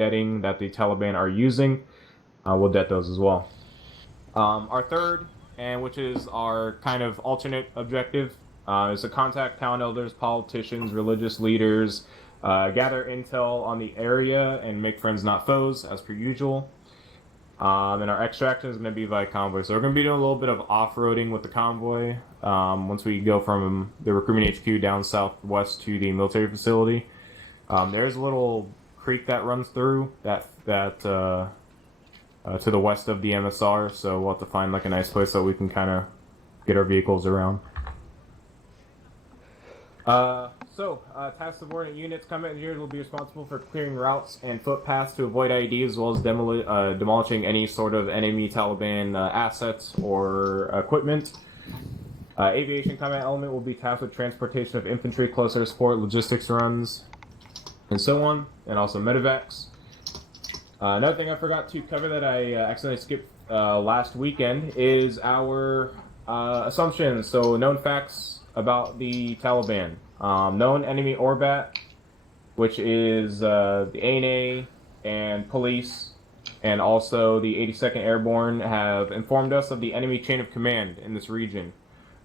detting that the Taliban are using. We'll det those as well. Our third, and which is our kind of alternate objective, is to contact town elders, politicians, religious leaders, gather intel on the area, and make friends not foes, as per usual. And our extraction is going to be by convoy. So we're going to be doing a little bit of off-roading with the convoy once we go from the recruitment HQ down southwest to the military facility. There's a little creek that runs through that to the west of the MSR, so we'll have to find like a nice place so we can kind of get our vehicles around. Task subordinate units, combat engineers will be responsible for clearing routes and footpaths to avoid IED, as well as demolishing any sort of enemy Taliban assets or equipment. Aviation combat element will be tasked with transportation of infantry, close air support, logistics runs, and so on, and also medevacs. Another thing I forgot to cover that I accidentally skipped last weekend is our assumptions. So known facts about the Taliban. Known enemy Orbat, which is the ANA and police, and also the 82nd Airborne have informed us of the enemy chain of command in this region.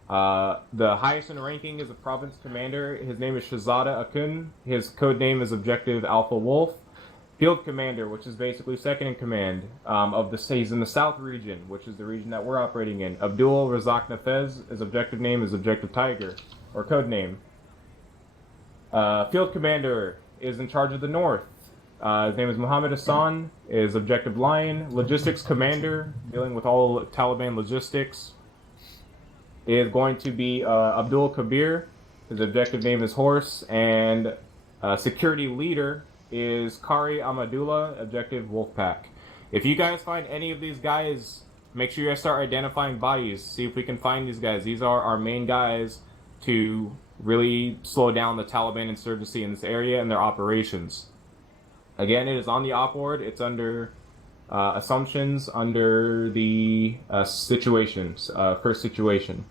The highest in ranking is a province commander. His name is Shahzada Akun. His code name is Objective Alpha Wolf. Field commander, which is basically second in command he's in the South region, which is the region that we're operating in. Abdul Razak Nafez, his objective name is Objective Tiger, or code name. Field commander is in charge of the North. His name is Muhammad Hassan, is Objective Lion. Logistics commander, dealing with all Taliban logistics, is going to be Abdul Kabir. His objective name is Horse. And security leader is Kari Amadullah, Objective Wolfpack. If you guys find any of these guys, make sure you guys start identifying bodies. See if we can find these guys. These are our main guys to really slow down the Taliban insurgency in this area and their operations. Again, it is on the op board. It's under assumptions under the situations, first situation.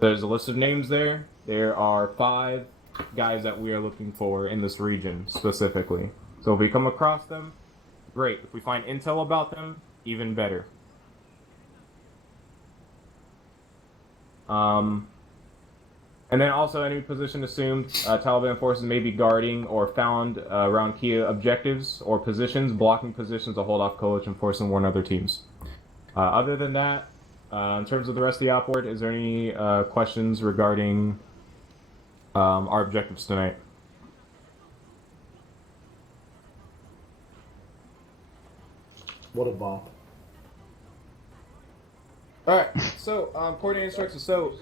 There's a list of names there. There are 5 guys that we are looking for in this region specifically. So if we come across them, great. If we find intel about them, even better. And then also enemy position assumed. Taliban forces may be guarding or found around key objectives or positions, blocking positions to hold off coalition force and warn other teams. Other than that, in terms of the rest of the op board, is there any questions regarding our objectives tonight? What a bump. Alright, so coordinating instructions. So,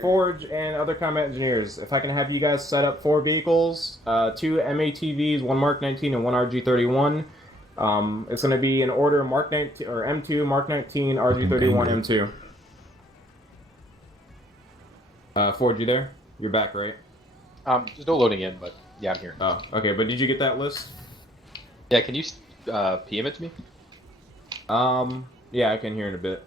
Forge and other combat engineers, if I can have you guys set up 4 vehicles, 2 MATVs, 1 Mark 19, and 1 RG31. It's going to be in order Mark 19 or M2, Mark 19, RG31, M2. Forge, you there? You're back, right? There's no loading in, but yeah, I'm here. Oh, okay. But did you get that list? Yeah, can you PM it to me? Yeah, I can hear in a bit.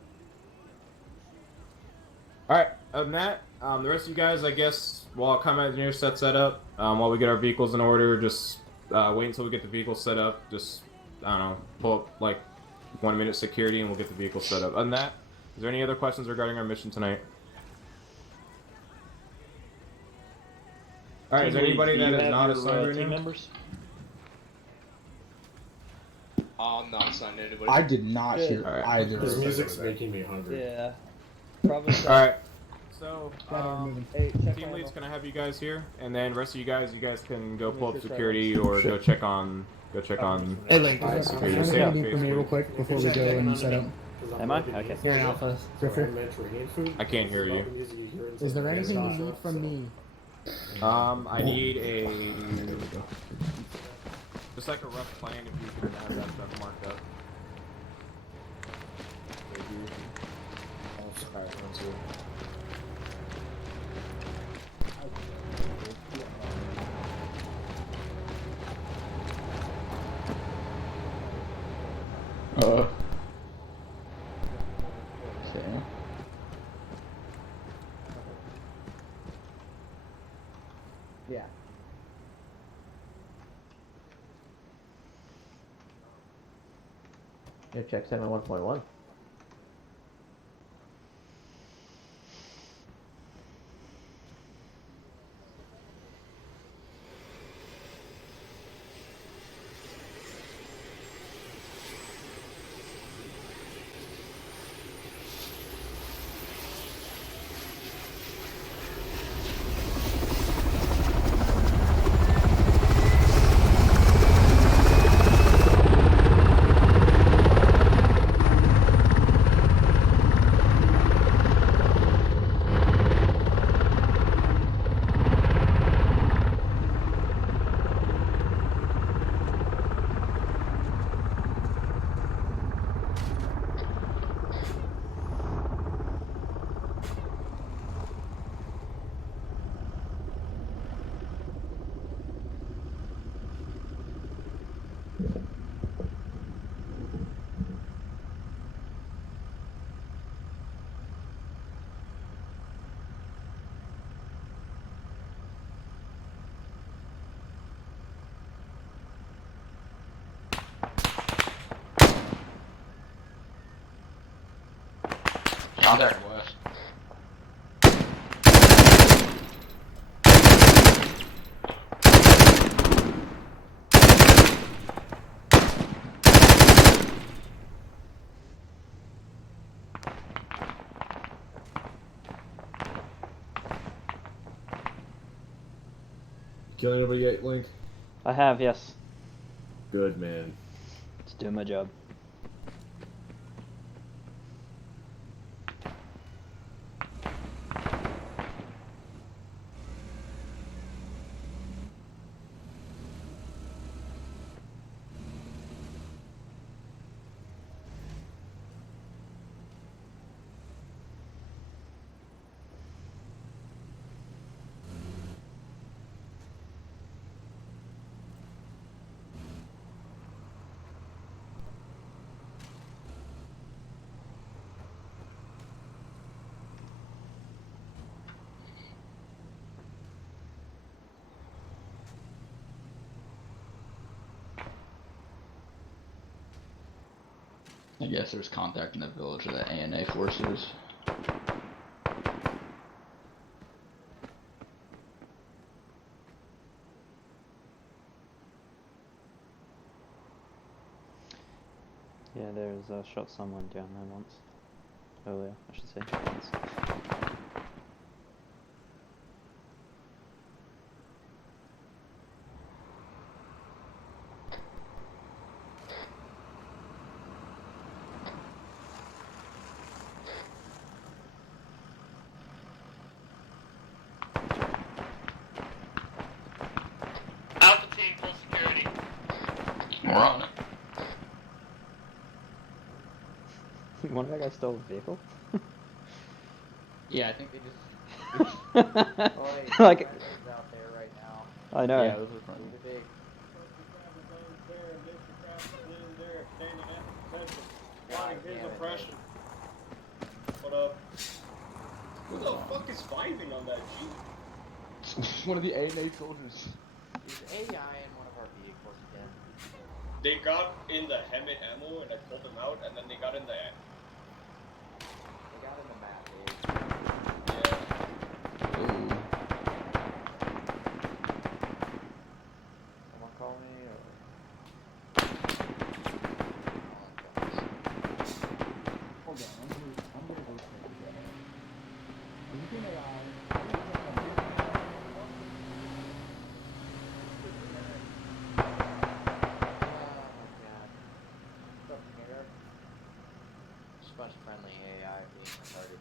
Alright, other than that, the rest of you guys, I guess, while combat engineer sets that up, while we get our vehicles in order, just wait until we get the vehicles set up. Just, I don't know, pull up like 1 minute security and we'll get the vehicles set up. Other than that, is there any other questions regarding our mission tonight? Alright, is there anybody that is not assigned right now? Members? I'm not assigned to anybody. I did not hear either. This music's making me hungry. Yeah. Probably so. Alright, so Hey, check team my lead's email. gonna have you guys here, and then rest of you guys can go pull up security or go check on Hey, Link, security. is Stay there on anything for me real Facebook. quick before we go and set up? Am I? Okay. Here in Alpha, Griffer. I can't hear you. Is there anything you need from me? I need a just like a rough plan if you can have that stuff marked up. Okay. Yeah. Here, check 71.1. Contact west. Kill anybody yet, Link? I have, yes. Good, man. It's doing my job. I guess there's contact in the village of the ANA forces. Yeah, there's shot someone down there once. Earlier, I should say. Once. Alpha team, full security. We're on it. One of that guys stole a vehicle? Yeah, I think they just. Like, out there right now. I know. Yeah, those are fun. Big. What up? Who the fuck is vibing on that Jeep? One of the ANA soldiers. There's AI in one of our vehicles again. They got in the helmet ammo and I pulled them out, and then they got in the. They got in the map, dude. Yeah. Ooh. Someone call me or... Hold on, I'm gonna go check it out. Anything Just a bunch of friendly AI being retarded.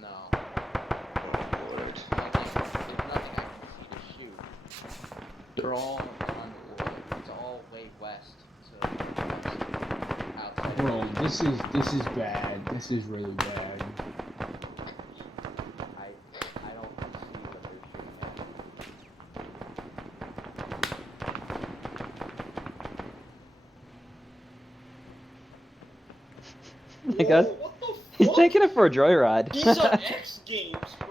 No. Lord. There's nothing I can see to shoot. They're all on the water. It's all way west. So outside. Bro, this is bad. This is really bad. I don't see what they're shooting at. Hey guys, Whoa, what the he's fuck? taking it for a joyride. He's on X Games, bro.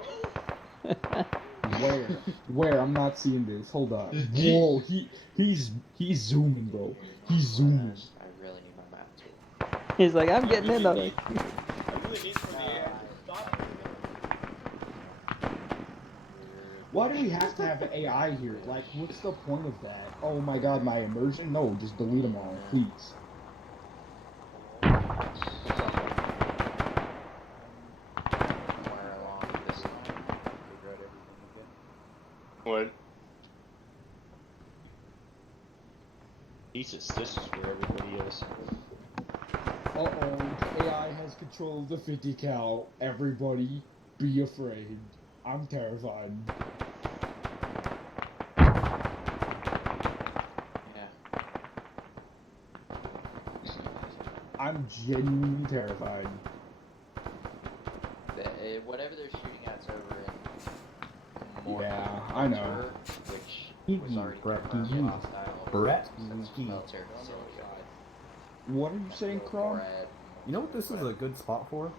Where? I'm not seeing this. Hold on. Whoa, he's zooming, bro. He's zooming. I really need my map tool. He's like, I'm getting in on I it. really need for the AI to stop moving. Why do we have to have an AI here? Like, what's the point of that? Oh my god, my immersion? No, just delete them all, please. Somewhere along this line, figure out everything again. What? Jesus, this is where everybody is. Uh-oh, AI has control of the 50 cal. Everybody, be afraid. I'm terrified. Yeah. I'm genuinely terrified. Whatever they're shooting at's over in Morphine, Yeah, I know. which was already confirmed hostile. Brett. Military facility. What are you saying, Crom? You know what this is a good spot for?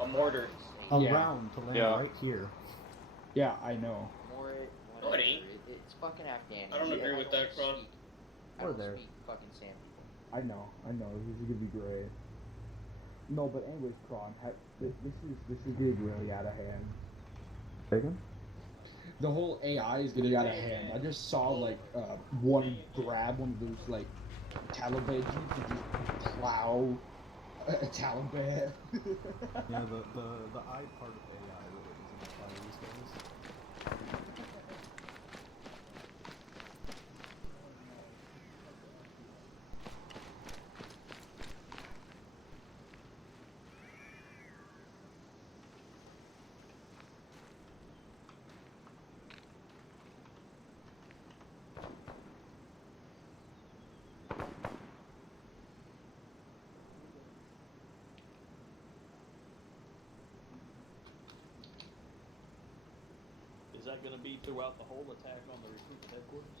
A mortar. A Yeah. round to land Yeah. right here. Yeah, I know. No, it ain't. It's fucking Afghan. I don't agree with that, Kron. I Or don't there. speak fucking Sam people. I know. This is gonna be great. No, but anyways, Kron, this is getting really out of hand. Taken? The whole AI is getting out of hand. I just saw like one grab one of those like Taliban jeeps and just plow a Taliban. Yeah, the I part of AI really doesn't apply these days. Is that going to be throughout the whole attack on the recruitment headquarters?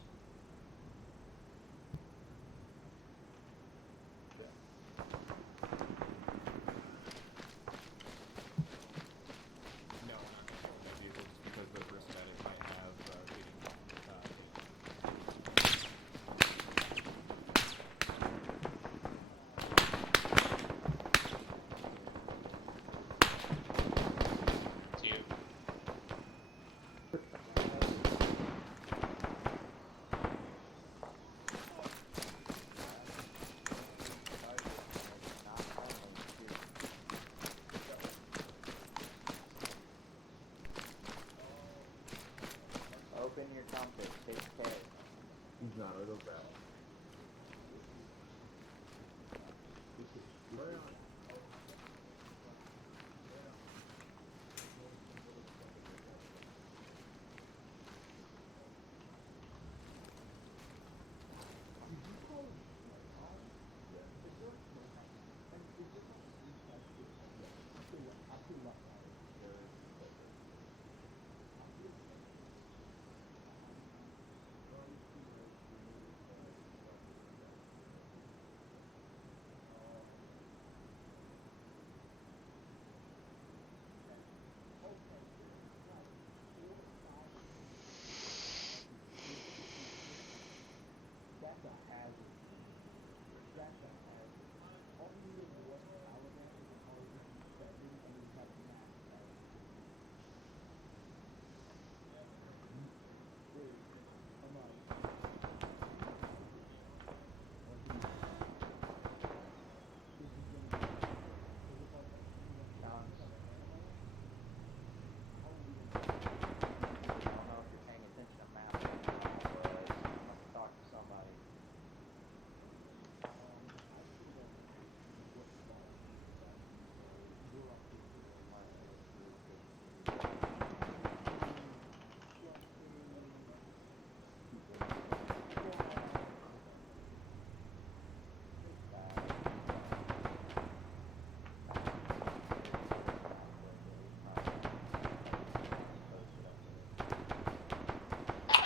No, not controlling that vehicle just because the risk that it might have getting It's you. Open your compass, take K. He's not, it'll grab.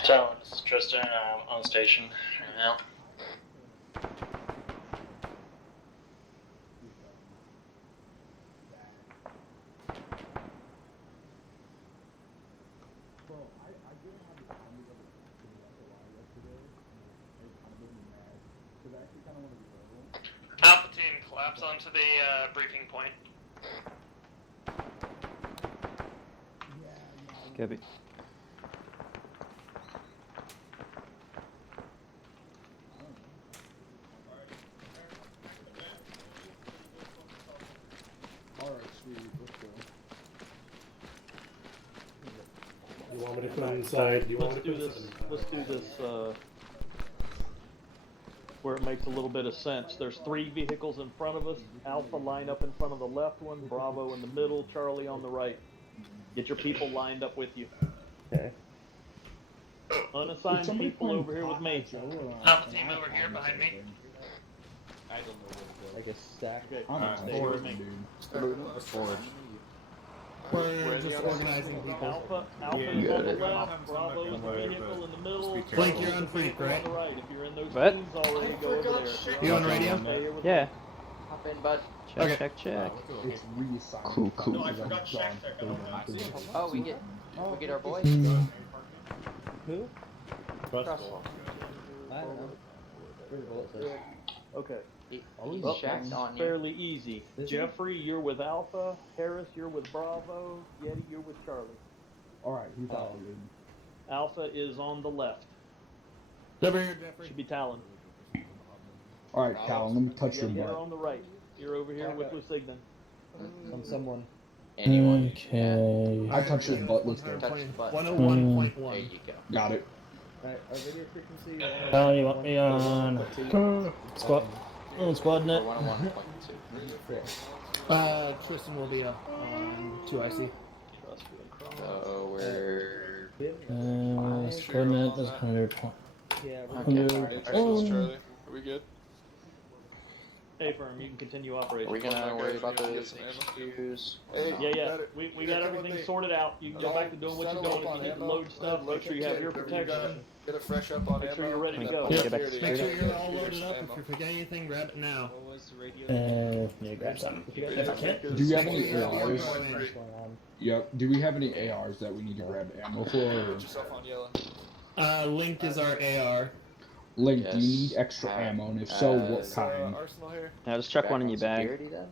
Talon, this is Tristain, on station right now. Bro, I Collapse onto the briefing point. Copy. Alright, sweet, let's go. You want me to come inside? Do you want Let's me do to this. Let's do this where it makes a little bit of sense. There's 3 vehicles in front of us. Alpha line up in front of the left one. Bravo in the middle. Charlie on the right. Get your people lined up with you. Okay. Unassigned people over here with me. Alpha team over here behind me. I don't know where to go. Like a stack. Okay, I'm stay here with me. Let's forward. We're just organizing people. Alpha Yeah, is on the yeah. left. Bravo is the vehicle in the middle. Just be Blink, careful. you're on freak, On right? the right. If you're in those What? teams already, go over there. You on radio? Stay here with Yeah. Hop in, bud. Check, Okay. check, check. It's reassigned. Cool, cool. No, I forgot check tech. I don't have. Oh, we get our boy. Who? Russell. I don't know. Okay. He's Well, shacked that's on you. fairly easy. Is he? Jeffrey, you're with Alpha. Harris, you're with Bravo. Yeti, you're with Charlie. Alright, who's out? Alpha is on the left. Over here, Jeffrey. Should be Talon. Alright, Talon, let me touch your Yeti, you're butt. on the right. You're over here with Lusignan. I'm someone. Anyone. Okay. I touched your butt, let's go. Touch the button. 101.1. There you go. Got it. Alright, our video frequency. Talon, you want me on squad? Squad net. Or 101.2. Tristan will be on 2IC. So we're Squad net is 100. Yeah, Charlie. Are we good? Hey, firm, you can continue Are operations. we gonna worry about Get those some ammo. HQs? Hey, Yeah, yeah. got it. We Yeah, got come everything with me. sorted out. You can go back to doing what you're doing. If you need to load stuff, make sure you have your protection. Get a fresh up on Make sure ammo. you're ready to go. Yeah. Make sure you're all loaded up. If you forget anything, grab it now. Yeah, grab some. If I can't. Do you have any Yeah. ARs? Yep. Do we have any ARs that we need to grab ammo for? Or... Put yourself on yellow. Link is our AR. Link, do you Yes. need extra ammo? And if so, what So, kind? arsenal here. Now just chuck Back one in on your bag. security then?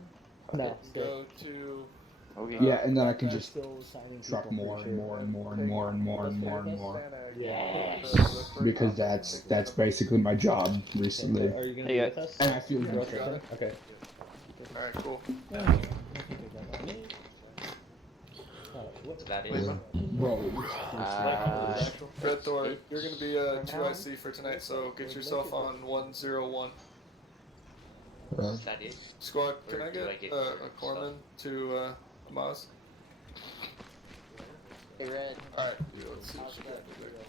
No. Go to. Okay. Yeah, and then I can just truck more and more and more and more and more and more and more. Yes. Because that's basically my job recently. Are you gonna Hey, be with us? And I feel good. Okay. Alright, cool. What's that is? Bro, Red Thor, you're gonna be 2IC for tonight, so get yourself on 101. What's that is? Squad, can Or I do I get get a corpsman to Maz? Hey, Red. Alright, let's see what you got to do there.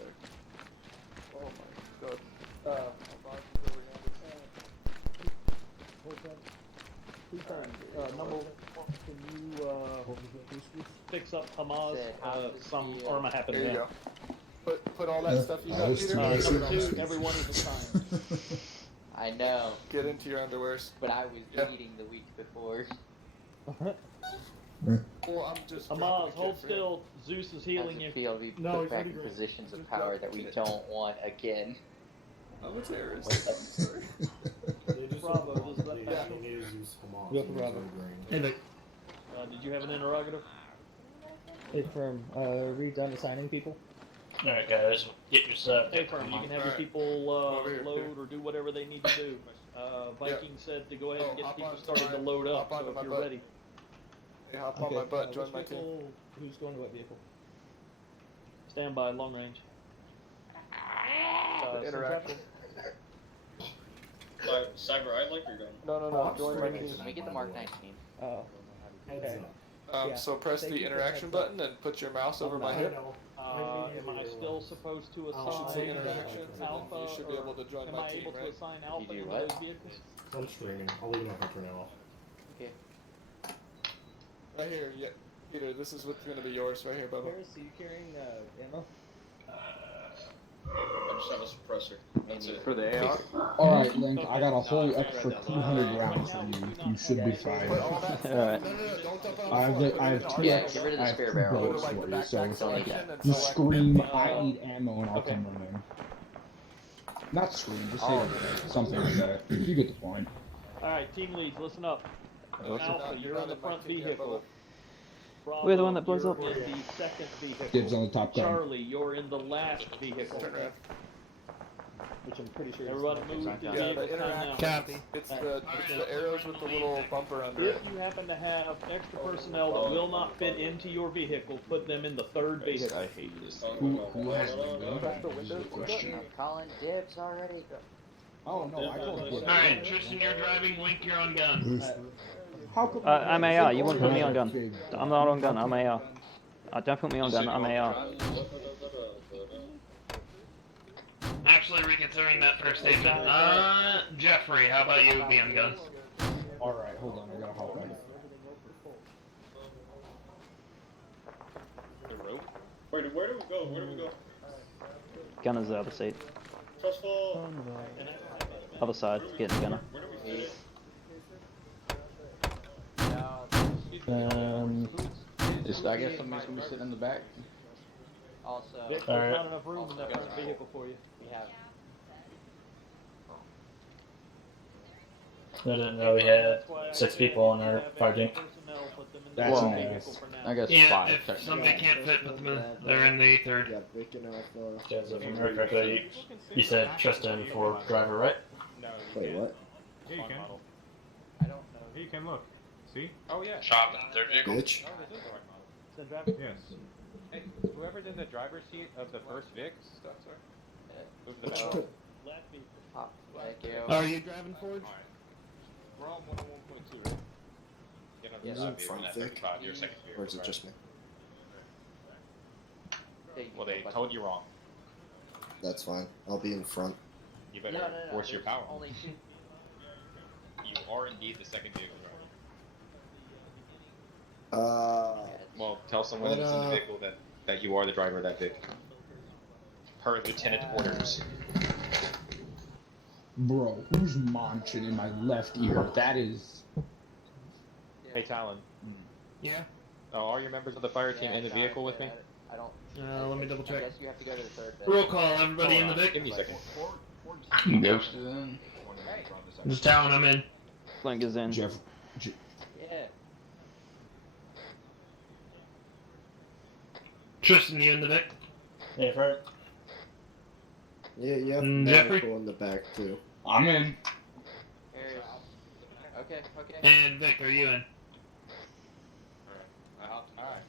Oh my god. Number one, can you fix up Hamas? Said, how does Some the, Arma happened. There you Yeah. go. Put all that stuff you got, Peter. Number two, everyone is assigned. I know, Get into your underwears. but I was Yeah. eating the week before. Well, I'm just. Hamas, hold still. Zeus is healing How's you. it feel to be No, put he's back already in great. positions of power that we don't want again? I'm a terrorist. Sorry. Bravo, does that Yeah. Go for Bravo. Hey, look. Did you have an interrogative? Hey, firm. Are we done assigning people? Alright, guys, get your stuff. Hey, firm, you can have your Alright. people Over here, load or do whatever they need to do. Viking said to go ahead and Oh, get hop people onto started to my- load up, hop onto so my if you're butt. ready. Hey, hop on my butt, join my team. Who's going to what vehicle? Stand by, long range. The interaction. Cyber, I like your gun. No, join my team. Let me get the Mark 19. Oh. Okay. Yeah. So press Thank the you for interaction the heads up. button and put your mouse over my hip. Am I still supposed to You should see assign interaction, and then Alpha? you should be able to join Am my I team, able to right? assign Alpha do into what? those vehicles? I'm streaming. I'll leave my camera now. Okay. Right here, yeah. Peter, this is what's gonna be yours right here, Bubba. Harris, are you carrying ammo? I just have a suppressor. That's it. For the AR? Alright, Link, I got a whole extra 200 rounds for you. You should be fine. Alright. No, don't dump it on I have, the floor. I have two Yeah, ex- get rid of the I have spare two barrel. bullets Like for the you, so backpack selection and just select- scream, I need ammo, and I'll come running. Not scream, just say something like that. You get the point. Alright, team leads, listen up. Alpha, you're in the front vehicle. Bravo, We're the one that blows you're up. in the second vehicle. Dibs on the top gun. Charlie, you're in the last vehicle. Turn around. Which I'm pretty sure. Everybody move to Yeah, vehicle the time now. interaction. It's the arrows with the little bumper under If it. you happen to have extra personnel that will not fit into your vehicle, put them in the third vehicle. I hate this. Who has the gun? Is the question. Calling dibs already. Oh no, I told you. Alright, Tristan, you're driving. Link, you're on gun. How come? I'm AR. You won't put me on gun. I'm not on gun. I'm AR. Don't put me on gun. I'm AR. Actually, reconsidering that first statement. Jeffrey, how about you be on guns? Alright, hold on, I gotta hop on. Where do we go? Where do we go? Gunner's the other seat. Trustful. Other side. Get the gunner. Where do we fit I guess somebody's gonna be sitting in the back. Also, Alright. there's not enough room in that first vehicle for you. We have. I didn't know we had 6 people on our fire team. That's Well, nice. I guess Yeah, 5. if technically. somebody can't fit, put them in. They're in the third. Yeah, Vic and Alpha. Yeah, so if I remember correctly, you said Tristan for driver, right? Wait, what? Yeah, you can. I don't know. Yeah, you can look. See? Oh yeah. Shop in the third vehicle. Bitch. Yes. Hey, whoever's in the driver's seat of the first Vic, move the bell. Thank you. Are you driving forward? We're on 101.2, right? Is it front Vic? Or is it just me? Well, they told you wrong. That's fine. I'll be in front. You better force your power. Only two. You are indeed the second vehicle driver. Well, tell someone that's in the vehicle that you are the driver of that vehicle. Per lieutenant orders. Bro, who's munching in my left ear? That is. Hey, Talon. Yeah. Are your members of the fire team in the vehicle with me? I don't. Let me double check. you have to go to the third Roll call, everybody in the Vic. Give me a second. Ghosted in. Just Talon, I'm in. Link is in. Jeff. Yeah. Tristan, you in the Vic? Yeah, right. Yeah, Jeffrey? Medical in the back too. I'm in. Okay. And Vic, are you in? Alright.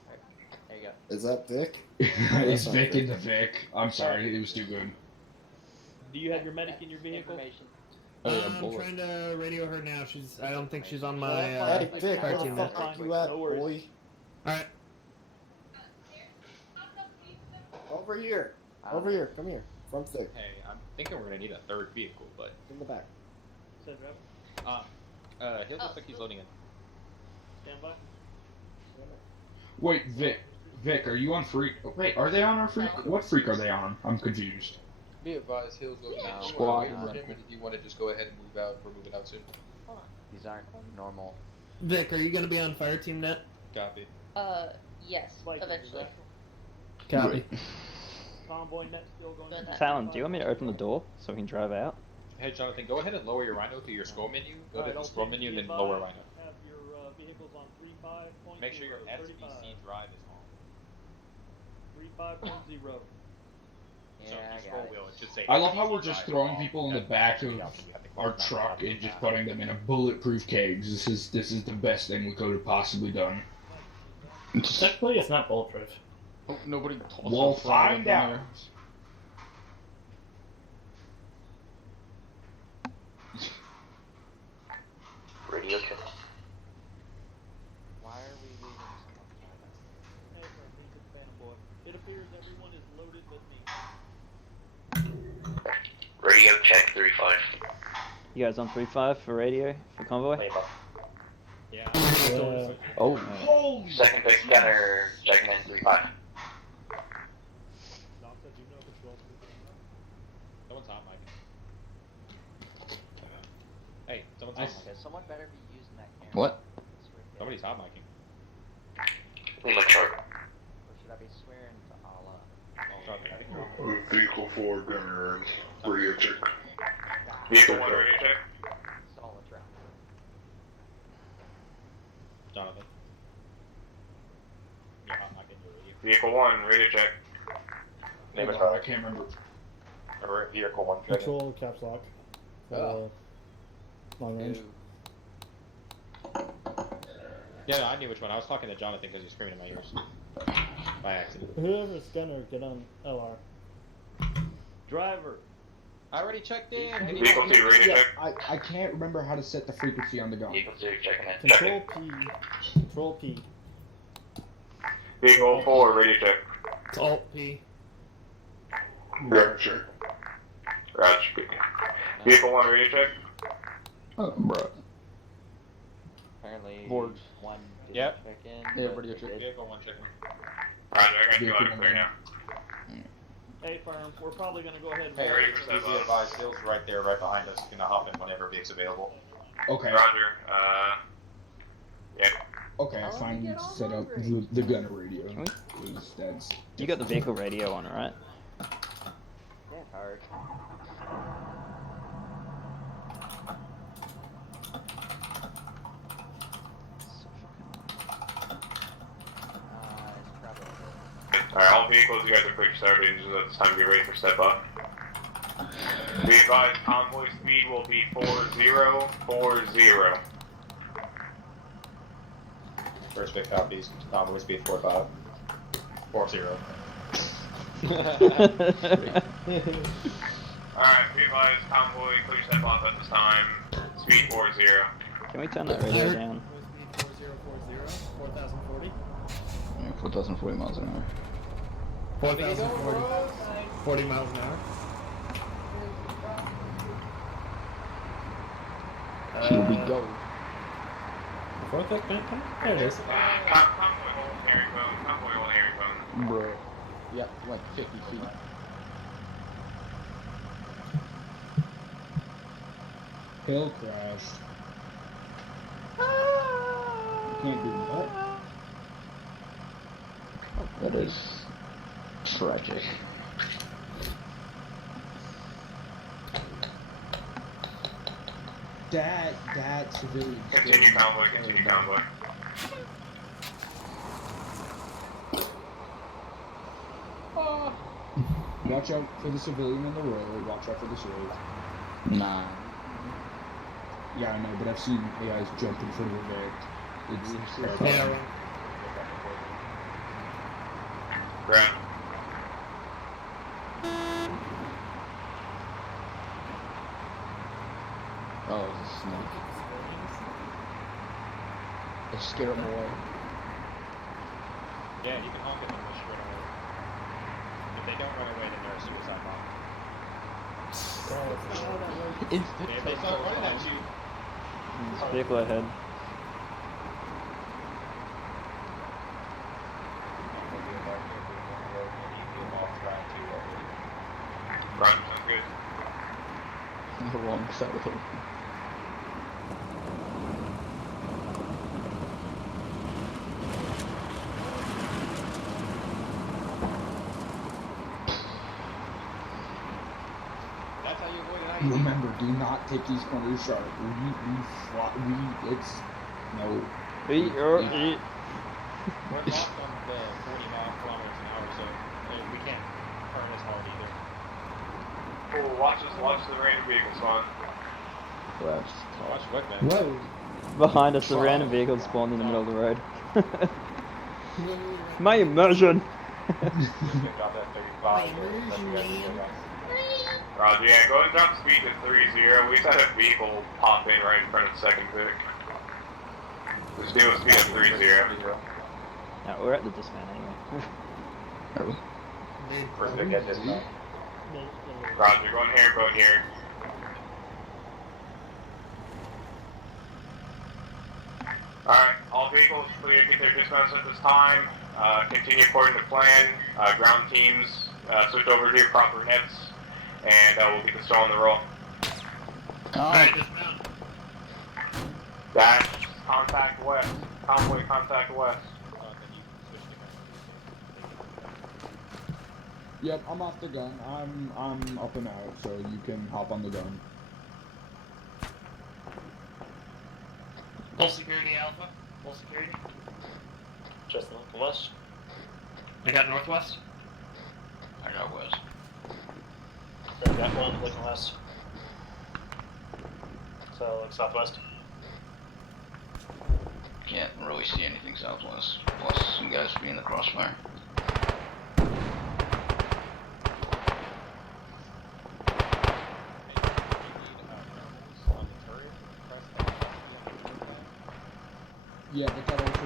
There you go. Is that Vic? It's Vic in the Vic. I'm sorry, it was too good. Do you have your medic in your vehicle? I'm trying to radio her now. I don't think she's on my Hey, Vic, fire where team the yet. fuck are you at, No worries. boy? Alright. Over here. Over here. Come here. Front Vic. Hey, I'm thinking we're gonna need a third vehicle, but In the back. he looks like he's loading in. Stand by. Wait, Vic, are you on freak? Wait, are they on our freak? What freak are they on? I'm confused. Be advised, he'll go now. Squad. If you want to just go ahead and move out, we're moving out soon. These aren't normal. Vic, are you gonna be on fire team net? Copy. Yes, eventually. Copy. Convoy net still going. Talon, do you want me to open the door so we can drive out? Hey Jonathan, go ahead and lower your Rhino to your scroll menu. Go to the scroll menu and then lower Rhino. Have your vehicles on 35.0. Make sure your SBC drive is on. 35.0. So if you scroll wheel, it should say. I love how we're just throwing people in the back of our truck and just putting them in a bulletproof cage. This is the best thing we could have possibly done. Technically, it's not bulletproof. Oh, nobody told us. We'll find out. Radio check. Why are we leaving someone? It appears everyone is loaded but me. Radio check 3-5. You guys on 3-5 for radio for convoy? Yeah. Oh. Holy Second Vic gunner, checking in 3-5. Someone's hot micing. Hey, someone's hot micing. Someone better be using that camera. What? Somebody's hot micing. Lima chart. Or should I be swearing to Allah? Vehicle 4 gunner radio check. Vehicle 1 radio check. Solid round. Jonathan. Yeah, I'm not getting your radio. Vehicle 1, radio check. Name is I Charlie. can't remember. Vehicle 1, check in. Control caps lock. Long range. Yeah, no, I knew which one. I was talking to Jonathan because he was screaming in my ears. By accident. Whoever's gunner, get on LR. Driver. I already checked in. Vehicle 2, radio check. I can't remember how to set the frequency on the gun. Vehicle 2, checking in. Control P. Control P. Vehicle 4, radio check. It's Alt P. Roger. Roger. Vehicle 1, radio check. Oh, bro. Apparently, Board. 1 did Yep. check in. Yeah, but radio they check. did. Vehicle 1, check in. Roger, I got you Vehicle loud and clear now. Hey, firm, we're probably gonna go ahead and. Hey, ready ready for for step be up. advised, Bill's right there, right behind us. Gonna hop in whenever Vic's available. Okay. Roger, yeah. Okay, I finally set up the gunner radio. That's You got the vehicle radio on, right? Yeah, hard. It's probably. Alright, all vehicles, you guys are quick start engines at this time. Get ready for step up. Be advised, convoy speed will be 4040. First Vic copies. Convoy speed 45. 40. Alright, be advised, convoy, clear step off at this time. Speed 40. Can we turn that radio down? 4040. 4,040 miles an hour. 4040. 40 miles an hour. Here we go. Fourth up, there it is. Convoy hold airing phone. Convoy hold airing phone. Bro. Yep, like 50 feet. Hill crashed. You can't do that. That is tragic. That civilian. Continue convoy, continue convoy. Watch out for the civilian on the road. Watch out for the civilian. Nah. Yeah, I know, but I've seen AIs jump in front of a van. It's terrifying. Yeah, Ground. Oh, it's a snake. It scared him away. Yeah, you can honk at them and straight away. If they don't run away, then they're a suicide bomb. Yeah, if they start running at you, Vehicle ahead. Roger, sounds good. The wrong side of it. that's how you avoid an IED. Remember, do not take these corners sharp. It's no. Eat. We're locked on the 40 kilometers an hour, so we can't turn as hard either. Cool, watch the random vehicle spawn. Left. Watch Wick, man. Whoa. Behind us, a random vehicle spawned in the middle of the road. My immersion! Drop that 35. Roger, yeah, go ahead and drop speed to 30. We just had a vehicle pop in right in front of the second Vic. Just do a speed of 30. No, we're at the dismount anyway. First Vic at this time. Roger, going here. Alright, all vehicles clear, get their dismounts at this time. Continue according to plan. Ground teams, switch over to your proper nets, and we'll get the stall on the roll. Alright, dismount. Dash, contact west. Convoy, contact west. Yep, I'm off the gun. I'm up and out, so you can hop on the gun. Full security alpha. Full security. Just looking west. I got northwest. I got west. I got one looking west. So look southwest. Can't really see anything southwest, plus some guys be in the crossfire. Yeah, but that also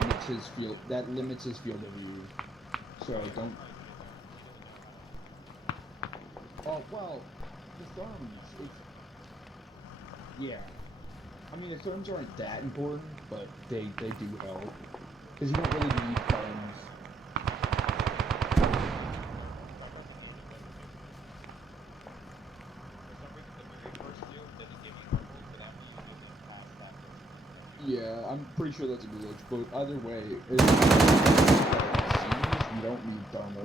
limits his field. That limits his field of view. So don't. Oh well, the therms. Yeah. I mean, the therms aren't that important, but they do help because you don't really need therms. Yeah, I'm pretty sure that's a glitch, but either way, you don't need thermal.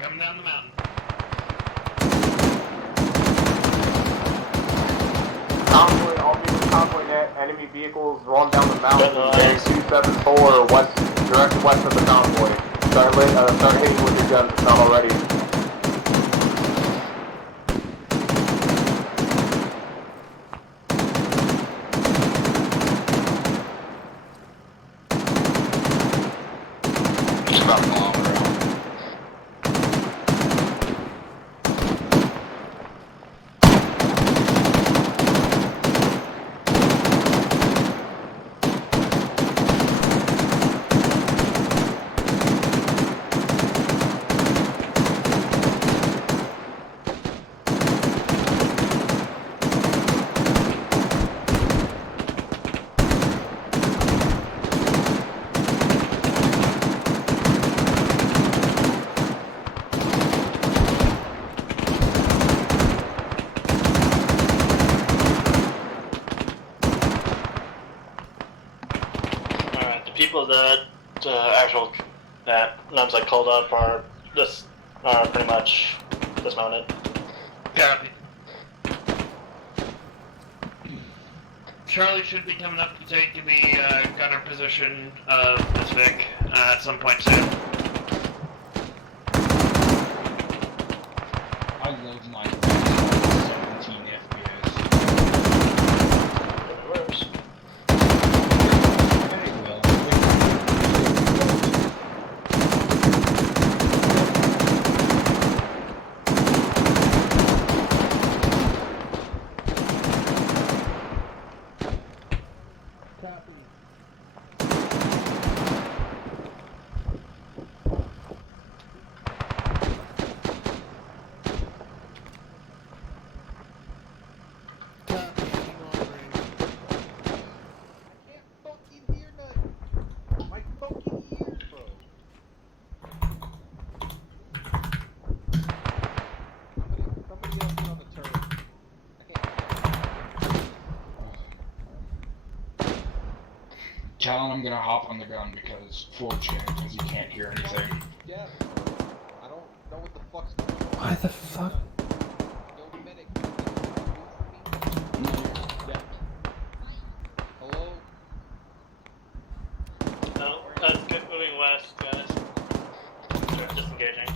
Coming down the mountain. Convoy, all vehicles convoy net, enemy vehicles rolling down the mountain, bearing 274 west, directly west of the convoy. Start hitting with your guns if not already. It's about a kilometer out. People that numbs I called up are pretty much dismounted. Copy. Charlie should be coming up to take the gunner position of this Vic at some point soon. I love my 17 FPS. Where's? Talon, I'm gonna hop on the gun because you can't hear anything. Yeah. I don't know what the fuck's going on. Why the fuck? Yo, medic. Hello? No, that's good moving west, guys. Sure, disengaging.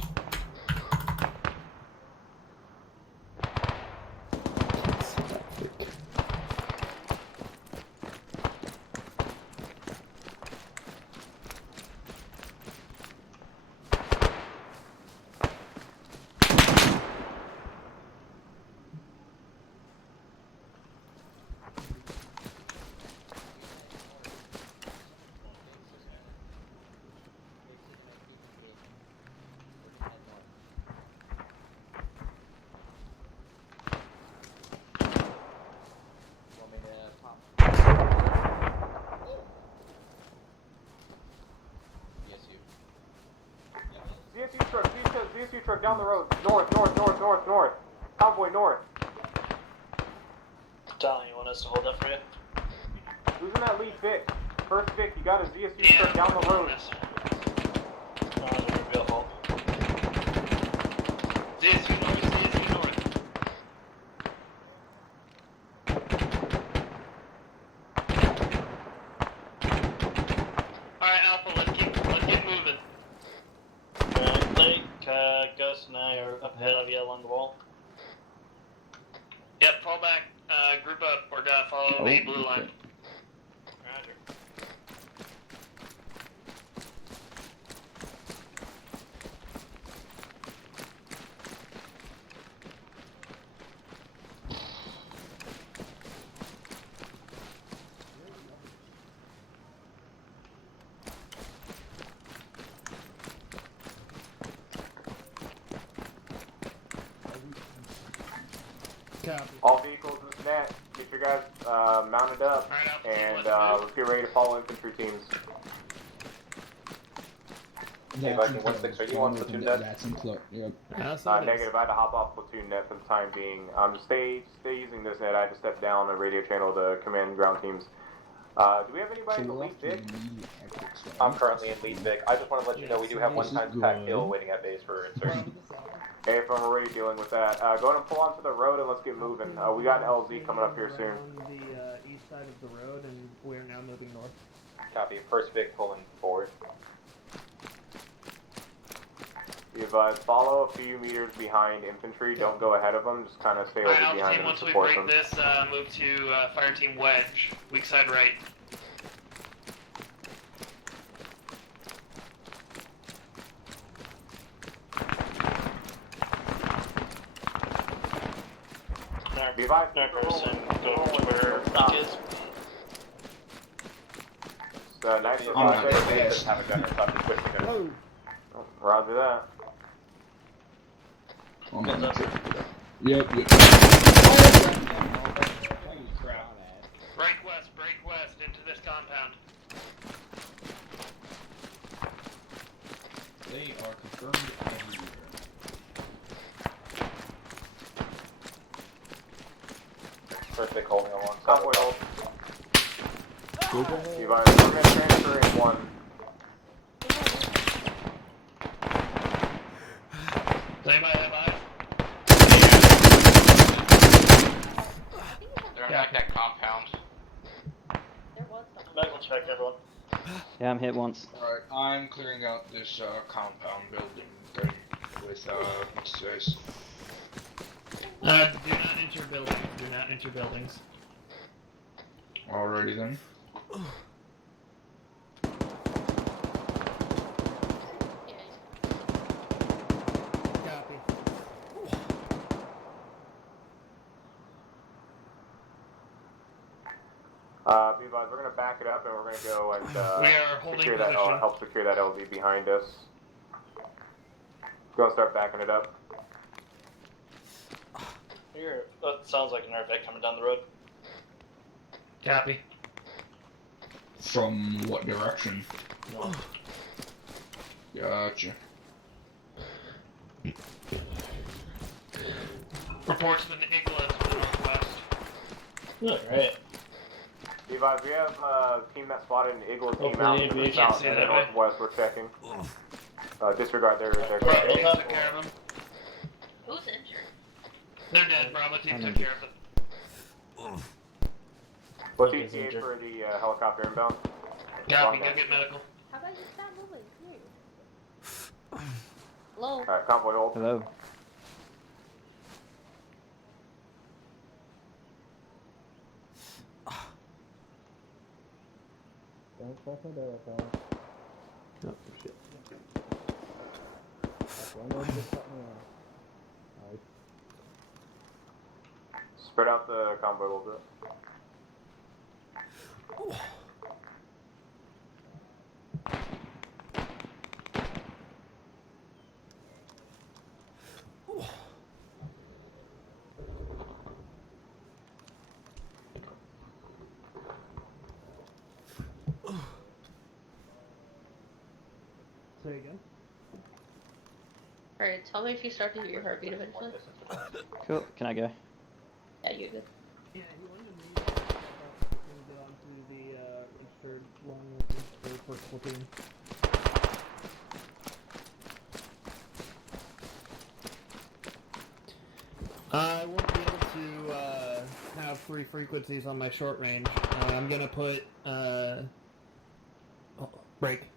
ZSU truck down the road. North. Convoy north. Talon, you want us to hold up for you? Who's in that lead Vic? First Vic, you got a ZSU truck down the road. West and I are up ahead of you along the wall. Yep, fall back. Group up. We're gonna follow the blue line. Roger. All vehicles in the net, get your guys mounted up, and let's get ready to follow infantry teams. Hey, Viking 1-6, are you on platoon net? That's in close. Yep. Negative, I had to hop off platoon net for the time being. Stay using this net. I had to step down a radio channel to command ground teams. Do we have anybody in the lead Vic? I'm currently in lead Vic. I just want to let you know we do have 1 times pack kill waiting at base for insertion. Hey, if I'm already dealing with that, go ahead and pull onto the road and let's get moving. We got an LZ coming up here soon. On the east side of the road, and we're now moving north. Copy. First Vic pulling forward. Be advised, follow a few meters behind infantry. Don't go ahead of them. Just kind of stay over Alright, behind them and once we support break them. this, move to fire team wedge. Weak side right. Be advised, go where Frank is. nice Oh, have a gunner, stop the switch to gunner. Roger that. Yep. Break west into this compound. They are confirmed everywhere. First Vic holding alongside. Convoy hold. Be advised, we're going to transfer in 1. Does anybody have eyes? They're at that compound. Medical check, everyone. Yeah, I'm hit once. Alright, I'm clearing out this compound building thing with these guys. Do not enter buildings. Do not enter buildings. Alrighty then. Copy. Be advised, we're going to back it up and we're going to go and We are holding secure that, position. help secure that LZ behind us. Go and start backing it up. Here, that sounds like an Arvec coming down the road. Copy. From what direction? Gotcha. Reports of an Igla to the northwest. Alright. Be advised, we have a team that spotted an Igla team Hopefully out the to the aviation south see and the that way. northwest. We're checking. Disregard their Bravo team took care of them. Who's injured? They're dead. Bravo team I'm took injured. care of them. What's He's ETA injured. for the helicopter inbound? Copy. Go get medical. How about you stop moving? Here. Hello? Alright, convoy hold. Hello. Don't press my door, pal. Oh, shit. One more just cut me off. Spread out the convoy a little bit. Say again. Alright, tell me if you start to hear your heartbeat eventually. Cool. Can I go? Yeah, you're good. Yeah, he wanted me to get onto the registered long range for platoon. I won't be able to have 3 frequencies on my short range. I'm gonna put break.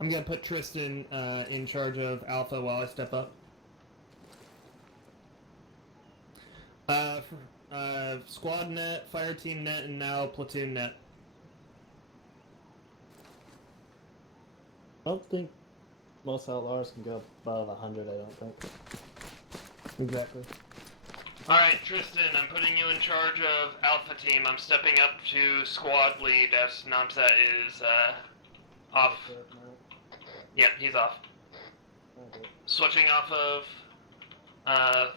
I'm gonna put Tristain in charge of Alpha while I step up. Squad net, fire team net, and now platoon net. I don't think most outlaws can go above 100, I don't think. Exactly. Alright, Tristan, I'm putting you in charge of Alpha Team. I'm stepping up to squad lead as Namset is, off. Yep, he's off. Okay. Switching off of,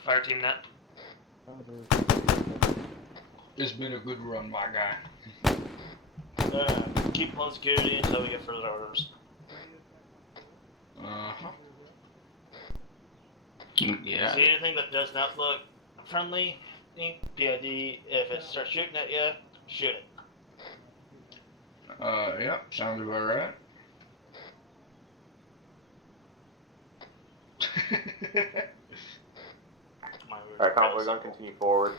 fire team net. It's been a good run, my guy. Keep on security until we get further orders. Uh-huh. Yeah. See anything that does not look friendly, PID, if it starts shooting at you, shoot it. Yep, sounds about right. Alright, convoy, gonna continue forward.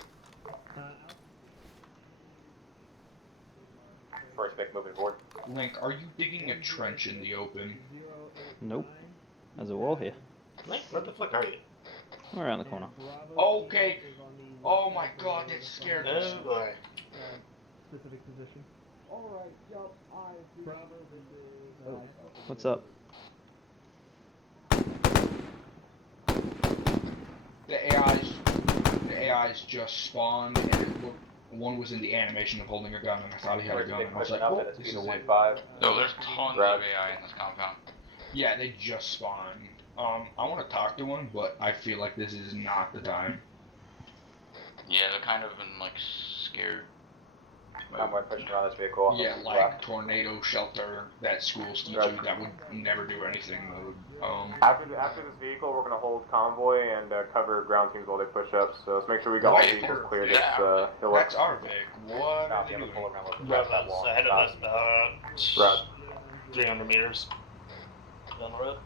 First pick moving forward. Link, are you digging a trench in the open? Nope. There's a wall here. Link, where the fuck are you? We're around the corner. Okay. Oh my god, that scared me. Oh boy. Specific position. Alright, yup, What's up? The AIs just spawned, and it looked, one was in the animation of holding a gun, and I thought he had a gun, and I was like, oh, this is a win. No, there's tons of AI in this compound. Yeah, they just spawned. I want to talk to him, but I feel like this is not the time. Yeah, they're kind of been like scared. I'm pushing around this vehicle. Yeah, like tornado shelter that schools teach you that would never do anything mode. After this vehicle, we're gonna hold convoy and cover ground teams while they push up. So let's make sure we got all the vehicles cleared. That's our Vic. What? Copy, I'm gonna pull around with That wall. Ahead of us, 300 meters down the road.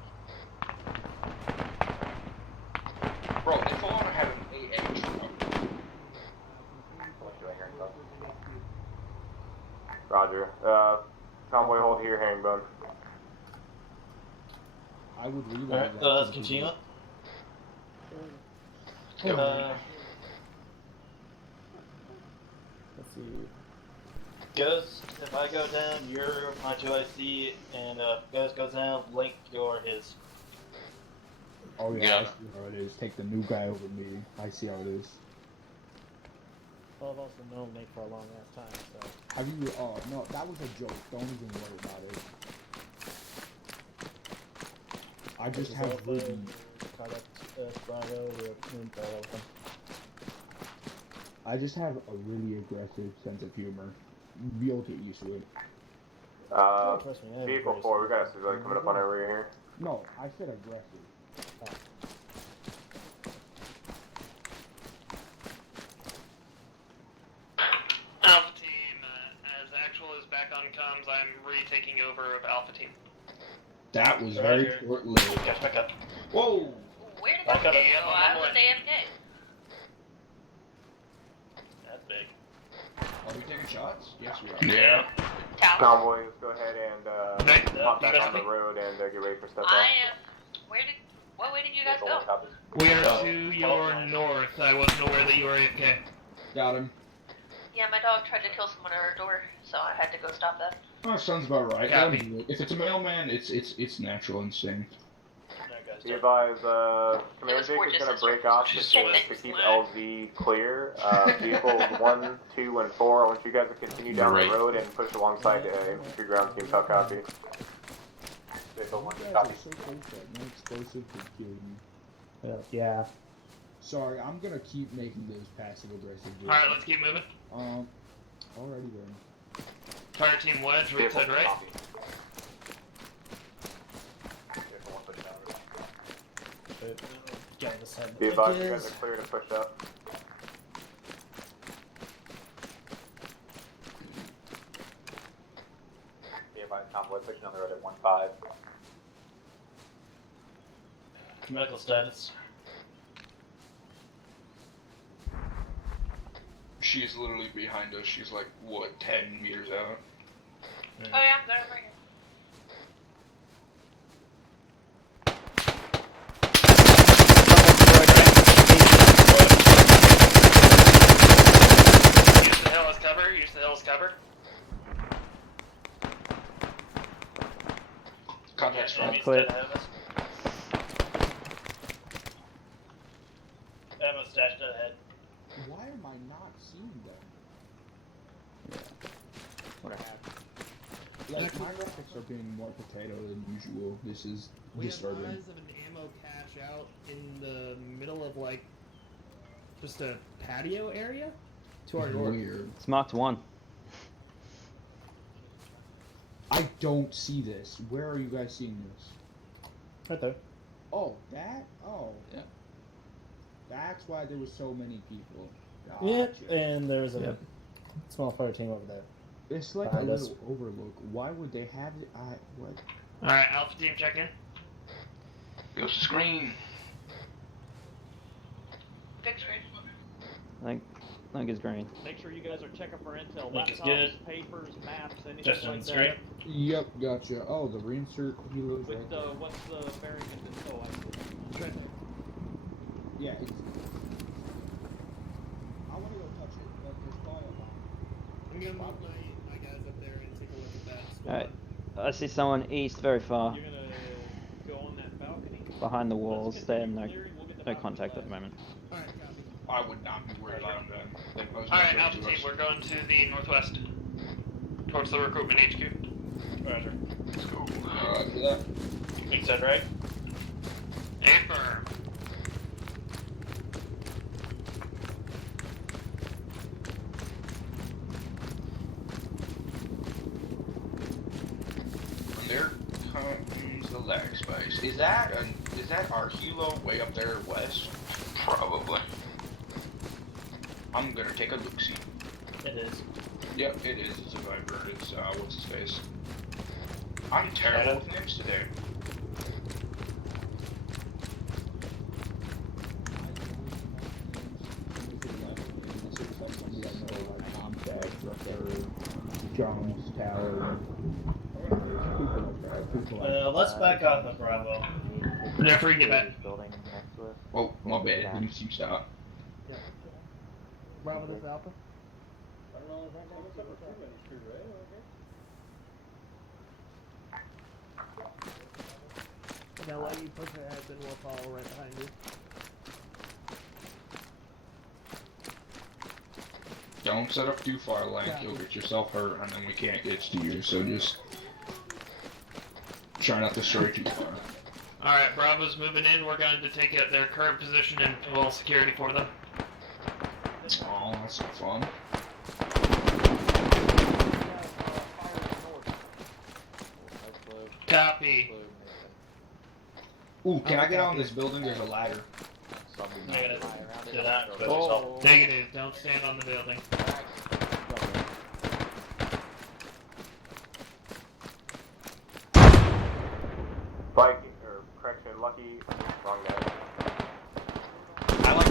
Bro, they full on have an 8H truck. Roger. Convoy hold here, herringbone. I would really Alright, let's continue. Let's see. Ghost, if I go down, you're my 2IC, and if Ghost goes down, Link, you're his. Oh yeah, I see how it is. Take the new guy over me. I see how it is. Well, I've also known Nick for a long ass time, so. Have you, no, that was a joke. Don't even worry about it. I just have really... I just have a really aggressive sense of humor. You'll get used to it. Vehicle 4, we got a civilian coming up on our rear here. No, I said aggressive. Alpha Team, as Actual is back on comms, I'm retaking over of Alpha Team. That was very short-lived. Catch back up. Whoa! Where did that go? I was AFK. That's big. Are we taking shots? Yes, we are. Yeah. Convoy, let's go ahead and hop back on the road and get ready for step off. What way did you guys go? We are to your north. I wasn't aware that you were AFK. Got him. Yeah, my dog tried to kill someone at our door, so I had to go stop that. Oh, sounds about right. If it's a mailman, it's natural instinct. Be advised, Command Jake is going to break off to keep LZ clear. Vehicles 1, 2, and 4, I want you guys to continue down the road and push alongside infantry ground team. Tell copy. Vehicle 1, copy. So close that no explosive could kill me. Yeah. Sorry, I'm gonna keep making those passive-aggressive. Alright, let's keep moving. Alrighty then. Fire Team Wedge, we said right? Be advised, you guys are clear to push up. Be advised, convoy pushing on the road at 1-5. Medical status. She's literally behind us. She's like, what, 10 meters out? Oh yeah, I'm good over here. Contact strong. Enemies Quit. dead ahead of us. Ammo stashed dead ahead. Why am I not seeing them? What happened? Like, my graphics are being more potato than usual. This is disturbing. We have eyes of an ammo cache out in the middle of, like, just a patio area to our north. Weird. It's marked 1. I don't see this. Where are you guys seeing this? Right there. Oh, that? Oh. Yeah. That's why there was so many people. Yep, Gotcha. and there's a small fire team over there. It's like Behind a us. little overlook. Why would they have it? What? Alright, Alpha Team, check in. Goes to screen. I think it's green. Make sure you guys are checking for intel. Link is Laptops, good. papers, maps, anything Just like on that. screen. Yep, gotcha. Oh, the reinsert helos With right there. what's the bearing in this? Oh, I see. It's right there. Yeah, it's... I want to go touch it, but there's probably a lot. I'm gonna move my guys up there and take a look at that squad. Alright. I see someone east very far. You're gonna go on that balcony? Behind the walls. Let's They get have no, clearing, we'll get the no balcony contact at flagged. the moment. Alright, copy. I would not be worried about them. They pose no Alright, threat Alpha to Team, us. we're going to the northwest. Towards the recruitment HQ. Roger. Let's go. Do that. You said right? Affirm. And there comes the lag space. Is that our helo way up there west? Probably. I'm gonna take a look-see. It is. Yep, it is. It's a Viper. It's, what's his face? I'm terrible with names today. John's Tower. Let's back off of Bravo. They're free to get back. Building next to us. Oh, my bad. Didn't see stop. Bravo, this Alpha. I don't know if I'm going to cover too many screw, right? Now let you push ahead, then we'll follow right behind you. Don't set up too far, Lank. You'll get yourself hurt, and then we can't get to you. So just try not to stray too far. Alright, Bravo's moving in. We're going to take out their current position and pull security for them. Oh, that's so fun. Copy. Ooh, can I get on this building? There's a ladder. Negative. Do not put yourself. Negative. Don't stand on the building. Viking, or correction, Lucky, wrong guy. I like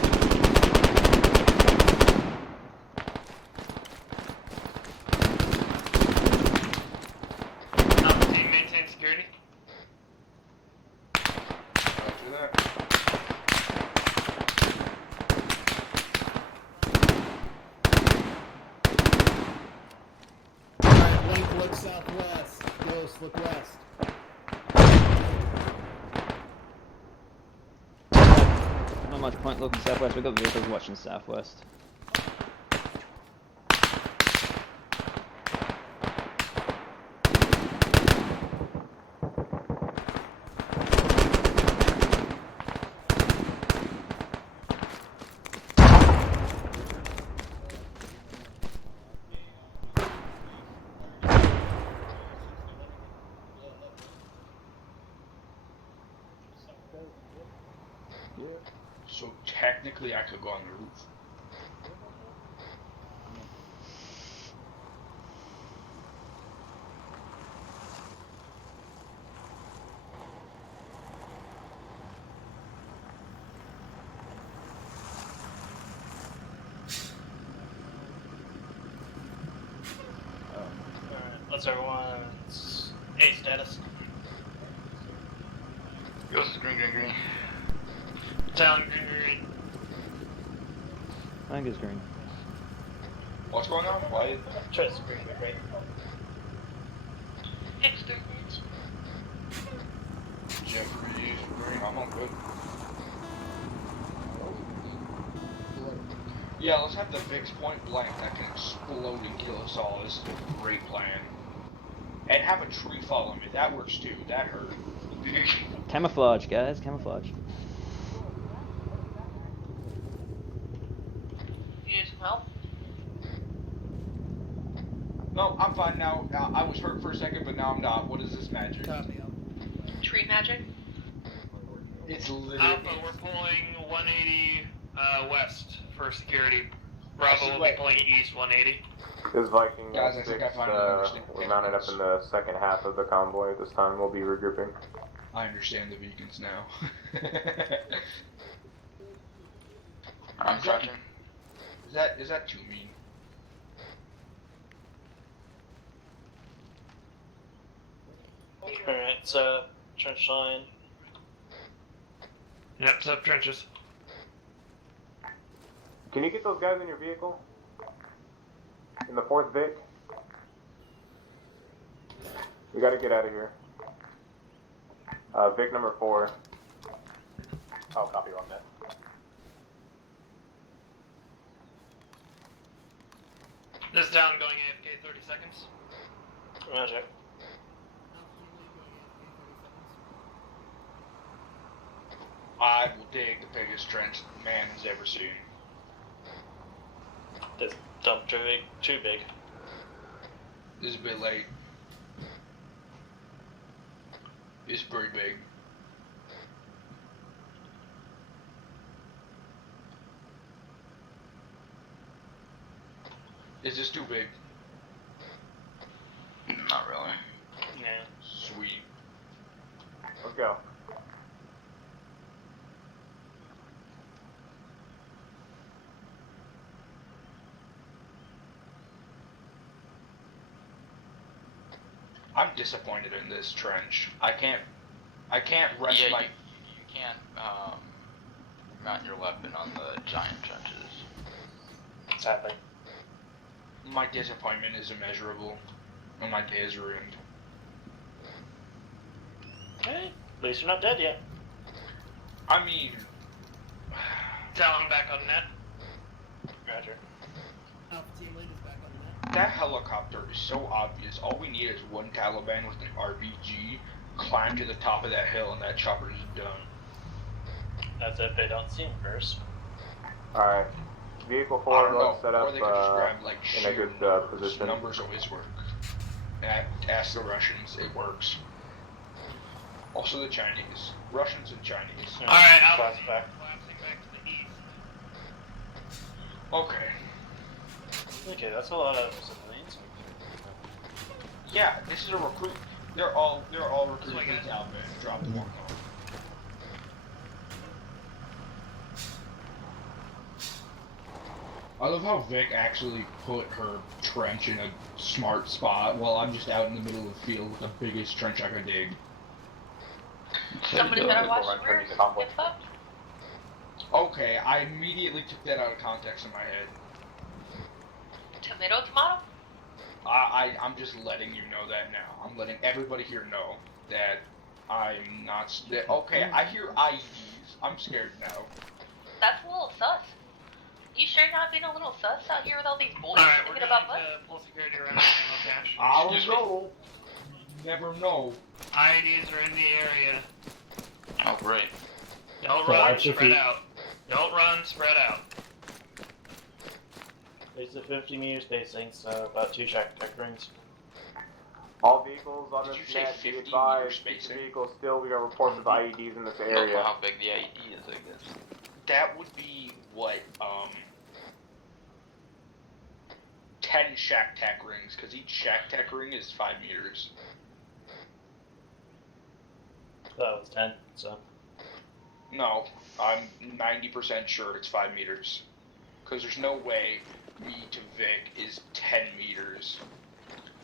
Alpha Team, maintain security. do that. Alright, Link, look southwest. Ghost, look west. Not much point looking southwest. We've got vehicles watching southwest. So technically, I could go on the roof. Alright, let's everyone's A status. Goes to green, green, green. Talon, green, green. I think it's green. What's going on? Why? Trust green, green. Extra hit. Yeah, let's have the Vicks point blank that can explode and kill us all. This is a great plan. And have a tree follow me. That works too. That hurt. Camouflage, guys, camouflage. You need some help? No, I'm fine now. I was hurt for a second, but now I'm not. What is this magic? Tree magic? It's literally... Alpha, we're pulling 180 west for security. Bravo will be pulling east 180. This Viking Guys, I think I finally understand. we're mounted up in the second half of the convoy. This time we'll be regrouping. I understand the vegans now. I'm charging. Is that too mean? Alright, so trench line. Yep, sub trenches. Can you get those guys in your vehicle? In the 4th Vic? We gotta get out of here. Vic number 4. Oh, copy on that. This down going AFK 30 seconds. Roger. I will dig the biggest trench man has ever seen. This dump too big. Too big. This is a bit late. It's pretty big. Is this too big? Not really. Yeah. Sweet. Let's go. I'm disappointed in this trench. I can't rest my... You can't, mount your weapon on the giant trenches. Sadly. My disappointment is immeasurable, and my day is ruined. Hey, at least you're not dead yet. I mean... Talon back on net. Roger. Alpha team lead is back on the net. That helicopter is so obvious. All we need is one Taliban with an RPG, climb to the top of that hill, and that chopper is done. That's if they don't see him first. Alright. Vehicle 4, let's set up or they could just grab, like, in a good position. Numbers always work. Ask the Russians, it works. Also the Chinese. Russians and Chinese. Alright, Alpha team collapsing back to the east. Okay. Okay, that's a lot of civilians. Yeah, this is a recruit. They're all recruited for the Alpha and drop them off. I love how Vic actually put her trench in a smart spot while I'm just out in the middle of the field with the biggest trench I could dig. Somebody better watch the rear. Get fucked. Okay, I immediately took that out of context in my head. Tomato, tomato? I'm just letting you know that now. I'm letting everybody here know that I'm not... Okay, I hear IEDs. I'm scared now. That's a little sus. You sure you're not being a little sus out here with all these boys Alright, we're thinking going about what? to pull security around the ammo cache. I don't know. Never know. IEDs are in the area. Oh, great. Don't run, spread out. Don't run, spread out. There's a 50 meter spacing, so about 2 check rings. All vehicles on Did this you say net, be 50 advised, meter spacing? vehicles still, we got reports of IEDs in this I don't know area. how big the IED is, I guess. That would be, what, 10 shack tack rings, because each shack tack ring is 5 meters. Oh, it's 10, so. No, I'm 90% sure it's 5 meters. Because there's no way me to Vic is 10 meters.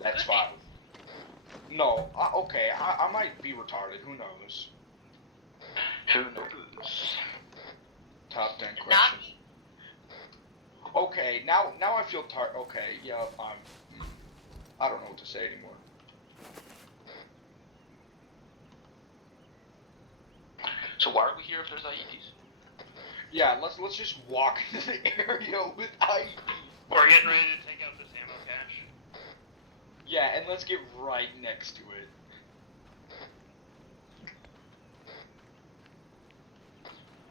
That's 5. No, okay, I might be retarded, who knows? Who knows? Top 10 question. Not me. Okay, now I feel okay, yeah, I don't know what to say anymore. So why are we here if there's IEDs? Yeah, let's just walk into the area with ID. We're getting ready to take out this ammo cache. Yeah, and let's get right next to it.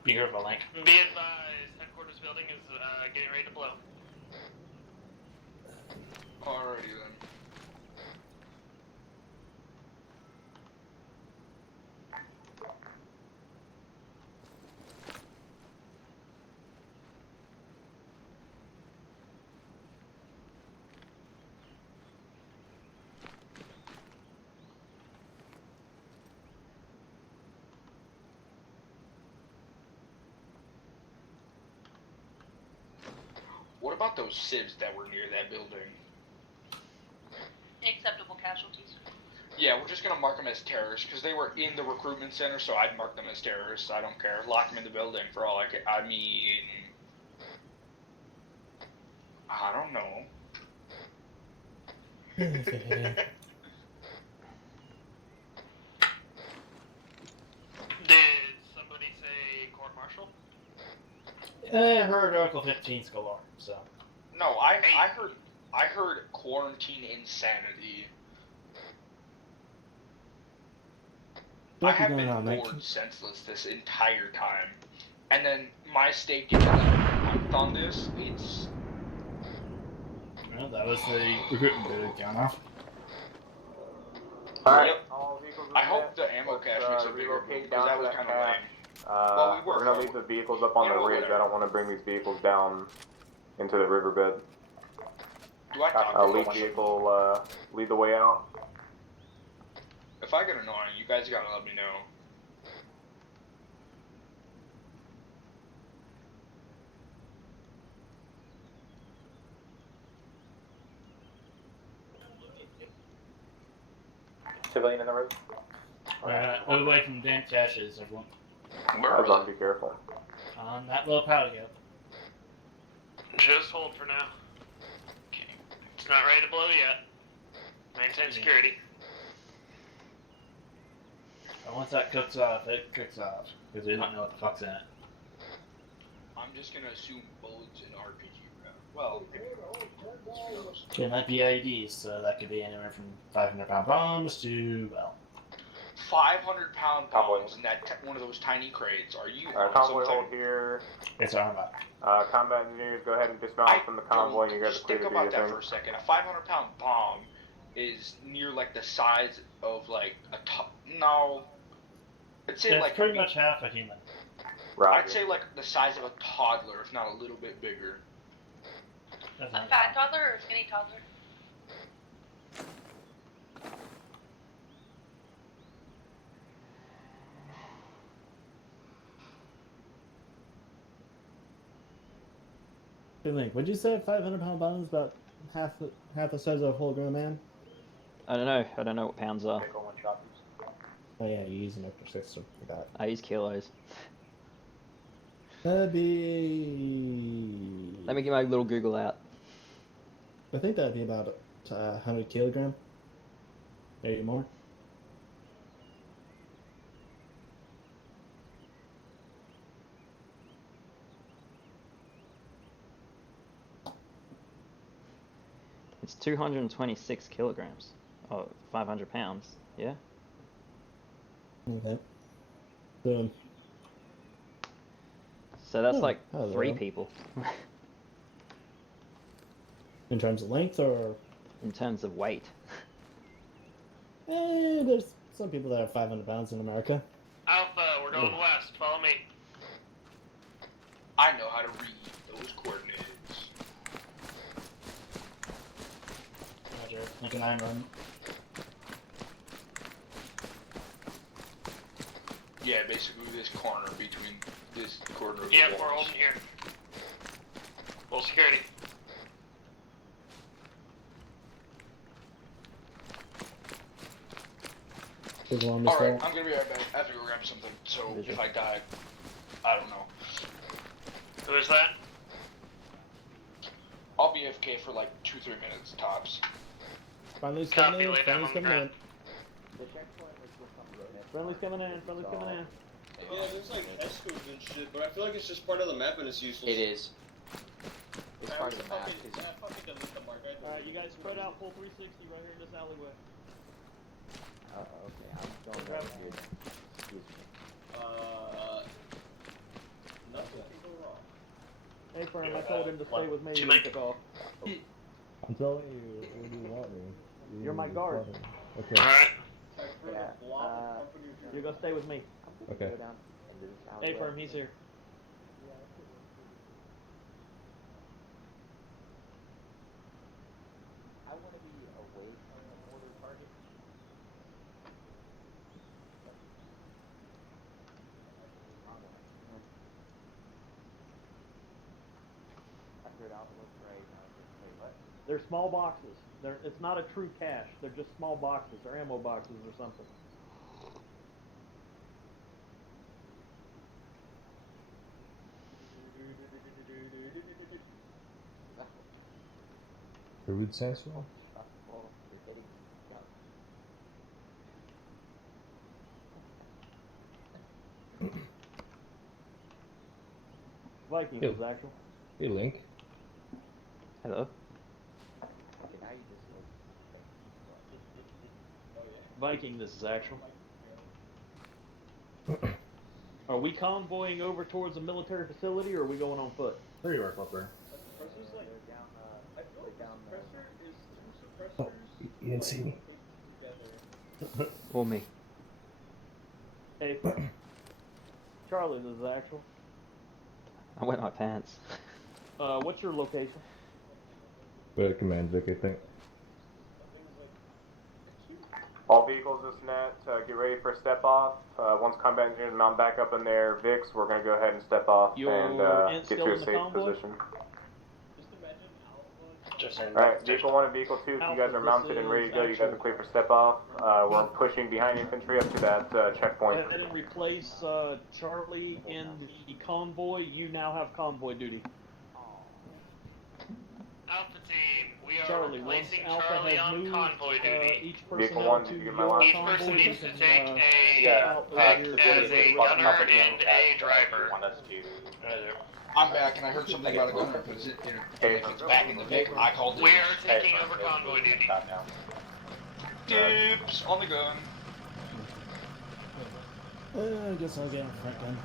Beautiful link. Be advised, headquarters building is getting ready to blow. Alrighty then. What about those civs that were near that building? Acceptable casualties. Yeah, we're just gonna mark them as terrorists because they were in the recruitment center, so I'd mark them as terrorists. I don't care. Lock them in the building for all I care. I mean, I don't know. Did somebody say court-martial? I heard Article 15's galore, so. No, I heard quarantine insanity. I have been bored senseless this entire time, and then my state gets like a month on this. It's Well, that was the recruitment bit gone off. Alright. Yep. I hope the ammo cache makes a bigger move because that was kind of lame. Well, we're gonna leave the vehicles up on the ridge. I don't want to bring these vehicles down into the riverbed. Do I talk to lead vehicle, lead the way out. If I get annoying, you guys gotta let me know. Civilian in the road. Move away from damn caches, everyone. Be careful. On that little patio. Just hold for now. It's not ready to blow yet. Maintain security. And once that cooks off, it cooks off. Because we don't know what the fuck's in it. I'm just gonna assume bullets and RPG round. Well, It might be IEDs, so that could be anywhere from 500-pound bombs to, well... 500-pound bombs in that one of those tiny crates. Are you on convoy something? hold here. It's Arma. Combat engineers, go ahead and dismount from the convoy and you guys Just clear think to do your about that thing. for a second. A 500-pound bomb is near like the size of like a no. I'd say It's like pretty much half a human. I'd say like the size of a toddler, if not a little bit bigger. A fat toddler or a skinny toddler? Hey Link, would you say a 500-pound bomb is about half the size of a full grown man? I don't know. I don't know what pounds are. Oh yeah, you use an extra system for that. I use kilos. That'd be... Let me get my little Google out. I think that'd be about 100 kilogram. Maybe more. It's 226 kilograms. Oh, 500 pounds. Yeah? Okay. So that's like hello. 3 people. In terms of length or? In terms of weight. There's some people that are 500 pounds in America. Alpha, we're going west. Follow me. I know how to read those coordinates. Roger. Lincoln 9 run. Yeah, basically this corner between this corner of the Yep, we're walls. holding here. Full security. Alright, I'm gonna be right back. I have to go grab something, so if I die, I don't know. Who is that? I'll be AFK for like 2-3 minutes tops. Friendly's Copy, coming in. lay down Friendly's on the coming in. ground. Friendly's coming in. Friendly's coming in. Yeah, there's like escorts and shit, but I feel like it's just part of the map and it's useless. It is. It's part of the map. Fucking delete the mark. Alright, you guys spread out full 360 right here in this alleyway. Okay, I'm going over here. Excuse me. Nothing can go wrong. Hey, Fern, I told him to stay with me. Did you when he make- took off. I'm telling you, what do you want me? You're my guard. Okay. Alright. Yeah. You're gonna stay with me. Okay. Go down into this Hey, alleyway. Fern, he's here. I want to be away from the mortar target. I figured out it looks right. Wait, what? They're small boxes. It's not a true cache. They're just small boxes. They're ammo boxes or something. Rude sensual? Viking Yo. is actual. Hey, Link. Hello. Okay, now you just look. Viking, this is actual. Are we convoying over towards a military facility, or are we going on foot? There you are, Flipper. Suppressor's like Down, I feel like the suppressor is two suppressors. Oh, you didn't see me. Together. Or me. Hey, Charlie, this is actual. I wet my pants. What's your location? But Command Vic, I think. All vehicles this net, get ready for step off. Once combat engineers mount back up in their VIX, we're going to go ahead and step off and get to a safe position. Alright, vehicle 1 and vehicle 2, if you guys are mounted and ready to go, you guys are clear for step off. We're pushing behind infantry up to that checkpoint. Go ahead and replace Charlie in the convoy. You now have convoy duty. Alpha team, we are Charlie, once replacing Alpha Charlie has on moved convoy duty. each Vehicle personnel 1, to did you get your my last? Each convoy, person needs to take and, a over as here. a gunner and a driver. I'm back, and I heard something about a gunner, but if it's back in the Vic, I called it. We are taking over convoy duty. Dibs on the gun. I guess I'll get a front gun.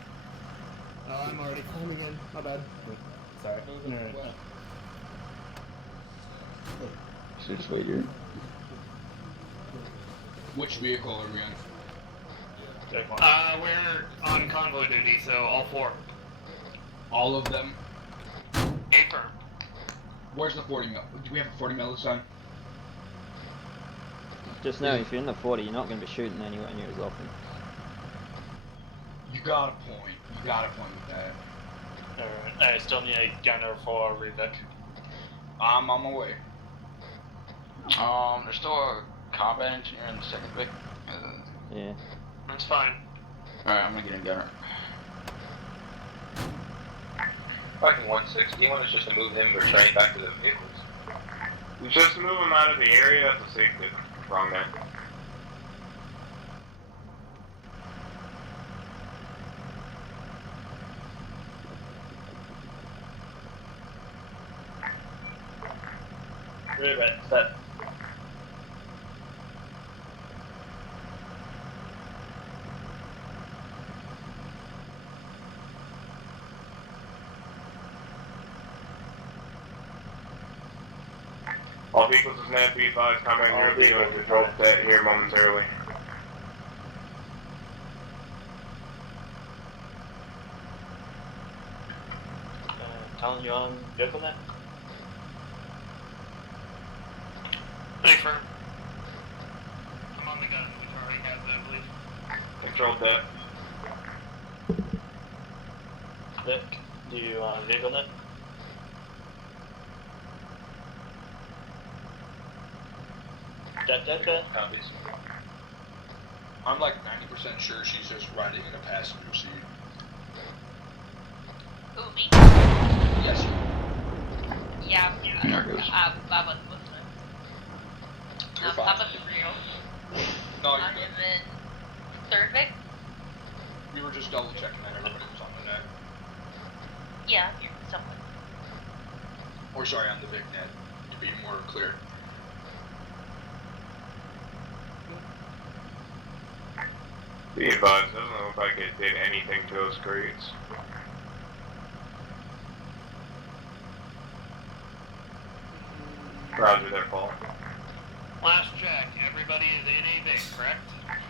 Oh, I'm already climbing in. My bad. Sorry. Alright. Should just wait here. Which vehicle are we on? We're on convoy duty, so all 4. All of them? Affirm. Where's the 40 mil? Do we have a 40 mil this time? Just know, if you're in the 40, you're not going to be shooting anywhere near as often. You got a point. You got a point with that. I still need a gunner for revic. I'm on my way. There's still a combat engineer in the second Vic. Yeah. That's fine. Alright, I'm gonna get a gunner. Fucking 160, you want us just to move him or train back to the vehicles? Just move them out of the area, that's a safety. Wrong man. Revic, set. All vehicles is net, be advised, combat engineers will be able to control set here momentarily. Talon, you on vehicle net? Affirm. I'm on the gun, which already has it, I believe. Control that. Vic, do you vehicle net? Copies. I'm like 90% sure she's just riding in a passenger seat. Who, me? Yes. Yeah, There it goes. I wasn't listening. You're I'm fine. a real. No, I'm you're good. in third Vic. We were just double checking that everybody was on the net. Yeah, you're someone. Or sorry, on the big net, to be more clear. Be advised, doesn't look like it did anything to those crates. Roger that, Paul. Last check, everybody is in a VIC, correct?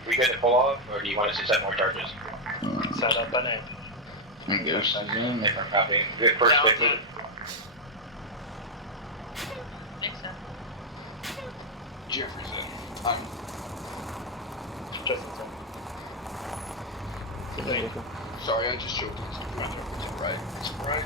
We good to pull off, or do you want us to set more charges? Set up an end. And Ghost is in. Different copy. Good first Sounds pick. good. Makes sense. Jeffrey's in. I'm. Justin's in. Sorry, I just choked on something. It's alright. It's alright.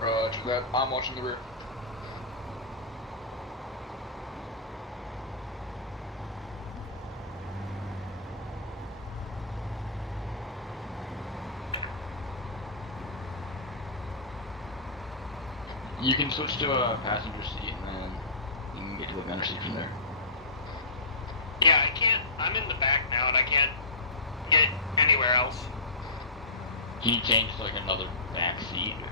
Roger that. I'm watching the rear. You can switch to a passenger seat and then you can get to the gunner seat from there. Yeah, I can't. I'm in the back now, and I can't get anywhere else. Can you change to like another back seat or?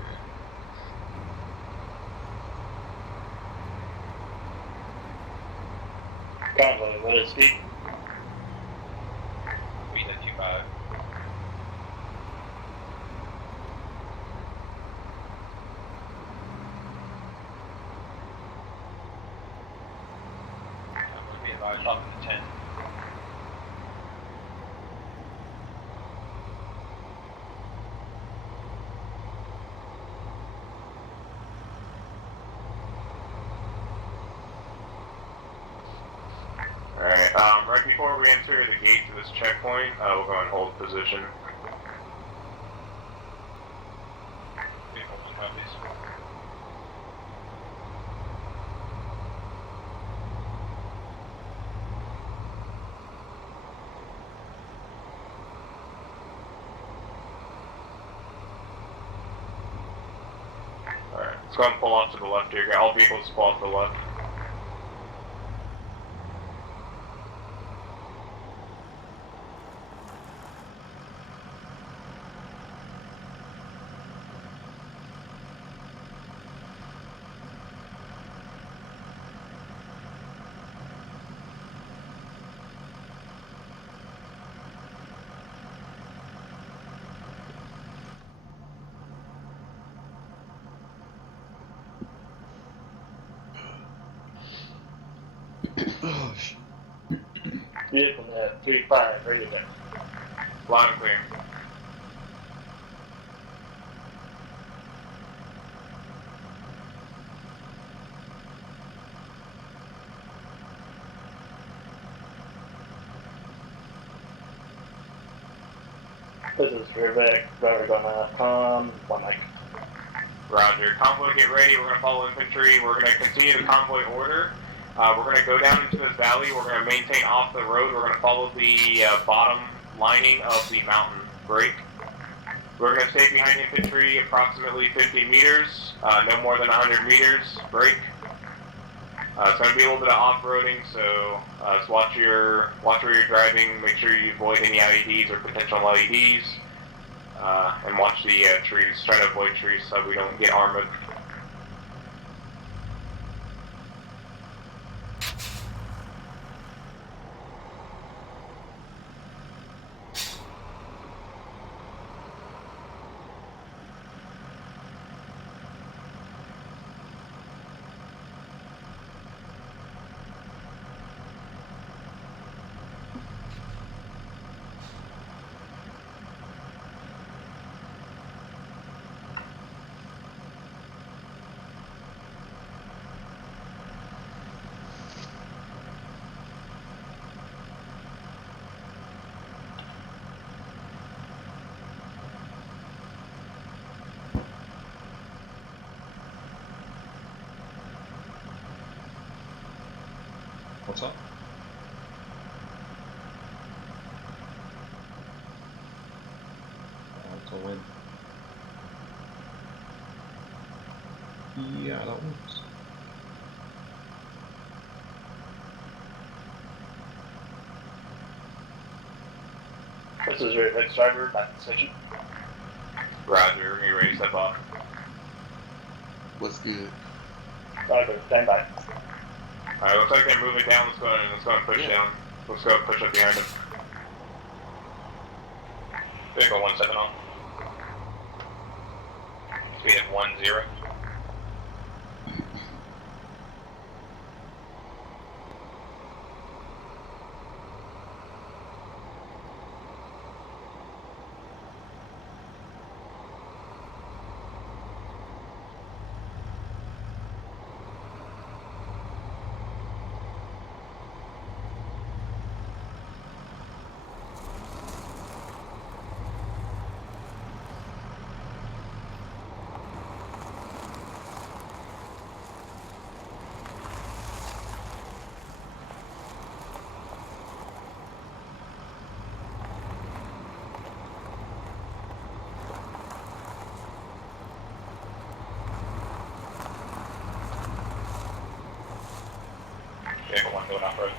Convoy, what is speed? We hit 25. Be advised, up to 10. Alright, right before we enter the gate to this checkpoint, we'll go and hold position. Vehicle 1 copies. Alright, let's go ahead and pull off to the left here. All vehicles pull off to the left. Vehicle net 35, ready there. Loud and clear. This is Vivek, driver gonna come, one mic. Roger. Convoy, get ready. We're going to follow infantry. We're going to continue the convoy order. We're going to go down into this valley. We're going to maintain off the road. We're going to follow the bottom lining of the mountain break. We're going to stay behind infantry approximately 50 meters, no more than 100 meters, break. It's going to be a little bit of off-roading, so just watch where you're driving. Make sure you avoid any IEDs or potential LEDs, and watch the trees. Try to avoid trees so we don't get armored. What's up? to win. Yeah, that works. This is your next driver, back in station. Roger, are you ready to step off? What's good? Roger, stand by. Alright, looks like they're moving down. Let's go and push down. Let's go push up behind them. Vehicle 17 on. Speed of 10. Vehicle 1 going off-road.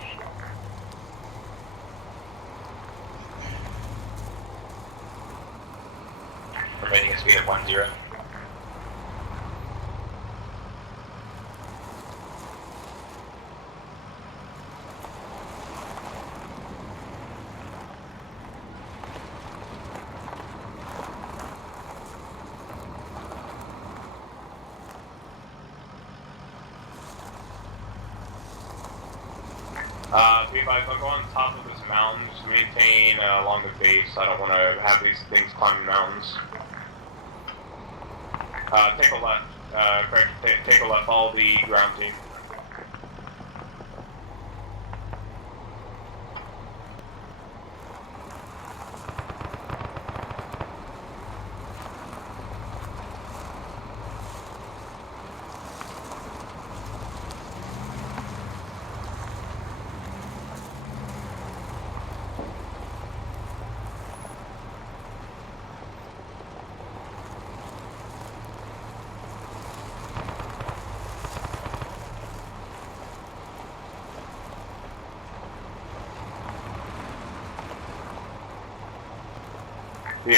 Remaining at speed of 10. Be advised, I'll go on top of this mountain, just maintain along the base. I don't want to have these things climbing mountains. Take a left, correct, take a left, follow the ground team.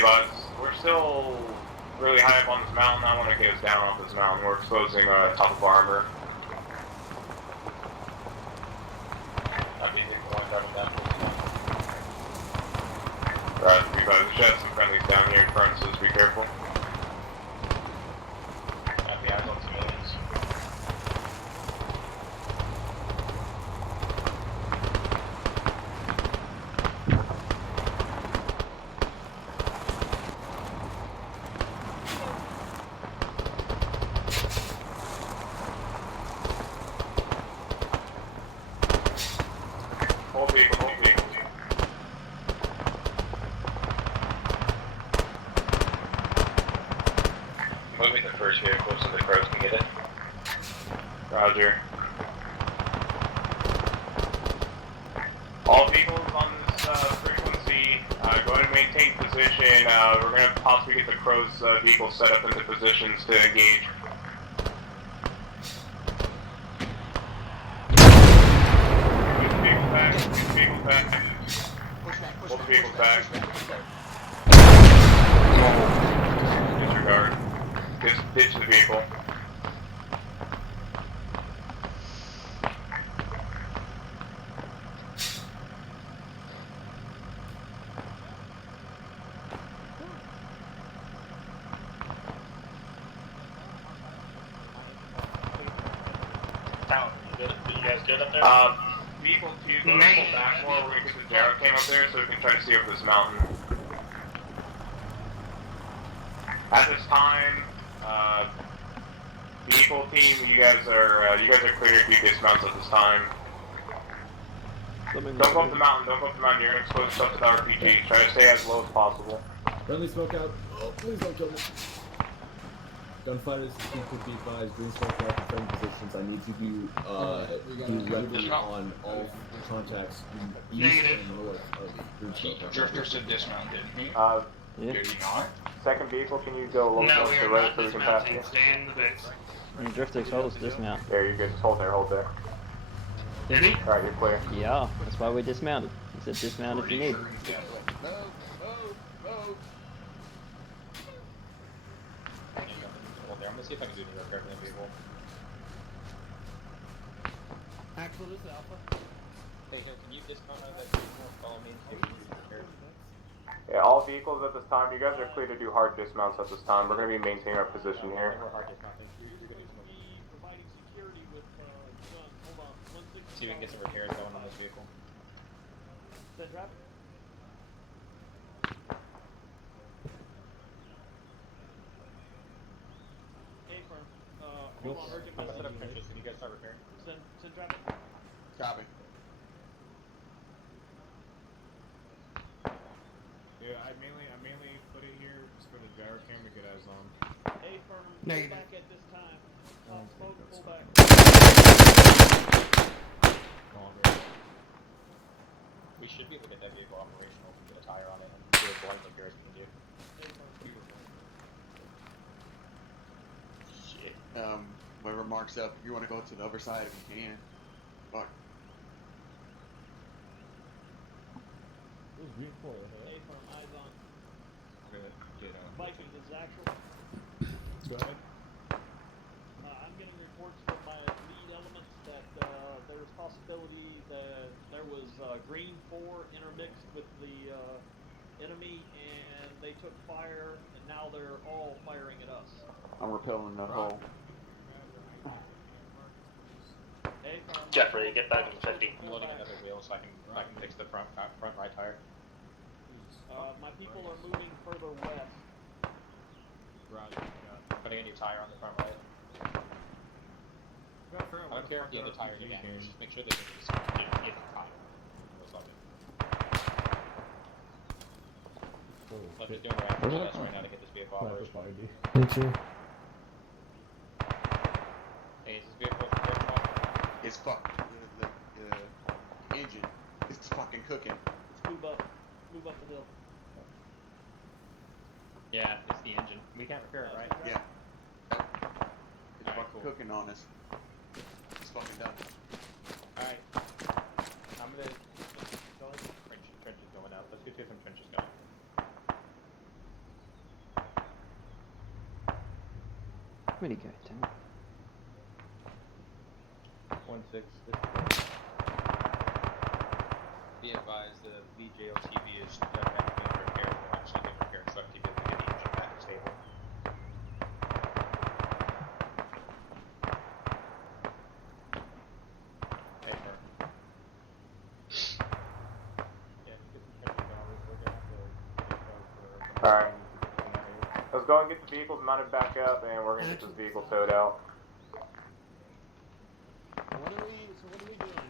But we're still really high up on this mountain. I want to get us down off this mountain. We're exposing top of armor. Right, we should have some friendlies down here in front, so just be careful. Have the eyes on civilians. Hold vehicle, hold vehicle. Moving the first vehicle so the crows can get it. Roger. All vehicles on this frequency, go ahead and maintain position. We're going to possibly get the crow's vehicle set up into positions to engage. Move the vehicles back, move the vehicles back. Pull the vehicles back. Disregard. Ditch the vehicle. Talon, you guys good up there? Vehicle 2, go back more. We're going to get the gyro cam up there so we can try to see over this mountain. At this time, vehicle team, you guys are clear to dismount at this time. Don't go up the mountain, don't go up the mountain. You're going to expose yourself to the RPG. Try to stay as low as possible. Friendly smoke out. Oh, please don't kill me. Gunfighters, keep be advised. Green smoke out in friendly positions. I need to do weapons on all contacts east and north of green smoke. Drifter said dismount, didn't he? Yeah. Did he not? Second vehicle, can you go a little No, more we to the are right not so we can pass you? dismounting. Stay in the base. And Drifter told us to dismount. There, you're good. Just hold there, hold there. Did he? Alright, you're clear. Yeah, that's why we dismounted. He said dismount if you need. Move, move, move. Hold there. I'm gonna see if I can do the repair for that vehicle. Axel, this is Alpha. Hey, Hill, can you dismount out of that vehicle and follow me in case you need repair? Yeah, all vehicles at this time, you guys are clear to do hard dismounts at this time. We're going to be maintaining our position here. We're hard dismounting. You're gonna do some. Providing security with guns. Hold on. 160. See if we can get some repairs going on this vehicle. Send traffic. Hey, firm. Hold on. Urgent I'm gonna set up message. trenches. Can you guys start repairing? Send traffic. Copy. Yeah, I mainly put it here just for the gyro camera to get eyes on. Hey, firm. No, Pull you back at this time. Smoke, pull back. We should be able to get that vehicle operational if we get a tire on it and do as blind repairs as we can do. Shit. Whoever marks up, if you want to go to the other side, if you can. Fuck. Hey, firm. Eyes on. Viking, this is actual. Go ahead. I'm getting reports from my lead elements that there's possibility that there was green 4 intermixed with the enemy, and they took fire, and now they're all firing at us. I'm repelling that hole. Hey, firm. Jeffrey, get back in 50. I'm loading another wheel so I can fix the front right tire. My people are moving further west. Roger. Putting a new tire on the front right. I don't care if the other tire is damaged. Just make sure that it's the tire. Most likely. Left is doing right now to get this vehicle operational. Thank you. Hey, is this vehicle fucked? It's fucked. The engine is fucking cooking. Let's move up. Move up the hill. Yeah, it's the engine. We can't repair it, right? Yeah. It's fucking cooking on us. It's fucking done. Alright. I'm gonna trenches going out. Let's get some trenches going. Where'd he go, damn it? 1-6. Be advised, the VJLTV is not being repaired. We'll actually get repaired truck to get the engine back stable. Hey, Mark. Yeah, get some trenches going. We're gonna have to get for Alright. Let's go and get the vehicles mounted back up, and we're going to get this vehicle towed out. What are we doing?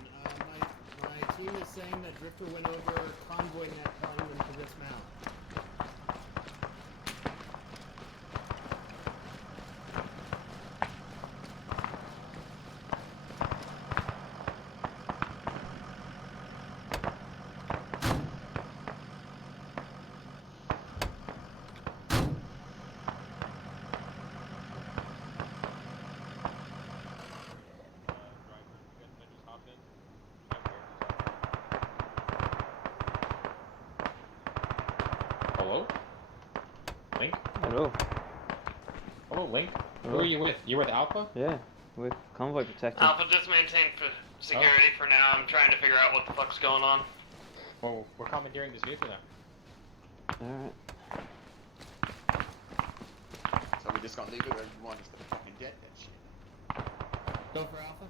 My team is saying that Drifter went over convoy net telling them to dismount. Hello? Link? Hello. Hello, Link. Hello. Who are you with? You're with Alpha? Yeah, we're convoy protecting. Alpha, just maintain security for now. I'm trying to figure out what the fuck's going on. Well, we're commandeering this vehicle now. Alright. So we just gonna leave it, or you want us to fucking get that shit? Go for Alpha.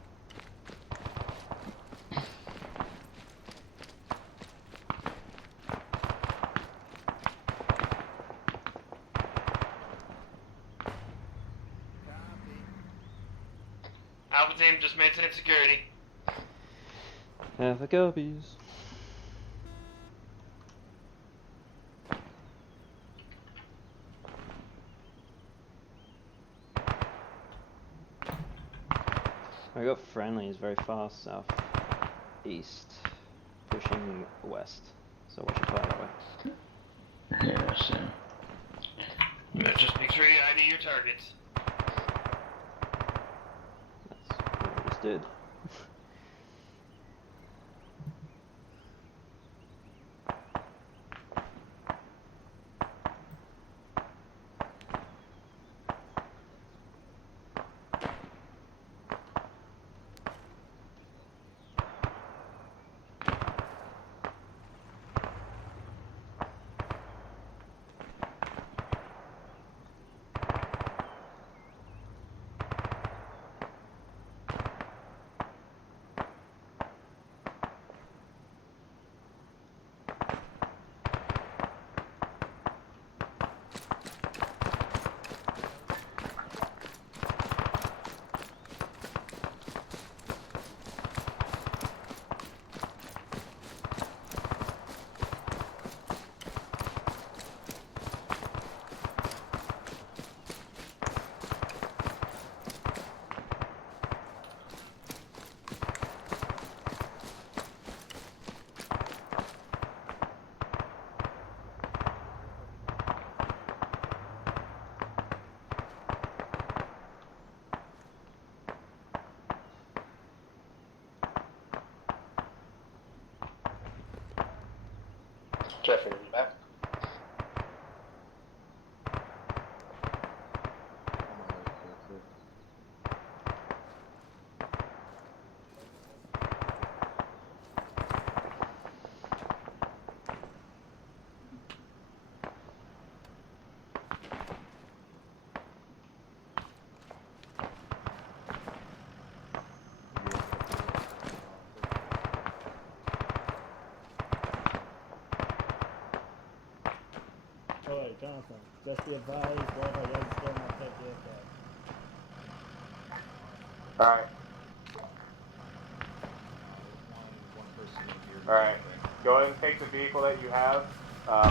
Alpha team, just maintain security. Have a copies. I got friendlies very fast south east, pushing west. So watch your fire that way. Yeah, so. Just make sure you ID your targets. That's what I just did. Jeffrey, are you back? Alright, Jonathan, just be advised, go ahead and still not take the aircraft. Alright. Alright. Go ahead and take the vehicle that you have,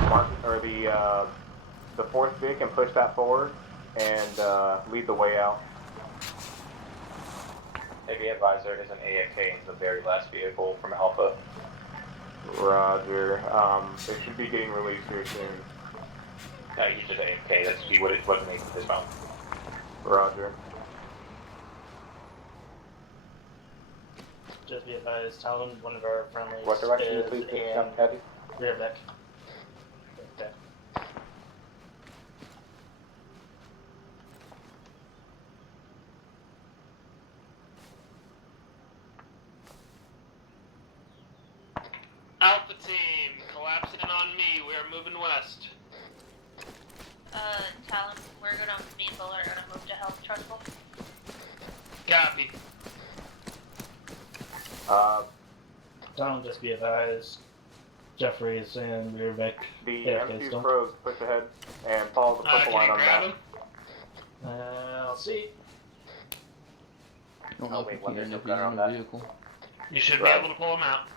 mark, or the fourth Vic, and push that forward, and lead the way out. Hey, be advised, there is an AFK in the very last vehicle from Alpha. Roger. They should be getting released here soon. No, he's just AFK, that's what it wasn't even his phone. Roger. Just be advised, Talon, one of our friendlies, What direction is please, in Caddy? rear Vic. Okay. Alpha team, collapse in on me. We are moving west. Talon, we're gonna, me and Bull are gonna move to health truckle. Copy. Talon, just be advised, Jeffrey is in rear Vic. The AFK M2 still. pros push ahead and follow the purple line on the map. I'll see. Oh, wait, one, there's no gunner on that. You should be able to pull them out.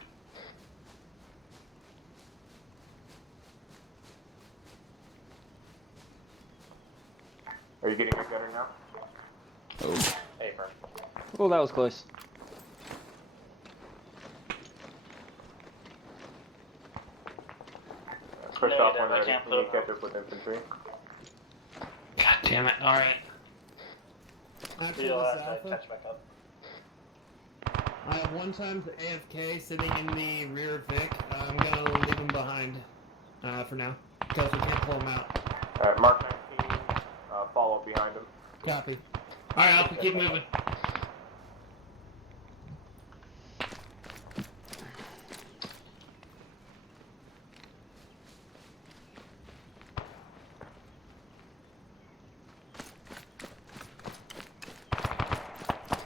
Are you getting a gunner now? Oh. Hey, firm. Oh, that was close. Push No, off you when don't. I ready. can't You put need to him catch up with infantry. God damn it. Alright. After You'll this have to alpha, catch back up. I have one time AFK sitting in the rear Vic. I'm gonna leave him behind for now because we can't pull him out. Alright, Mark 19, follow behind him. Copy. Alright, Alpha, keep moving.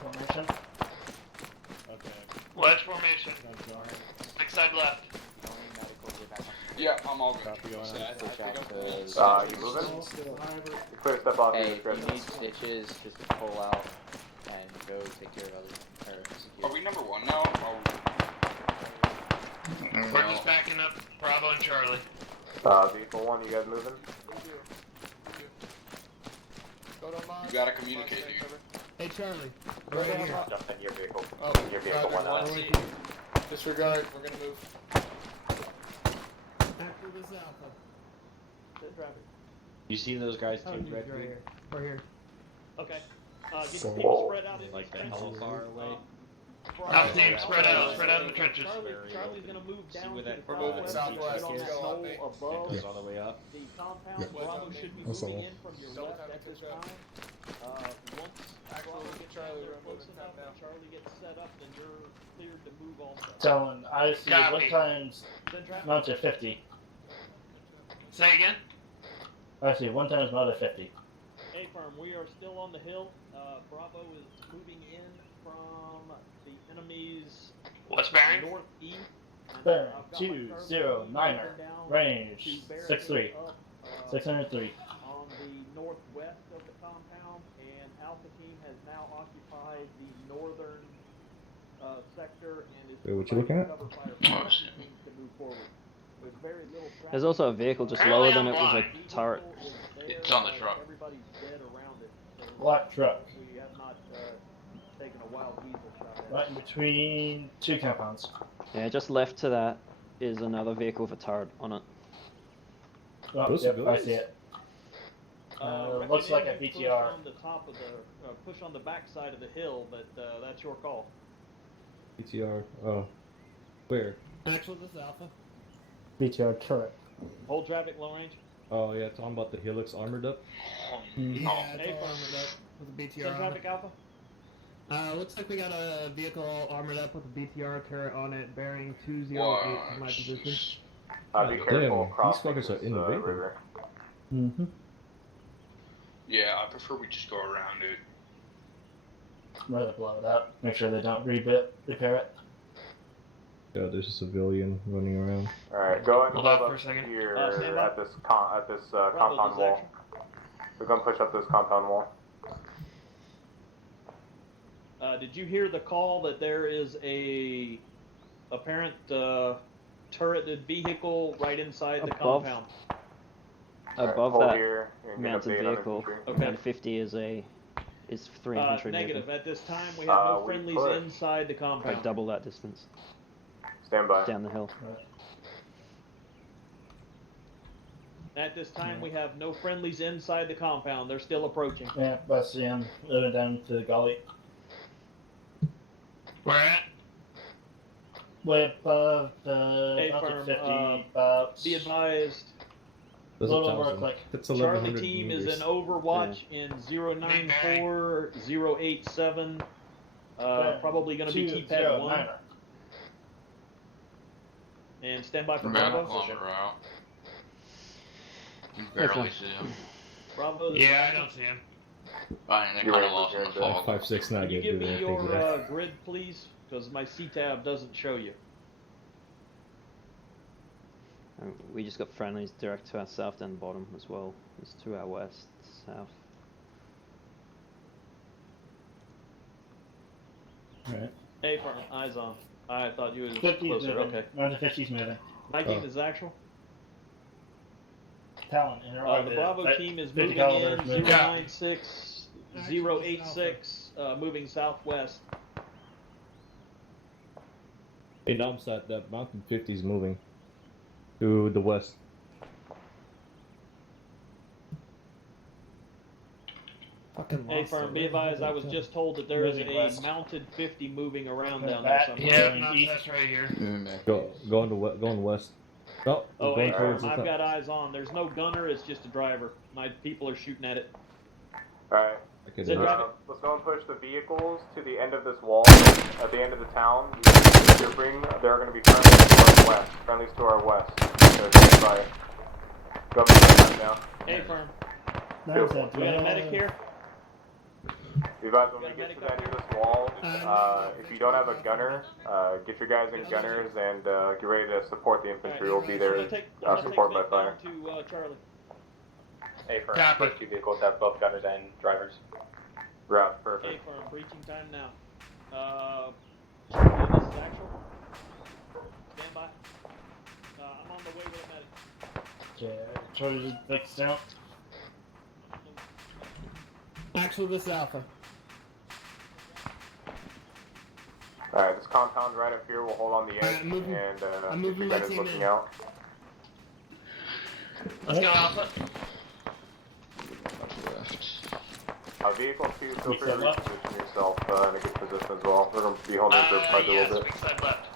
Formation. Okay. Wedge formation. Next side left. Yeah, I'm all good. Copy on. So I Push think out I'm to You moving? still. You clear stuff off your Hey, if you discretion. need stitches, just pull out and go take care of other or secure. Are we number one now? We're just backing up Bravo and Charlie. Vehicle 1, you guys moving? You gotta communicate, dude. Hey Charlie, right here. Jump in your vehicle. Oh, Your vehicle Roger, 1 disregard, we're gonna move. After this alpha. Good driver. You see those guys Oh, team dude, red right green? here. We're here. Okay. Get your people spread out in Like these that trenches. hella far away. Alpha team, spread out in the trenches. Charlie's gonna move See down where to that the We're moving southwest, southwest. on that Go on knoll me. above It goes all the way up. the compound. Bravo should be That's moving all. in from your Double left tap at to this catch up. time. Once Bravo gets down Charlie, there we're close moving enough top and Charlie gets set up, then you're cleared to move also. Talon, I see Copy. what times Then traffic. mounted 50. Say again? I see 1 times mounted 50. A firm, we are still on the hill. Bravo is moving in from the enemy's What's bearing? northeast. Bearing 209er. Range 63. 603. On the northwest of the compound, and Alpha Team has now occupied the northern sector and is Wait, what you looking at? cover fire for Alpha Team to move forward. There's very little traffic. There's also a vehicle just Apparently lower than I'm it was blind. a turret. It's on the truck. Everybody's dead around it. So Black truck. we have not taken a wild weasel shot at it. Right in between 2 compounds. Yeah, just left to that is another vehicle with a turret on it. Oh, Those yep, I civilians? see it. Looks like a recommend you BTR. Push on the top of the, push on the back side of the hill, but that's your call. PTR. Oh. Where? Actual, this is Alpha. BTR turret. Hold traffic, low range. Oh yeah, talking about the Helix armored up. Yeah, Oh. it's Hey, all armored up with a BTR Send on it. traffic alpha. Looks like we got a vehicle all armored up with a BTR turret on it, bearing 208 from my position. Be Damn, careful these crossing fuckers are this in the vehicle. river. Mm-hmm. Yeah, I prefer we just go around it. Rather blow it up. Make sure they don't repair it. Yeah, there's a civilian running around. Alright, go ahead and Hold hold on for up a second. here Stand by. at this compound this wall. action. We're gonna push up this compound wall. Did you hear the call that there is a apparent turreted vehicle right inside the Above. compound? Above hold that here and get mounted update on vehicle, infantry. Okay. man 50 is 3 infantry Negative. vehicle. At this time, we have no we friendlies push. inside the compound. Like double that distance Stand by. down the hill. At this time, we have no friendlies inside the compound. They're still approaching. Yeah, I see him moving down to the gully. Where at? Way above the Hey, mounted firm, 50, about Be advised, a little over a click. That's Charlie 1100 team meters. is in Overwatch in 094087. Probably going to be keypad 1. 209er. And stand by for About a Bravo. kilometer out. You barely see him. Bravo. Yeah, I don't see him. Fine, they You're kind of right, lost in the we're fog. 5.6 not Can you good. give do me anything your there. grid, please? Because my C-tab doesn't show you. We just got friendlies direct to our south and bottom as well. It's to our west, south. Alright. Hey, firm, eyes on. I thought you was 50's closer. moving. Okay. Mounted 50's moving. 19 is actual. Talon, interrupt The Bravo team is 50 moving caliber in is moving. 096 086, moving southwest. Hey, Namsat, that Mountain 50 is moving to the west. Fucking Hey, lost firm, it. be advised, I was just told that there is Moving a west. mounted 50 moving around Moving down there back. somewhere. Yeah, Going no, east. that's right here. Going west. Oh, Oh, going hey, towards firm, the I've top. got eyes on. There's no gunner, it's just a driver. My people are shooting at it. Alright. Okay, Sit then. down. Let's go and push the vehicles to the end of this wall, at the end of the town. You're there are going to be friendlies to our west. Friendlies to our west. So stand by. Go that now. Hey, firm, Nice, we got a medic here. Be advised when we get to the end of this wall, if you don't have a gunner, get your guys in gunners and get ready to support the infantry. We'll be there I'm gonna take support by Vic fire. down to Charlie. Hey, for Copy. first 2 vehicles have both gunners and drivers. Route, Hey, perfect. firm, breaching time now. Charlie, this is actual. Stand by. I'm on the way with a medic. Okay, Charlie fixed out. Actual, this is Alpha. Alright, this compound right up here, we'll hold on the edge I'm moving- and I'm get moving you my guys team looking in. out. Let's go, Alpha. left. Vehicle 2, feel free to said left? reposition yourself in a good position as well. We're going to be holding for quite a yes, little bit. weak side left.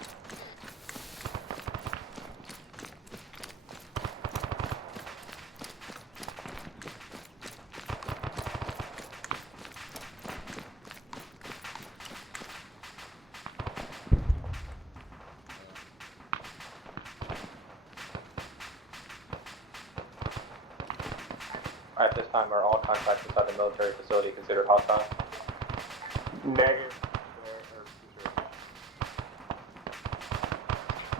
At this time, are all contacts inside the military facility considered hostile? Negative.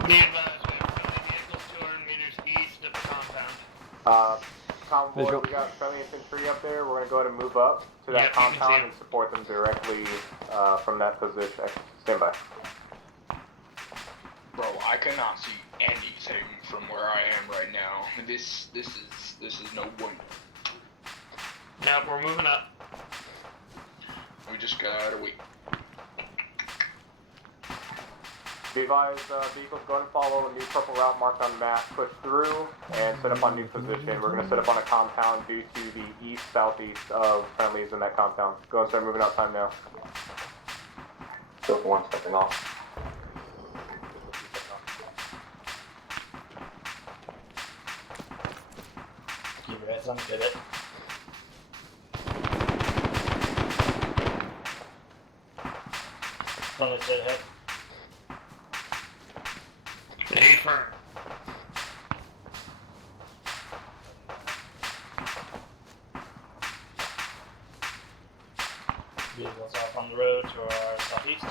Be advised, we have friendly vehicles 200 meters east of the compound. Convoy, Visual. we got friendly infantry up there. We're going to go ahead and move up to that Yep, you can see compound them. and support them directly from that position. Stand by. Bro, I cannot see anything from where I am right now. This is no wonder. Now we're moving up. We just gotta wait. Be advised, vehicles go and follow a new purple route marked on the map, push through, and set up on new position. We're going to set up on a compound due to the east-southeast of friendlies in that compound. Go and start moving out time now. So for one stepping off. Keep your heads on, get it. Friendly straight ahead. Stay firm. Vehicles off on the road to our southeast.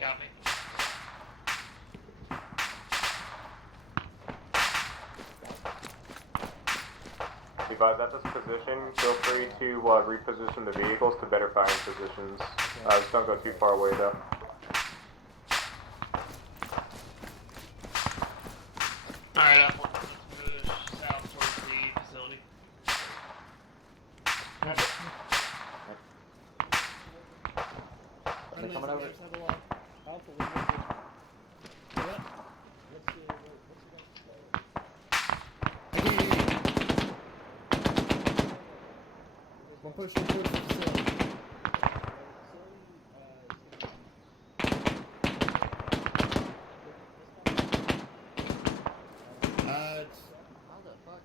Copy. Be advised, at this position, feel free to reposition the vehicles to better firing positions. Just don't go too far away though. Alright, let's move south towards the facility. Are they coming over? We're pushing towards the facility. How the fuck?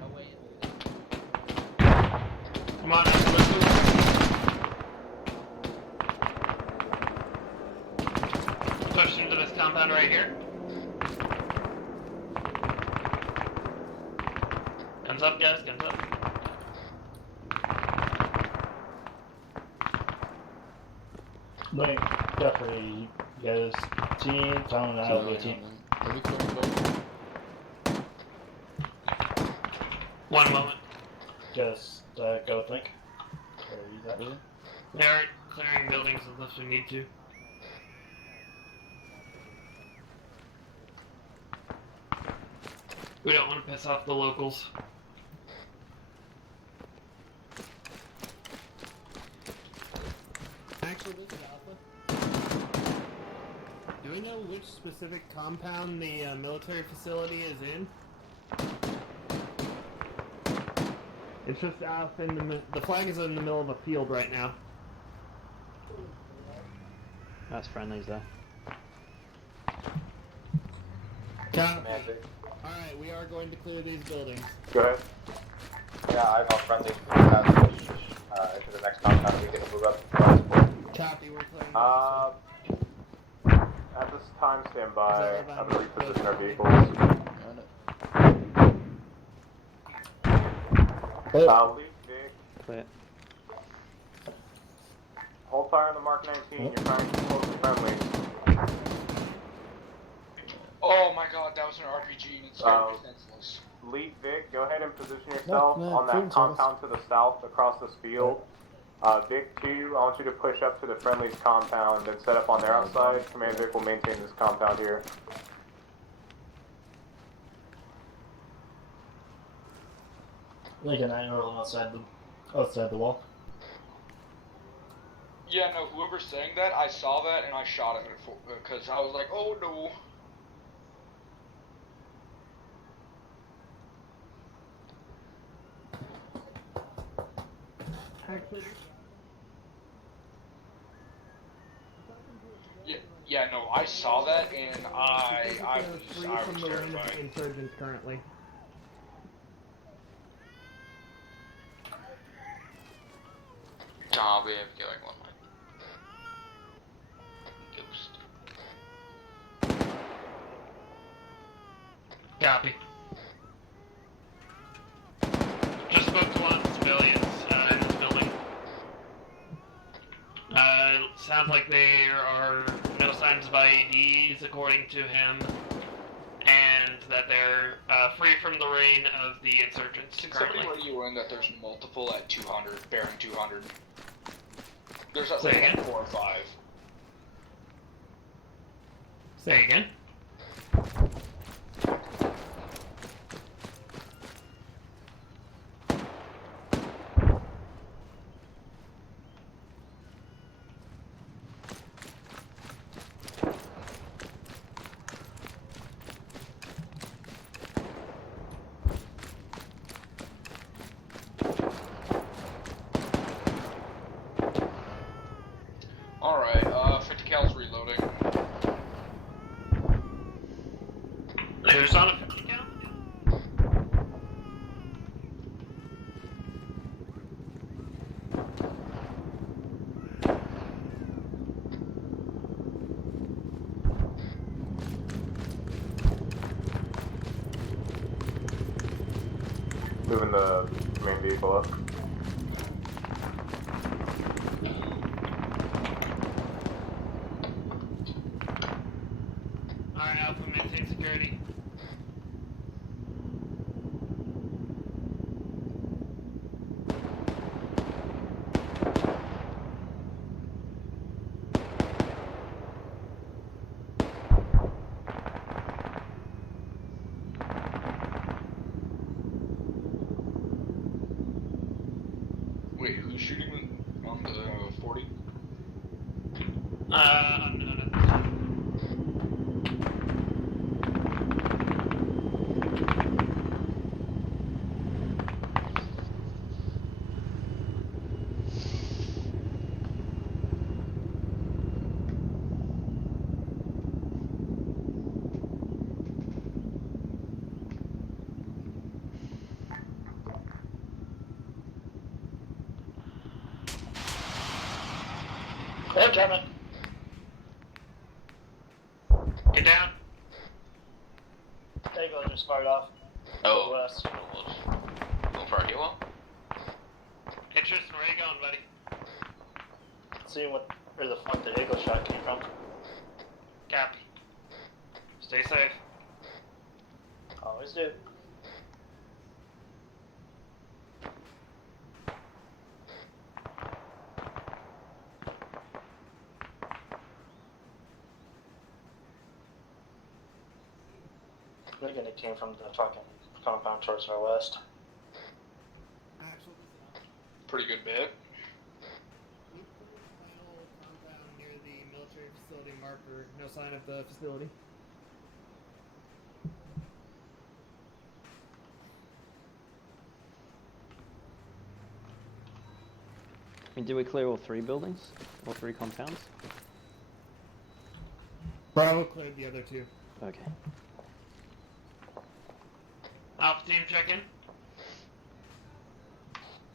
No way. Come on, let's move. Push into this compound right here. Guns up, guys, guns up. Wait, definitely, you guys, team, Talon, and I will be a team. Are we clearing both? One moment. Just go think. Or you got Really? They aren't clearing buildings unless we need to. We don't want to piss off the locals. Actually, this is Alpha. Do we know which specific compound the military facility is in? It's just out in the flag is in the middle of a field right now. That's friendlies there. Alright, we are going to clear these buildings. Go ahead. Yeah, I've got friendlies into the next compound. We can move up. Copy, we're clearing. At this time, stand by. I'm going to reposition our vehicles. Lead Vic. Clear. Hold fire on the Mark 19. You're trying to close the friendly. Oh my god, that was an RPG and it's very defenseless. Lead Vic, go ahead and position yourself No, on that clearance compound to the south across this field. Vic 2, I want you to push up to the friendly's compound and set up on their outside. Command Vic will maintain this compound here. Lincoln, I know outside the wall. Yeah, no, whoever's saying that, I saw that and I shot at it because I was like, oh no. Yeah, no, I saw that and I Free was from the reign of terrified. the insurgents currently. Nah, we have going one way. Ghost. Copy. Just spoke to one of the civilians in this building. Sounds like there are no signs of IEDs according to him, and that they're free from the reign of the insurgents Can currently. somebody let you in that there's multiple at 200, bearing 200? There's at Say least again? 4 or 5. Say again? Alright, 50 cal's reloading. Who's on a 50 cal? Moving the main vehicle up. Alright, Alpha, maintain security. Wait, who's shooting on the 40? Unknown at this time. Hey, German. Get down. There you go, just fired off. Oh. West. Going for our helo? Hey Tristan, where you going, buddy? Seeing where the fuck the eagle shot came from. Copy. Stay safe. Always do. Again, it came from the fucking compound towards our west. Pretty good bit. Final compound near the military facility marker. No sign of the facility. I mean, did we clear all 3 buildings? All 3 compounds? Bravo cleared the other 2. Okay. Alpha team, check in.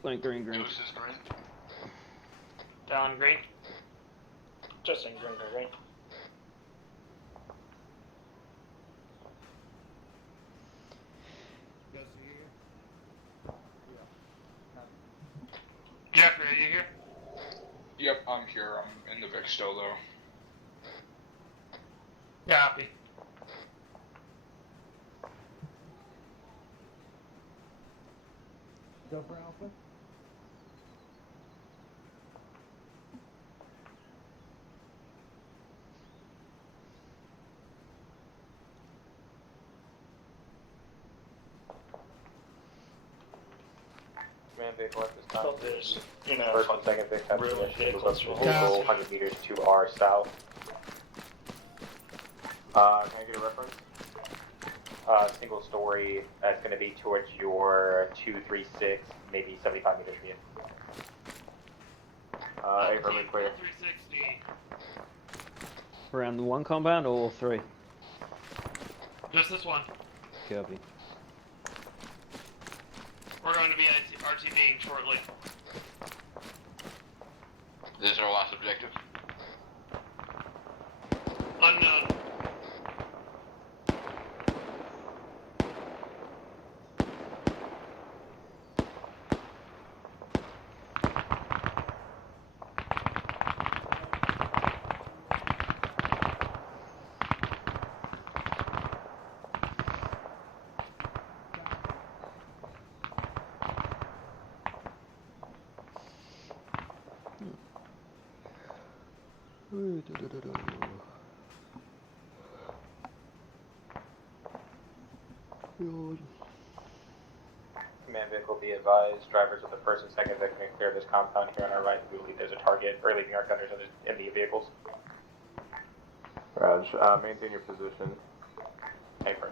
Green, green, green. Ghost is green. Talon, green. Just in green. Ghost, are you here? Jeffrey, are you here? Yep, I'm here. I'm in the Vic still, though. Copy. Go for Alpha. Command vehicle at this time. So there's, you know, First and second Vic have really positions close of to the the vehicle house. 100 meters to our south. Can I get a reference? Single story, that's going to be towards your 236, maybe 75 meters from you. Affirmative, clear. 360. Around the one compound or all three? Just this one. Copy. We're going to be RTBing shortly. This is our last objective. Unknown. Command vehicle, be advised. Drivers of the first and second that can clear this compound here on our right. We believe there's a target, or leaving our gunners in the vehicles. Raj, maintain your position. Paper.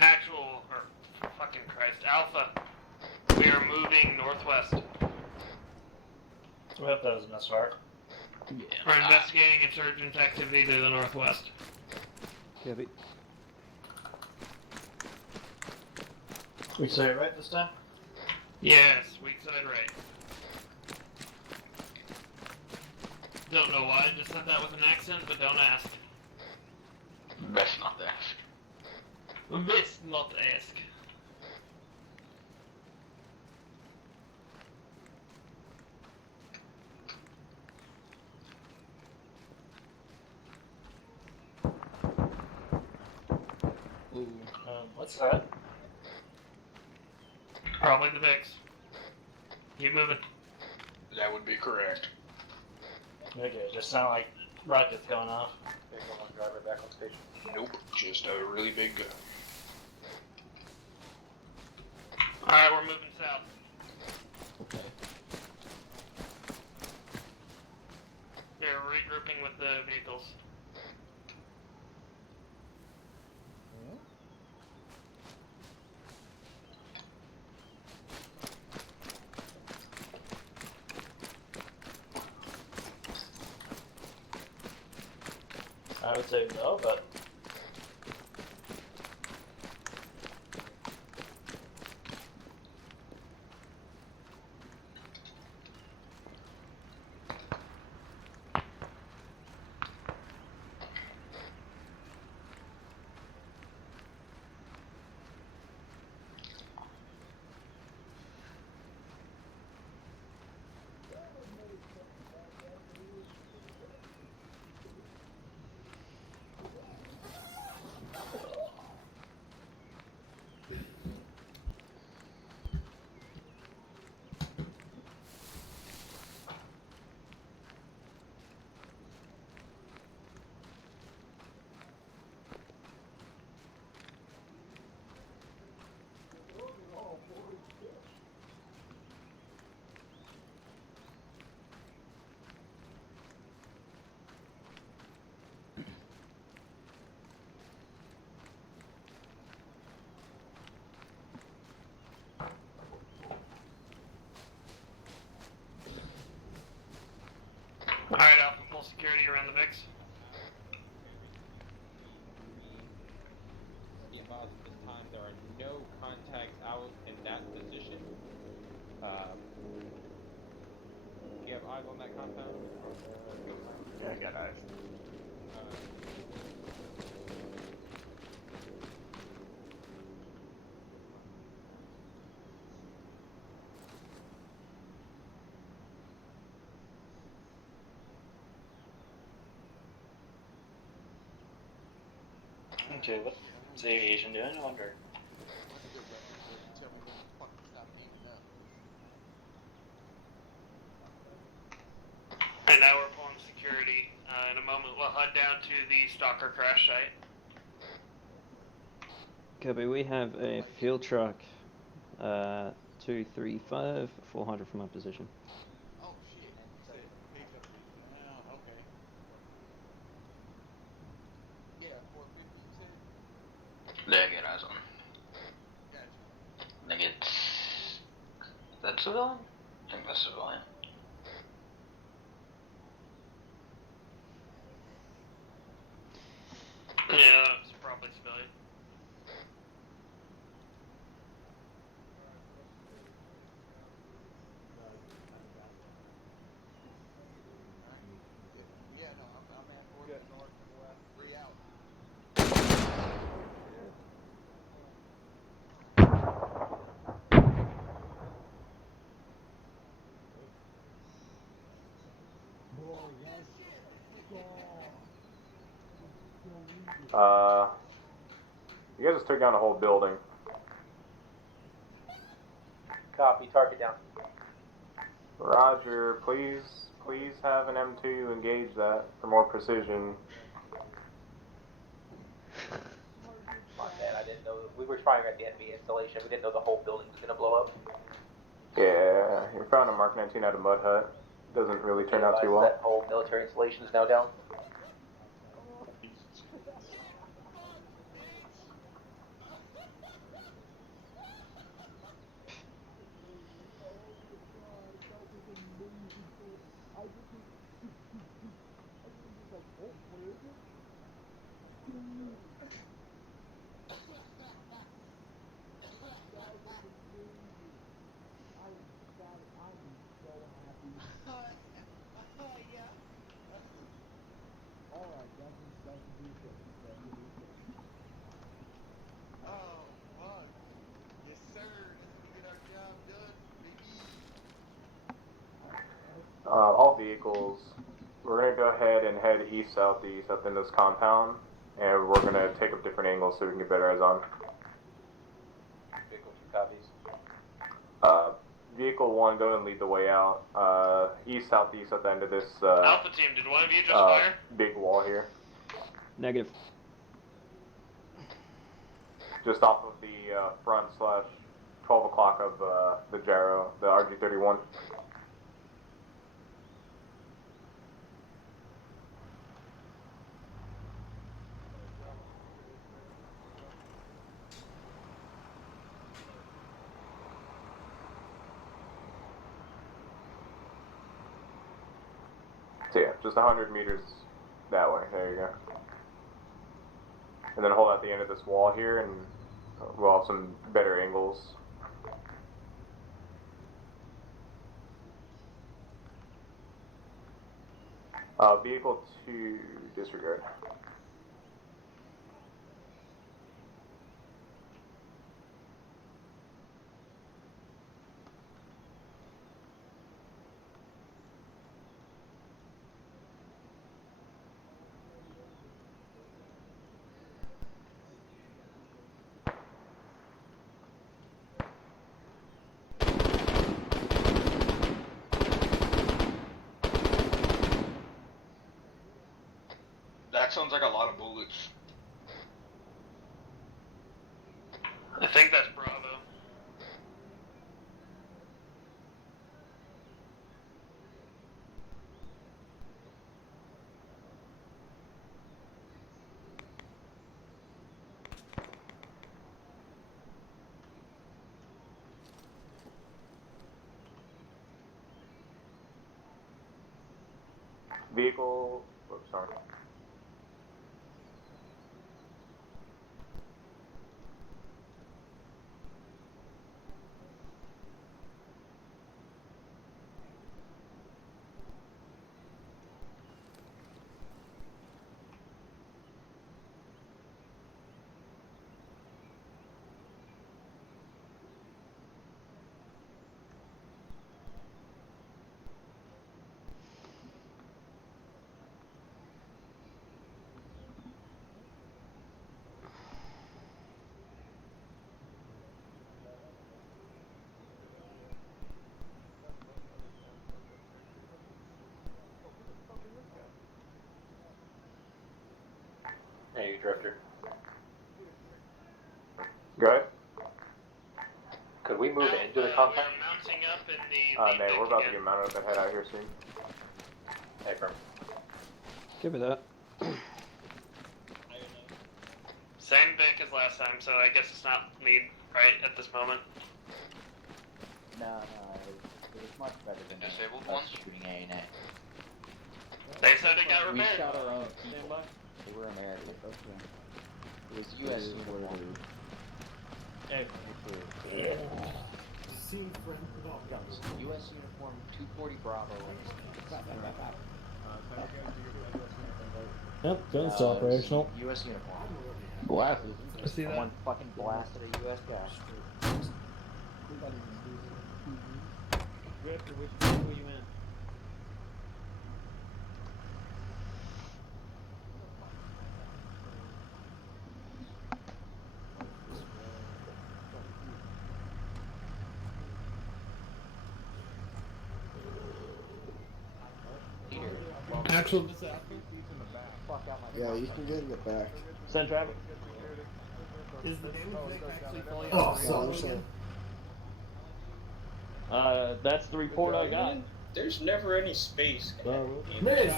Actual, or fucking Christ, Alpha. We are moving northwest. We hope that was a misfire. We're investigating insurgent activity to the northwest. Copy. We say it right this time? Yes, weak side right. Don't know why I just said that with an accent, but don't ask. Best not to ask. Best not ask. What's that? Probably the VIX. Keep moving. That would be correct. Okay, it just sounded like rockets going off. Vehicle one driver back on station. Nope, just a really big gun. Alright, we're moving south. Okay. They're regrouping with the vehicles. I would say no, but Alright, Alpha, full security around the VIX. Yeah, Do you have eyes on that compound? On the ghost line? Yeah, I got eyes. Okay, what's aviation doing? I wonder. That's a good weapon, but tell me when to fucking stop aiming up. And now we're pulling security. In a moment, we'll head down to the stalker crash site. Copy, we have a field truck, 235, 400 from our position. Oh shit. Page up. Oh, okay. Yeah, 450 you said? Yeah, I got eyes on. Gotcha. I think it's... Is that civilian? I think that's civilian. Yeah, it's probably civilian. Yeah, no, I'm at 4 north and west. 3 out. You guys just took down a whole building. Copy, target down. Roger, please have an M2 engage that for more precision. Man, I didn't know. We were trying at the enemy installation. We didn't know the whole building was going to blow up. Yeah, you found a Mark 19 out of Mud Hut. Doesn't really turn out too well. That whole military installation is now down. Oh, fuck. Yes, sir. That's how we get our job done, baby. All vehicles, we're going to go ahead and head east-southeast up in this compound, and we're going to take up different angles so we can get better eyes on. Vehicle 2 copies. Vehicle 1, go and lead the way out. East-southeast at the end of this Alpha team, did one of you just fire? big wall here. Negative. Just off of the front / 12 o'clock of the gyro, the RG-31. So yeah, just 100 meters that way. There you go. And then hold out the end of this wall here, and we'll have some better angles. Vehicle 2, disregard. That sounds like a lot of bullets. I think that's Bravo. Vehicle, whoops, sorry. you, Drifter. Go ahead. Could we move into the compound? Mounting up in the Mate, we're about to get mounted up and head out here soon. Hey, firm. Give me that. Same Vic as last time, so I guess it's not lead right at this moment. No, it was much better than Disabled us ones? shooting A&A. They said it got We repaired. shot our own people. They were American. It was U.S. uniform. U.S. uniform 240 Bravo. Yep, guns still operational. U.S. uniform. Blasted. See that? Someone fucking blasted a U.S. guy. Drifter, which vehicle you in? Actual disaster. Yeah, you can get in the back. Send traffic. Is the damage Vic actually fully Oh, operational so- again? That's the report I got. There's never any space. Miss.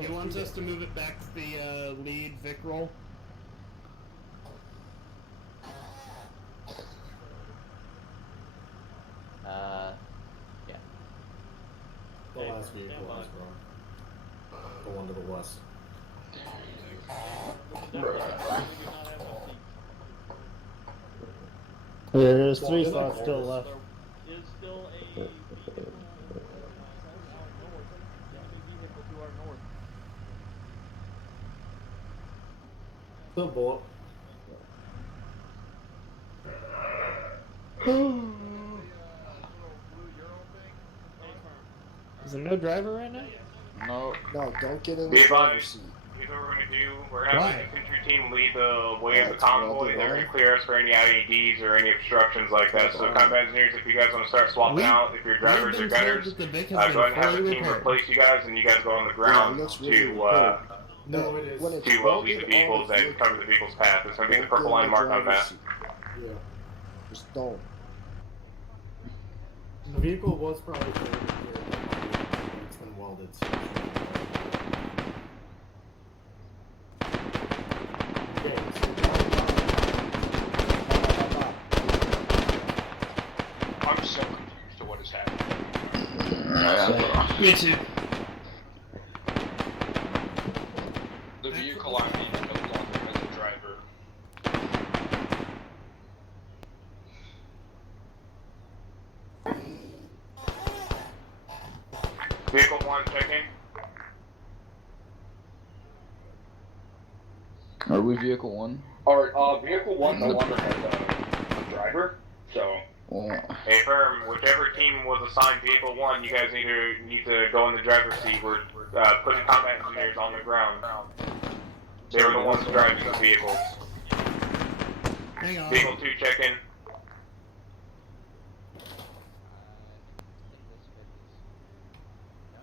He wants us to move it back to the lead Vic roll. Yeah. The last vehicle was wrong. The one to the west. There's 3 spots still left. Is still a vehicle to our north. Still bullet. Is there no driver right now? No, don't get in Be the driver's advised, seat. here's what we're gonna do. We're gonna have Why? an infantry team lead the way of the That's well convoy. done. They're gonna clear us for any IEDs or any obstructions like that. So, combat engineers, if you guys want to start swapping We- out, if you're drivers or we've been told gunners, that the Vic go has ahead and been have a fully team repaired. replace you guys, and you guys go on the ground Yeah, that's to really repaired. No, it is. When it's lead the welded vehicles on the and cover the vehicle's path. It's gonna be the don't purple get in line the marked on driver's map. seat. Yeah. Just don't. The vehicle was probably here. It's been welded. So I'm so confused to what is happening. Me too. The vehicle I'm in no longer has a driver. Vehicle 1 checking. Are we vehicle 1? Vehicle 1 no longer has a driver, so... Hey, firm, whichever team was assigned vehicle 1, you guys need to go in the driver's seat. We're putting combat engineers on the ground. They were the ones driving the vehicles. Hang on. Vehicle 2 check-in.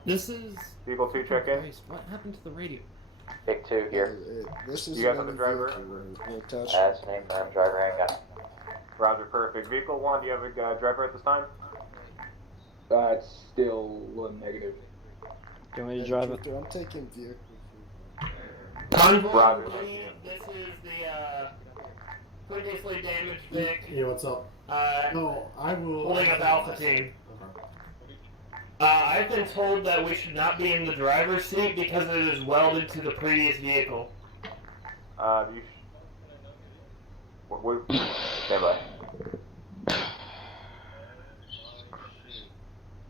This is. Vehicle 2 check-in. Christ, what happened to the radio? Vic 2 here. This is You guys have another a driver? vehicle we're attached. That's name firm, driver and gun. Roger, perfect. Vehicle 1, do you have a driver at this time? It's still negative. Do you want me to drive it? I'm taking vehicle. Convoy, Roger. this is the previously damaged Vic. yeah, what's up? No, I will. Holding up Alpha Team. I've been told that we should not be in the driver's seat because it is welded to the previous vehicle. Stand by.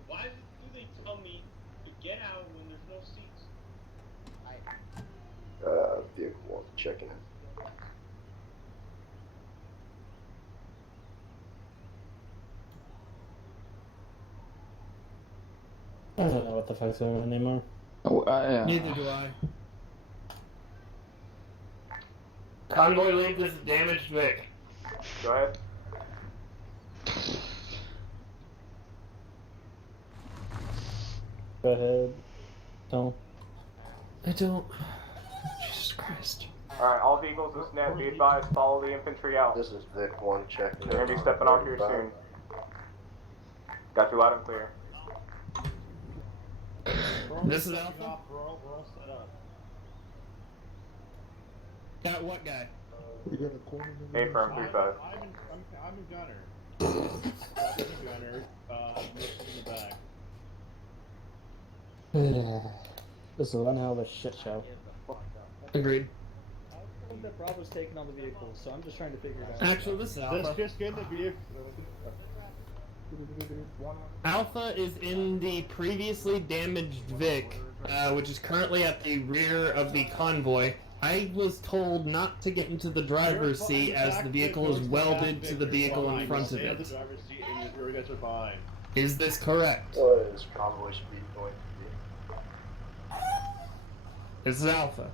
Why do they tell me to get out when there's no seats? Vehicle 1, checking in. I don't know what the fuck's going on anymore. Neither do I. Convoy lead this damaged Vic. Go ahead. Go ahead. Don't. I don't. Jesus Christ. Alright, all vehicles this net, be advised, follow the infantry out. This is Vic 1 checking. They're gonna be stepping off here soon. Got you loud and clear. This is Alpha? We're all set up. Got what guy? Hey, firm 3-5. I'm a gunner. I'm a gunner. In the back. This is one hell of a shit show. Agreed. I think that Bravo's taking on the vehicle, so I'm just trying to figure it out. Actually, this is Alpha. Just get in the vehicle. Alpha is in the previously damaged Vic, which is currently at the rear of the convoy. I was told not to get into the driver's seat as the vehicle is welded to the vehicle in front of it. Is this correct? What is convoy speed going to be? This is Alpha.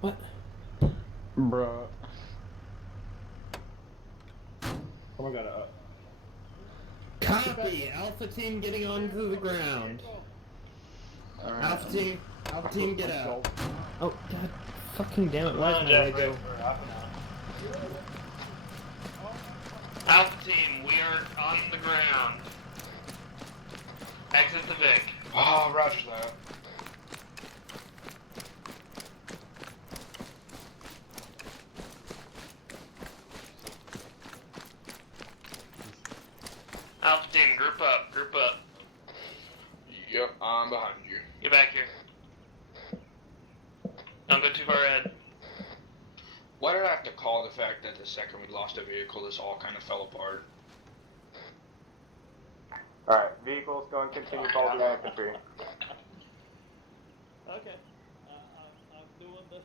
What? Bruh. Oh my god. Copy! Alpha team getting onto the ground. Alright. Alpha team get out. Oh god fucking damn it, why is my leg go? Alpha team, we are on the ground. Exit the Vic. Oh, roger that. Alpha team, group up, group up. Yep, I'm behind you. Get back here. Don't go too far ahead. Why did I have to call the fact that the second we lost a vehicle, this all kind of fell apart? Alright, vehicles going to continue to follow the infantry. Okay. I'm doing the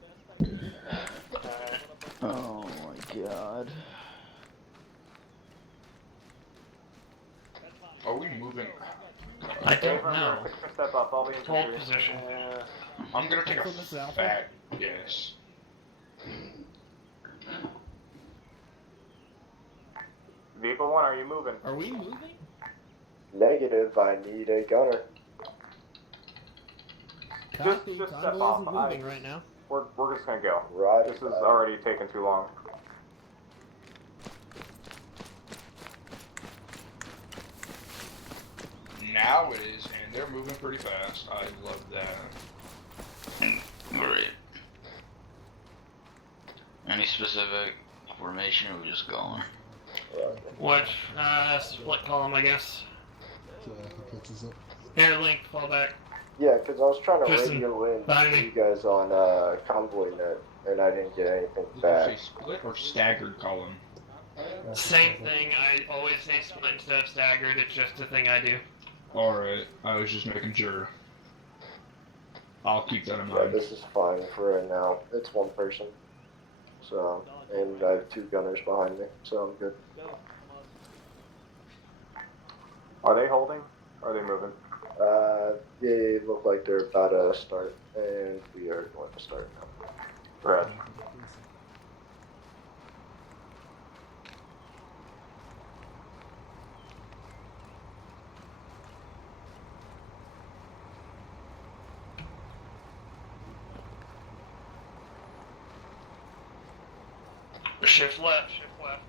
best I can. Oh my god. Are we moving? I don't know. Step up, all the Hold infantry. position. I'm gonna take a fat guess. Vehicle 1, are you moving? Are we moving? Negative, I need a gunner. Copy, Just step convoy off. isn't moving right now. We're just gonna go. Right. This is already taking too long. Now it is, and they're moving pretty fast. I love that. Great. Any specific formation, or we just going? Which, split column, I guess. Air link, fall back. Yeah, because I was trying to Tristan, radio in behind to me. you guys on convoy net, and I didn't get anything Did you back. say split or staggered column? Same thing, I always say split instead of staggered, it's just a thing I do. Alright, I was just making sure. I'll keep that in Yeah, mind. this is fine for right now. It's one person. So, and I have two gunners behind me, so I'm good. Are they holding? Or are they moving? They look like they're about to start, and we are going to start now. Red. Shift left, shift left.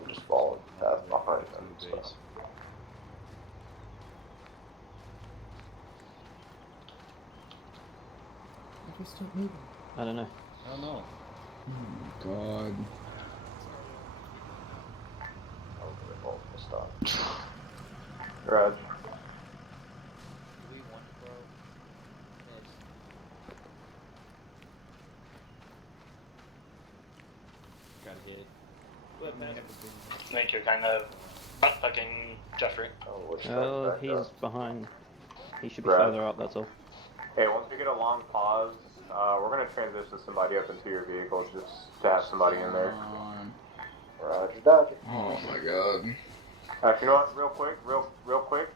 I'm just following the path behind them. So. I don't know. I don't know. Oh god. Red. Got hit. I think you're kind of fucking Jeffrey. Oh, he's behind. He should be Right. further up, that's all. Hey, once we get a long pause, we're gonna transition somebody up into your vehicle just to have somebody in there. Roger, Dodger. Oh my god. Actually, you know what? Real quick,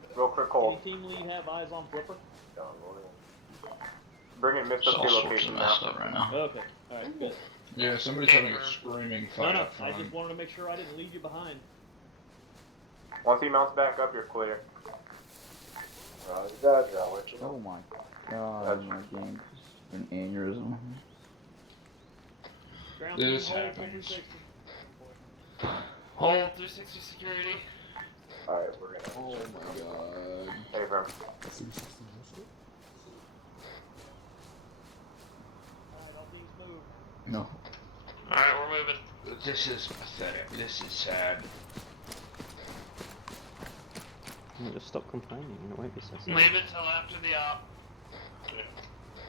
hold. Team lead have eyes on Flipper? Bring it missed up to All your sorts of location messed now. up right now. Okay. Alright, good. Yeah, somebody's having a screaming fight No, up I front. just wanted to make sure I didn't leave you behind. Once he mounts back up, you're clear. Oh my god, my game is an aneurysm. Ground This team, hold happens. 360. Hold 360 security. Alright, we're gonna. Oh my god. Hey, bro. Alright, all teams move. No. Alright, we're moving. This is pathetic. This is sad. Just stop complaining, it won't be so sad. Leave it till after the op.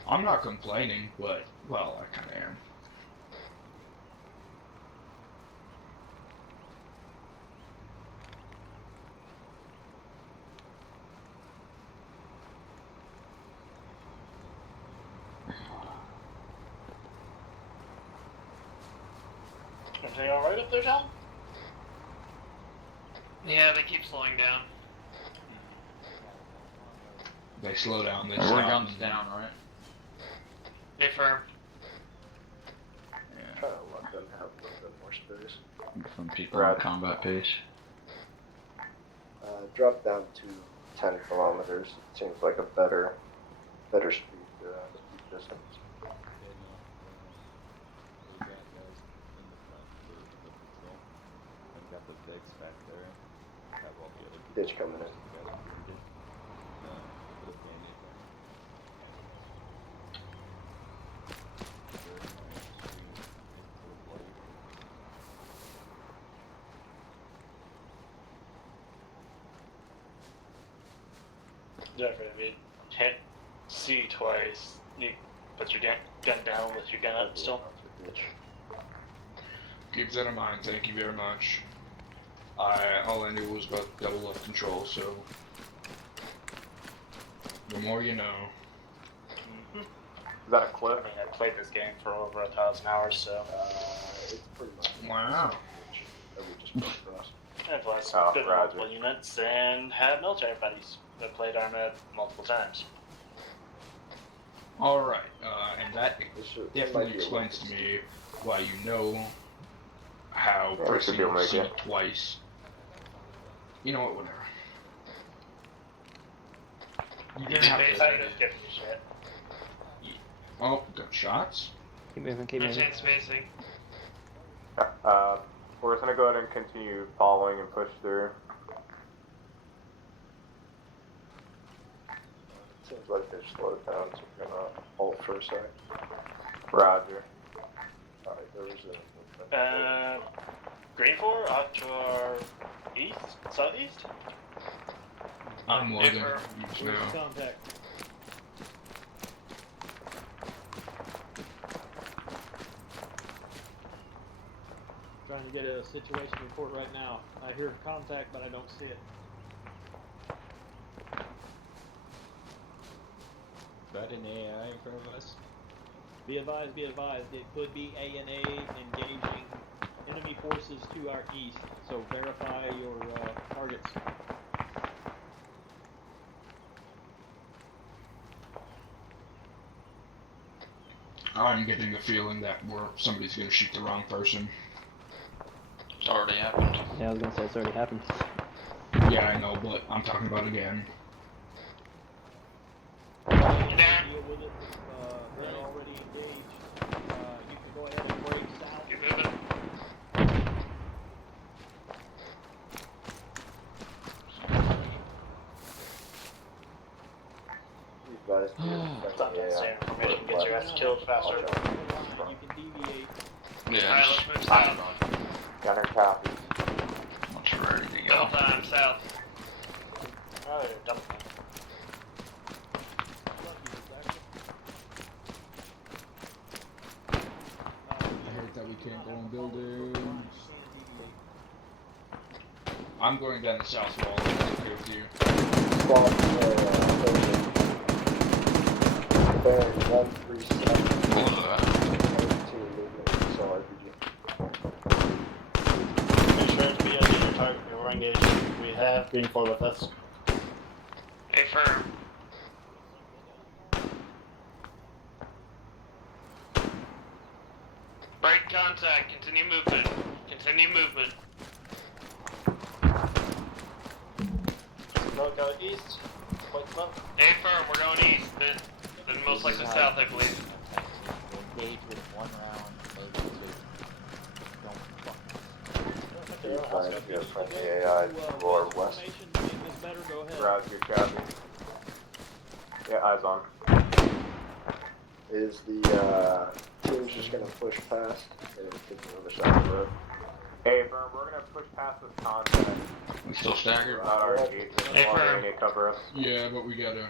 I'm not complaining, but, well, I kinda am. Everything alright up there, Talon? Yeah, they keep slowing down. They slow down, they We're stop. guns down, right? Hey, firm. Yeah. Try to let them have a little bit more space. From people on combat pace. Drop down to 10 kilometers. It seems like a better speed distance. Ditch coming in. Definitely, if you hit C twice, you put your gun down with your gun up still. Keep that in mind, thank you very much. All I knew was about double left control, so the more you know. Is that a clip? I mean, I played this game for over 1,000 hours, so. It's pretty much. Wow. And plus, Oh, good Roger. multiple units and have military buddies that played Arma multiple times. Alright, and that definitely explains to me why you know how Yeah, pressing deal make C it. twice. You know what, whatever. You're gonna have to. I just give you shit. Oh, got shots? Keep moving, keep moving. Maintain spacing. We're just gonna go ahead and continue following and push through. Seems like they've slowed down, so we're gonna hold for a sec. Roger. Alright, there was a. Green 4 out to our east, southeast? I'm loading. Differ. You Where's know. contact? Trying to get a situation report right now. I hear contact, but I don't see it. Is that an AI in front of us? Be advised, it could be ANA engaging enemy forces to our east, so verify your targets. I'm getting the feeling that somebody's gonna shoot the wrong person. It's already happened. Yeah, I was gonna say it's already happened. Yeah, I know, but I'm talking about again. Deal with it. They're already engaged. You can go ahead and break south. Keep moving. Sometimes same information gets your ass killed faster. You can deviate. Yeah, Alright, let's move south. Gunner copy. much ready to go. Double time south. Oh, yeah, double. I heard that we can't go in buildings. I'm going down the south wall. If that's okay with you. Bearing 137. What was Make sure to be on your target. We're engaged. We have Green 4 with us. Hey, firm. contact. Continue movement. Continue movement. Go east. Quikclot. A firm, we're going east. Then most likely south, I believe. Engage with 1 round, maybe 2. Don't fuck. Trying to go from the AI to our west. Roger, copy. Yeah, eyes on. Is the team's just gonna push past and take the other side of the road? Hey, firm, we're gonna push past this contact. We still staggered? Our engagement. Hey, firm. They cover us. Yeah, but we gotta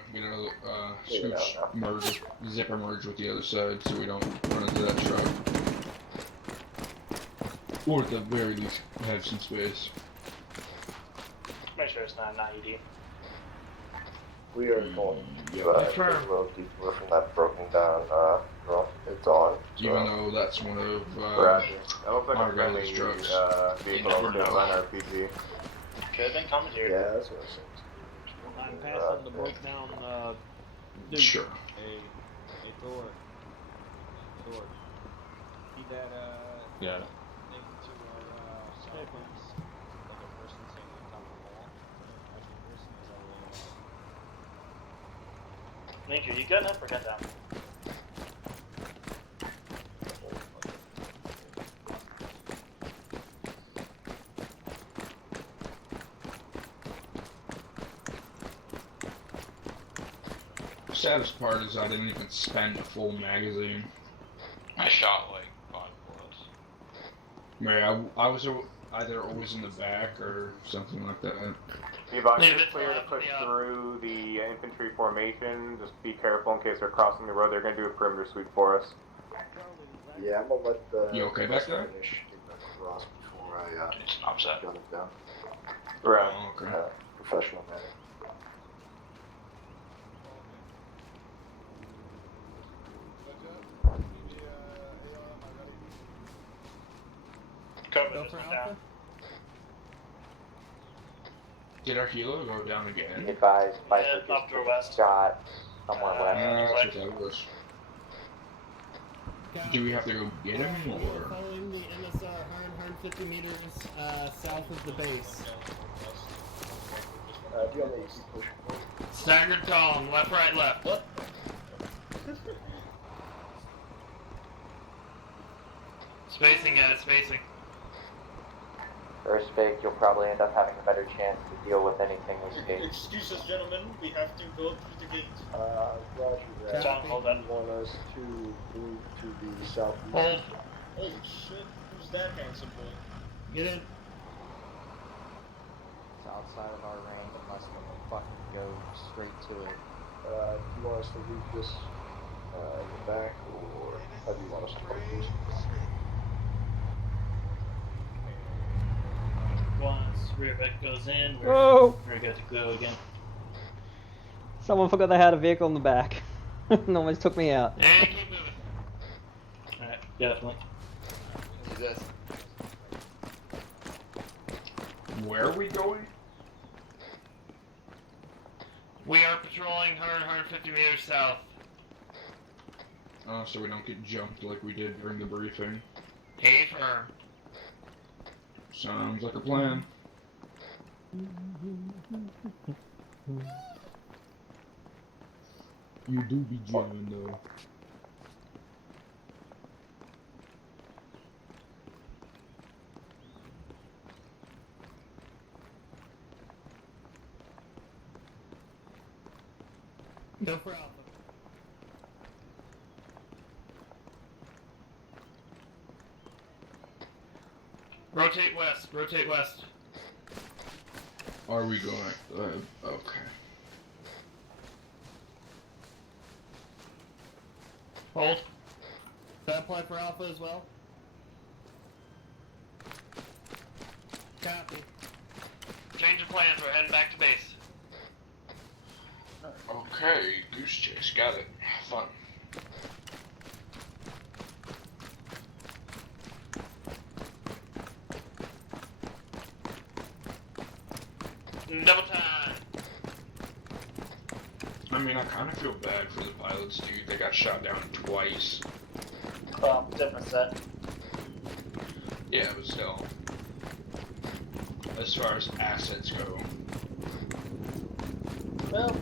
scooch, merge, zipper merge with the other side so we don't run into that truck. Or at the very least, have some space. Make sure it's not an IED. We are going to take a little detour from that broken down road. It's on. Even though that's one of Roger. That looks like our a friendly guys' trucks. vehicle on RPG. Could have been commandeered. Yeah, that's what I I'm passing the broke down dude. Sure. Hey, Thor. Need that, Yeah. thing to our, southwest. Like a person standing on top of the wall. Actually, a person is all Thank you. You good enough or gun down? Saddest part is I didn't even spend a full magazine. I shot like 5 bullets. Man, I was either always in the back or something like that. Bebop, it's clear to push through the infantry formation. Just be careful in case they're crossing the road. They're going to do a perimeter sweep for us. Yeah, I'm gonna let the. You okay back there? Finish cross before I It's an upset. gun it down. Right. Oh, okay. Professional manner. Cover this one down. Did our helo go down again? Advised, Viper Yeah, up to our west. shot somewhere west. That's what that was. Do we have to go get him, or? Following the MSR 150 meters south of the base. Do you want me to push forward? Staggered column, left, right, left. What? Spacing, guys, spacing. First big, you'll probably end up having a better chance to deal with anything with gate. Excuse us, gentlemen. We have to go through the gate. Roger that. John, hold on. You want us to move to the southeast? Hold. Holy shit. Who's that handsome boy? Get in. It's outside of our range unless we can fucking go straight to it. Do you want us to leave this in the back, or how do you want us to move this? Once rear vec goes in, Whoa! we're good to go again. Someone forgot they had a vehicle in the back. And almost took me out. And keep moving. Alright, definitely. Jesus. Where are we going? We are patrolling 150 meters south. Oh, so we don't get jumped like we did during the briefing. A firm. Sounds like a plan. You do be jamming though. Go for Alpha. Rotate west, rotate west. Are we going? Okay. Hold. Does that apply for Alpha as well? Copy. Change of plans, we're heading back to base. Okay, goose chase, got it. Fun. Double time. I mean, I kind of feel bad for the pilots, dude. They got shot down twice. Different set. Yeah, but still. As far as assets go. Well,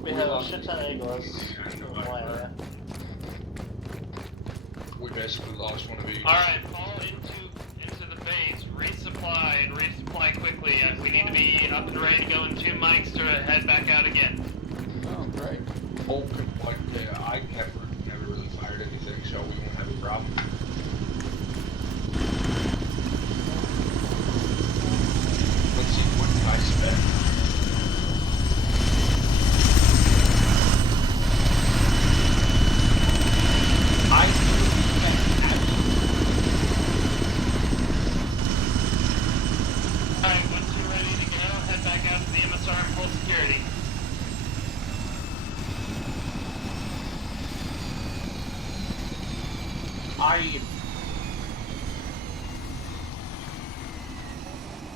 we have a shit ton of igloos in my area. We basically lost one of each. Alright, fall into the base, resupply, and resupply quickly. We need to be up and ready to go in 2 mics to head back out again. Oh, great. Open, like, I never really fired anything, so we won't have a problem. Let's see, what did I spend? Alright, once you're ready to go, head back out to the MSR and full security.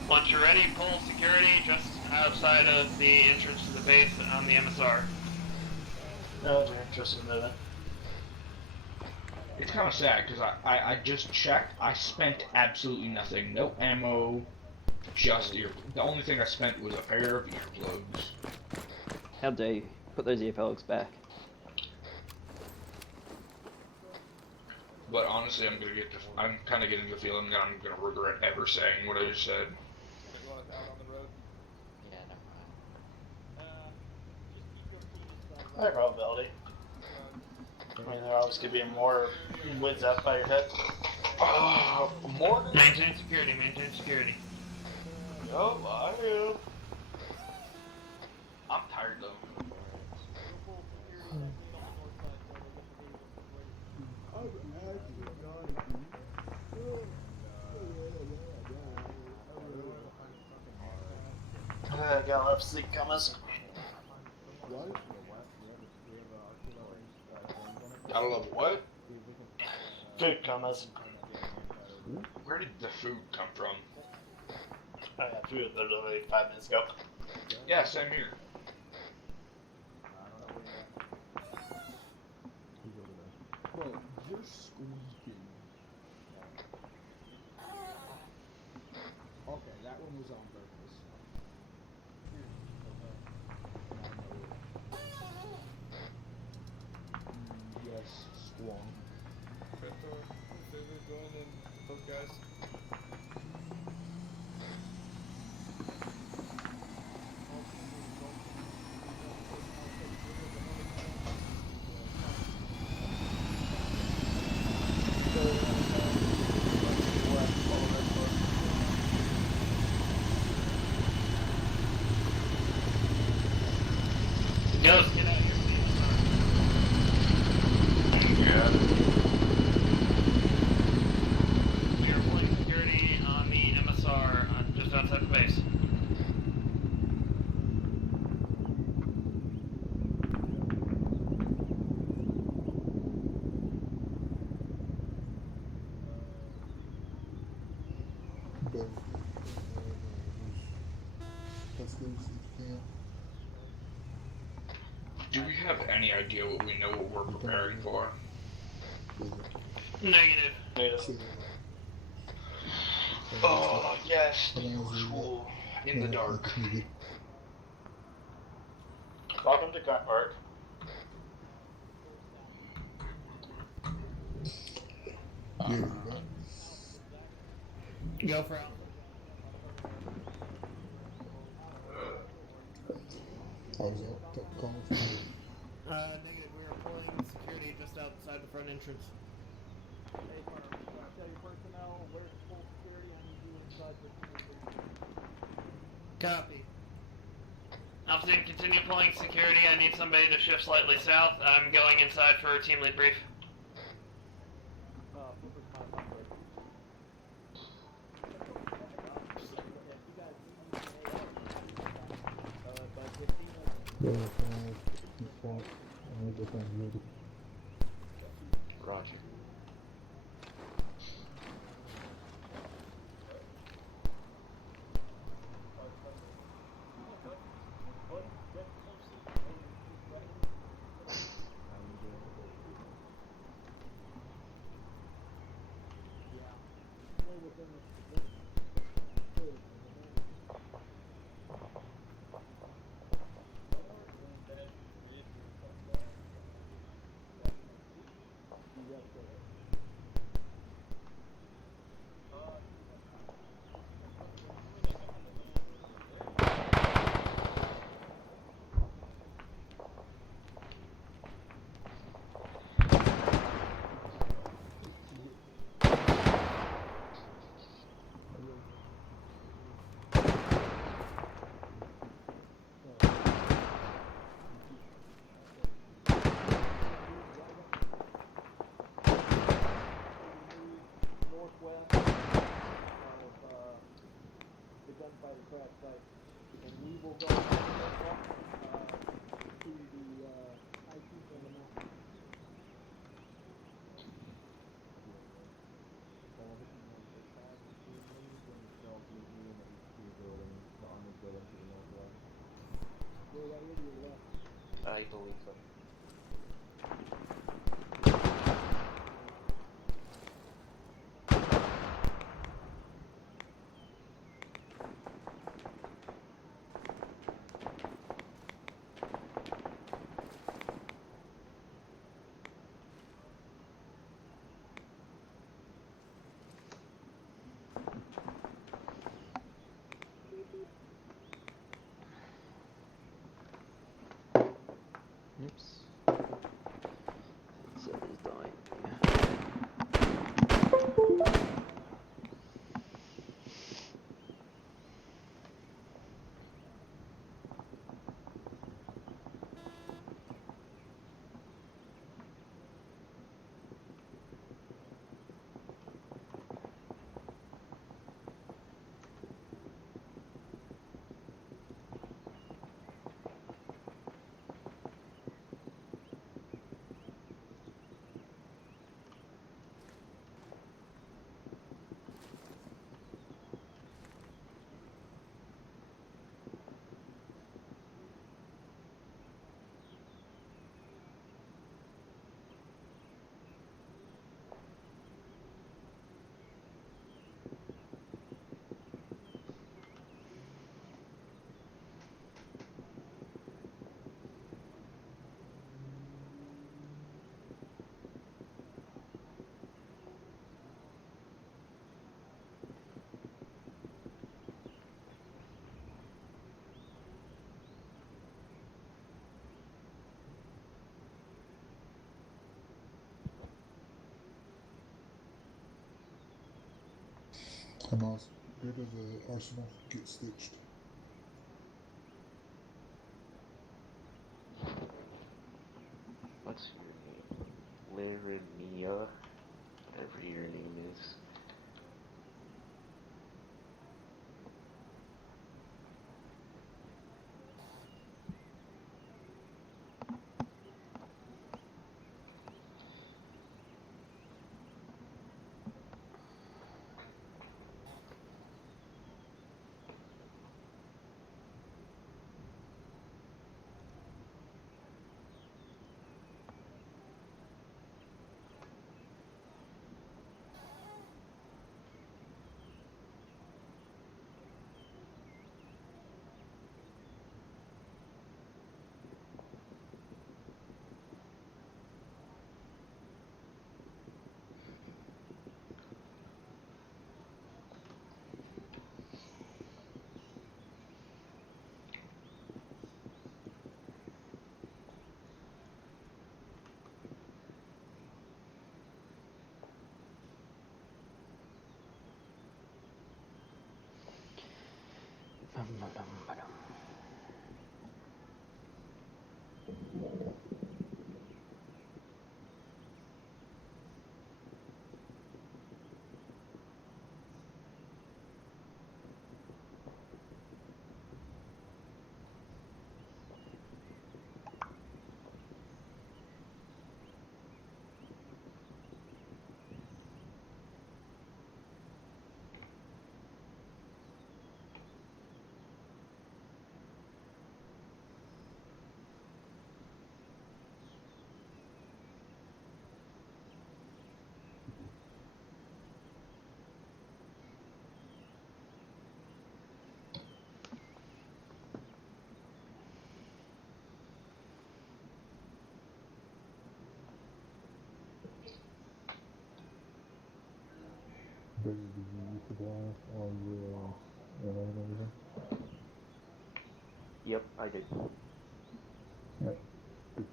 Once you're ready, pull security just outside of the entrance to the base on the MSR. No, you're interested in moving. It's kind of sad, because I just checked, I spent absolutely nothing. No ammo, just the only thing I spent was a pair of earplugs. How dare you? Put those earplugs back. But honestly, I'm kind of getting the feeling that I'm gonna regret ever saying what I just said. Yeah, never mind. High probability. I mean, there always could be more whiz up by your head. More? Maintain security, maintain security. Yup, I do. I'm tired though. Got a lot of sleep comers. Gotta love what? Food comers. Where did the food come from? I got food literally 5 minutes ago. Yeah, same here. Bro, you're squeaking. Okay, that one was on purpose. Yes, squawk. Join in those guys. Ghost, get out of here. Yeah. We are pulling security on the MSR just outside the base. Do we have any idea what we know what we're preparing for? Negative. Oh, yes, the usual. In the dark. Welcome to Grunt Park. Go for Alpha. Negative. We are pulling security just outside the front entrance. Hey, tell your personnel where's full security. I need you inside the Copy. Alpha Team, continue pulling security. I need somebody to shift slightly south. I'm going inside for a team lead brief. Roger. right into your left. I believe so. Oops. So is dying. Hamas, go to the arsenal, get stitched. What's your name? Laramia, whatever your name is. Did you supply all your ammo and everything? Yep, I did. Yep. Good.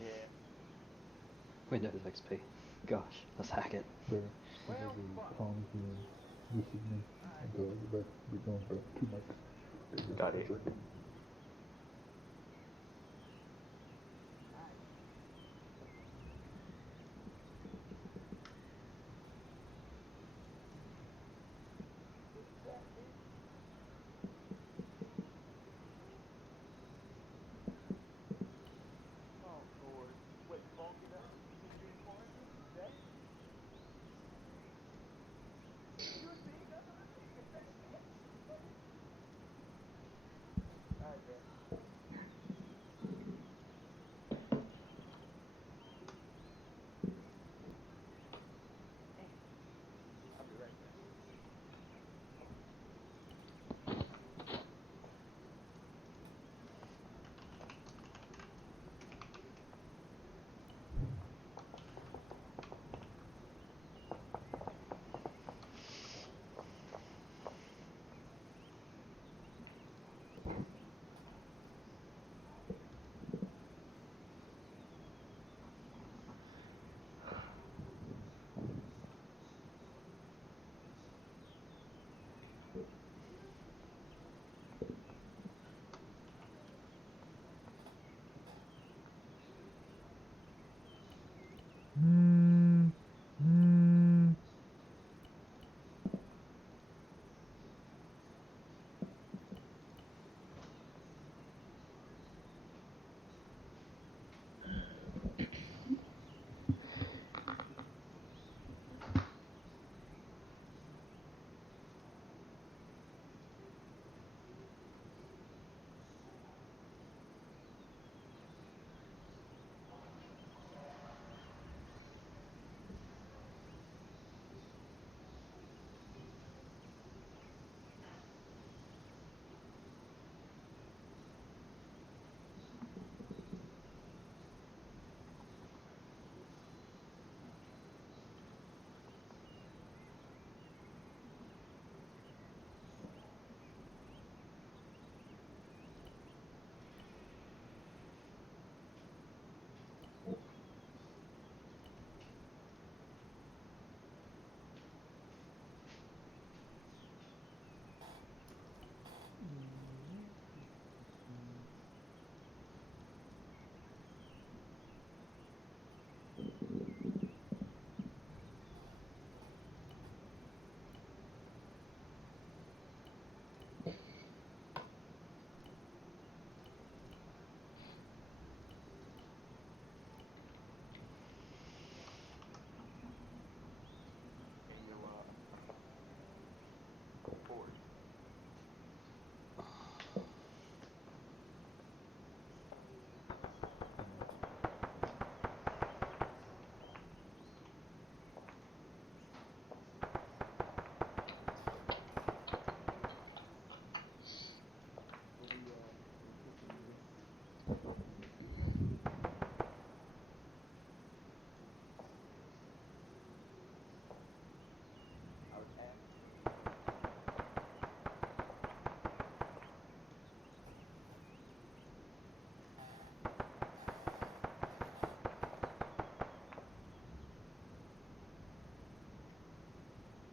Yeah. Windows XP. Gosh, let's hack it. There have a palms and this is me. And the back, we're going back to Mike. Got it.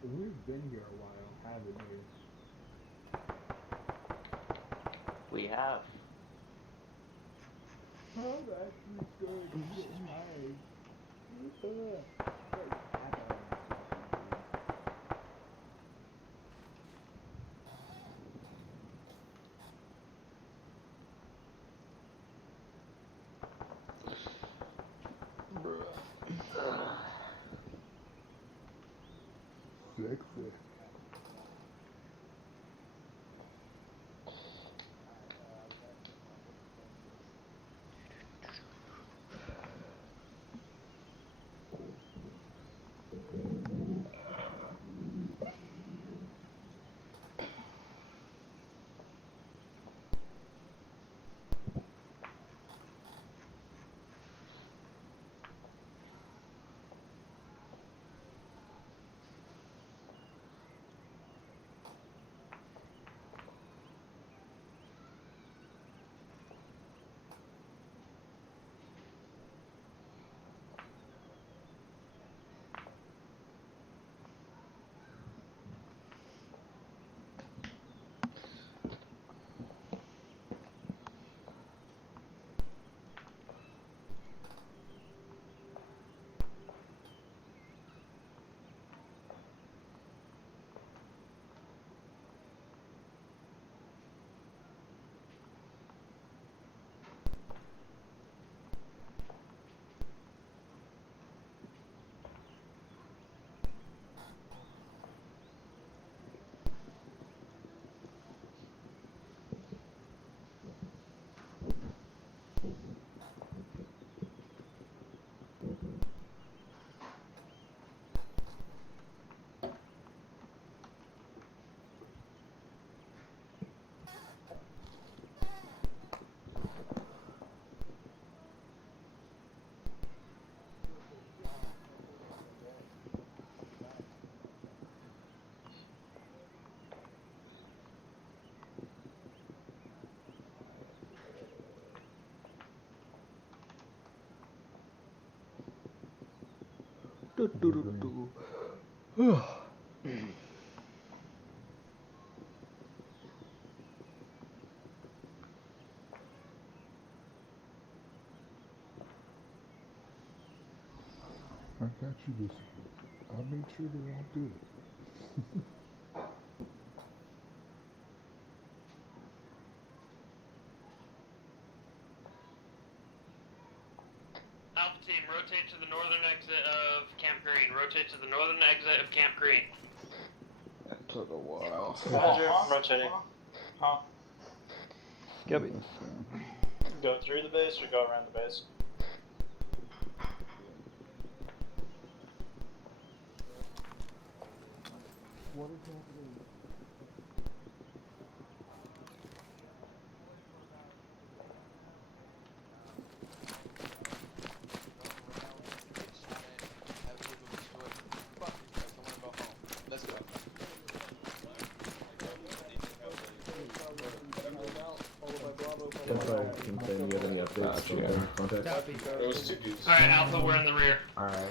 We've been here a while, haven't we? We have. I'm actually starting to get tired. Sexy. I got you this week. I'll make sure they're all good. Alpha team, rotate to the northern exit of Camp Green. Rotate to the northern exit of Camp Green. That took a while. Roger, rotating. Copy. Go through the base or go around the base? What is happening? Let's go. If I can say you have any updates, contact. Alright, Alpha, we're in the rear. Alright.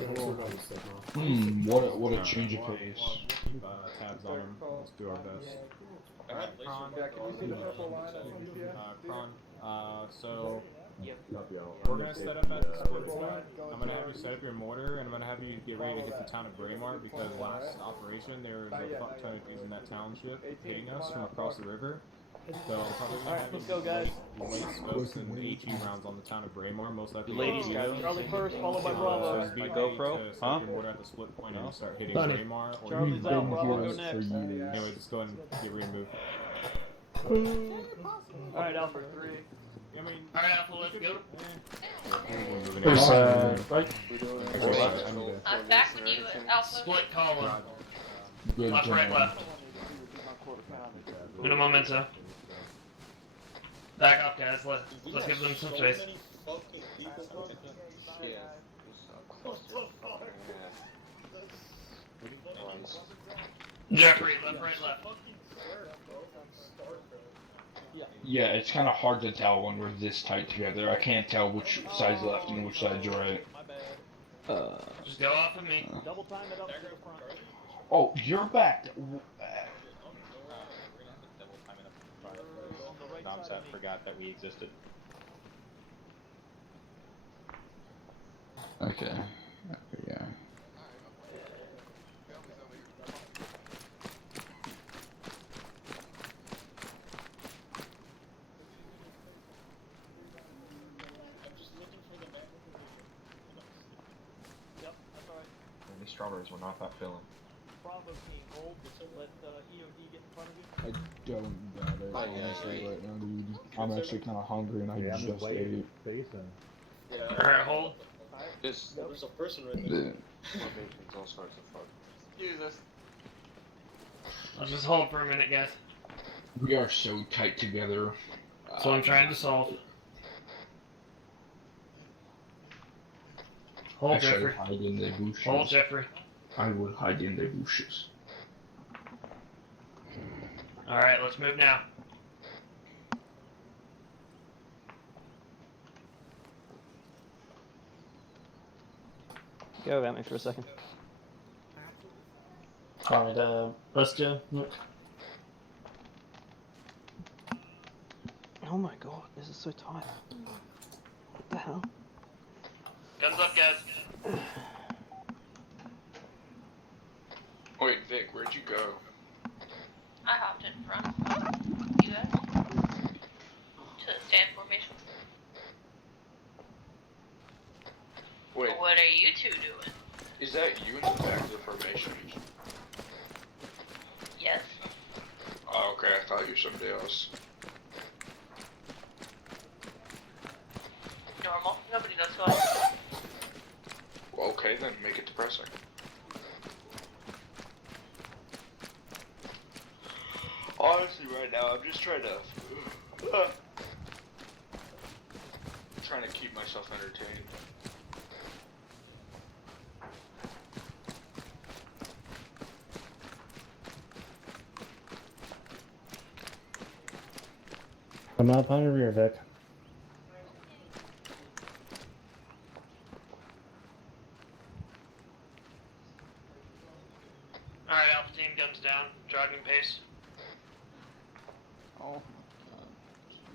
What a change of pace. Keep tabs on them. Let's do our best. So we're gonna set up at the split point. I'm gonna have you set up your mortar, and I'm gonna have you get ready to hit the town of Braemar, because last operation there was a fuck ton of dudes in that township hitting us from across the river. So I'm probably gonna have let's go, guys. late scopes and HE rounds on the town of Braemar, most likely. Ladies, Charlie first, followed by Bravo. So just be ready to set your mortar at the split point and start hitting Done it. Braemar. Or Charlie's out, Bravo, go next. Anyway, just go ahead and get ready to move. Alright, Alpha 3. Alright, Alpha, let's go. I'm back when you, Alpha. Split column. Good Left, right, job. left. Uno momento. Back up, guys. Let's give them some space. Jeffrey, left, right, left. Yeah, it's kind of hard to tell when we're this tight together. I can't tell which side's left and which side's right. Just go off of me. Double time it up to the front. Oh, you're back. Nomsat forgot that we existed. Okay. Yeah. Yep, that's alright. These strawberries were not that filling. Bravo team, hold. Let EOD get in front of you. I don't got it honestly right now, dude. I'm actually kind of hungry and I just ate. Alright, hold. There's a person right Yeah. there. all sorts of fun. Jesus. Let's just hold for a minute, guys. We are so tight together. That's what I'm trying to solve. Hold, I shall Jeffrey. hide in the bushes. Hold, Jeffrey. I will hide in the bushes. Alright, let's move now. Go at me for a second. Alright, let's go. Look. Oh my god, this is so tight. What the hell? Guns up, guys. Wait, Vic, where'd you go? I hopped in front. You guys? To the stand formation. Wait, What are you two doing? is that you in the back of the formation? Yes? Oh, okay, I thought you were somebody else. Normal. Nobody knows who I am. Well, okay, then make it depressing. Honestly, right now, I'm just trying to keep myself entertained. I'm up on your rear, Vic. Alpha Team, guns down, jogging pace. Oh my god.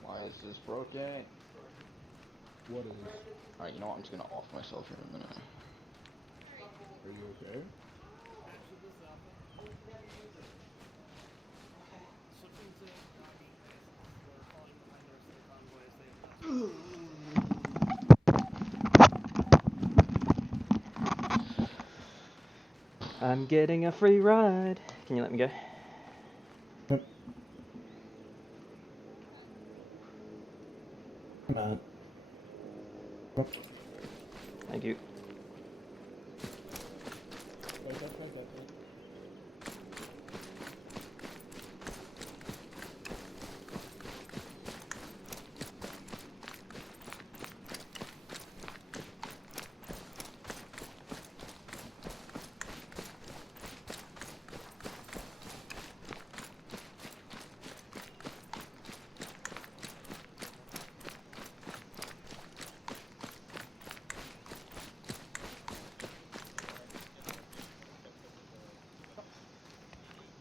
Why is this broken? What is? Alright, you know what? I'm just gonna off myself here in a minute. Are you okay? I'm getting a free ride. Can you let me go? Come on. Thank you.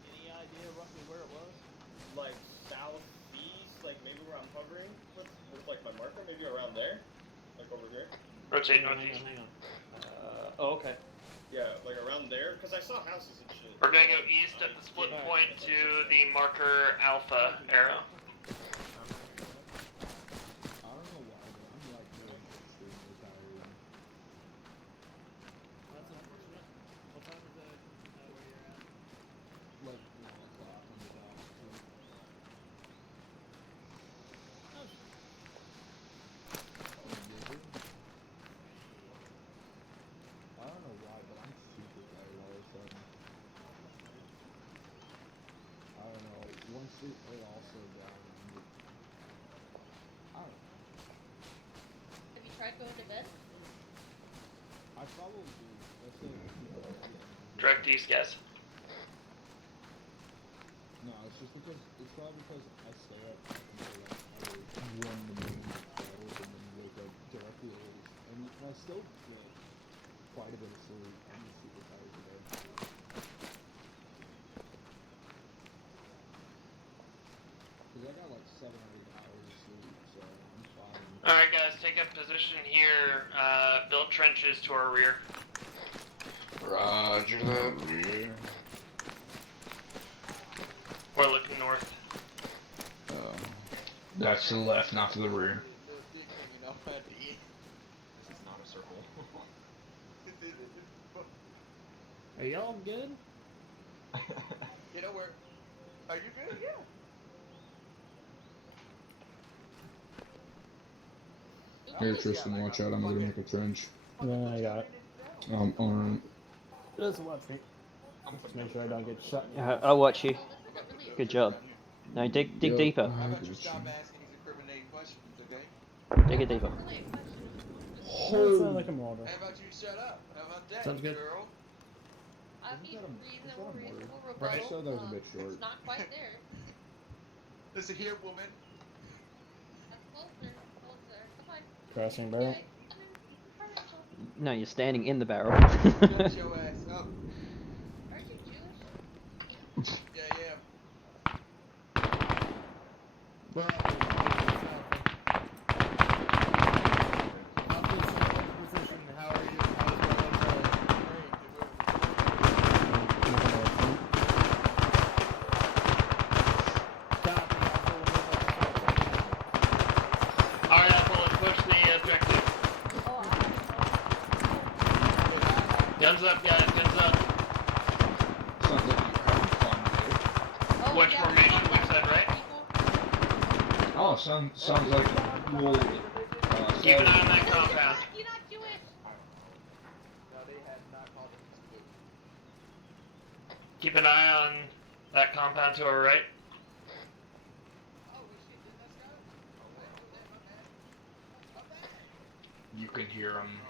Any idea roughly where it was? Like southeast, like maybe where I'm hovering with like my marker, maybe around there, like over here. Rotate Hang on, northeast. hang on. Oh, okay. Yeah, like around there, because I saw houses and shit. We're gonna go east at the split point to the marker Alpha arrow. I don't know why, but I'm like really extremely tired. That's unfortunate. What time is it where you're at? Like 1 o'clock on the dot. I don't know why, but I'm super tired all of a sudden. I don't know. Once it all slowed down, I don't know. Have you tried going to bed? I probably do. That's it. Direct east, guys. No, it's just because it's probably because I stay up until like either 1 in the morning or 12 and then wake up directly early. And I still get quite a bit of sleep. I'm just super tired today. Cause I got like 7 or 8 hours of sleep, so I'm fine. Alright guys, take up position here. Build trenches to our rear. Roger that, rear. We're looking north. That's to the left, not to the rear. This is not a circle. Are y'all good? You know where? Are you good? Yeah. Here, Tristan, watch out. I'm gonna make a trench. Yeah, I got it. Alright. Just watch me. Just make sure I don't get shot. I'll watch you. Good job. Now dig deeper. How about you stop asking these incriminating questions, okay? Dig it deeper. Sounds like a mortar. How about you shut up? How about that, Sounds good. girl? I mean, reasonable Right. rebuttal. So that was a bit short. It's not quite there. Listen here, woman. That's closer. Come on. Crossing barrel. No, you're standing in the barrel. Shut your ass up. Aren't you Jewish? Yeah, yeah. Position. How are you? How's Alright, Alpha, let's push the objective. Guns up, guys, guns up. Sounds like you're having fun, dude. Which formation we said, right? Oh, sounds like cool. Keep an eye on that compound. You're not Jewish. No, they had not called him blue. Keep an eye on that compound to our right. You can hear them.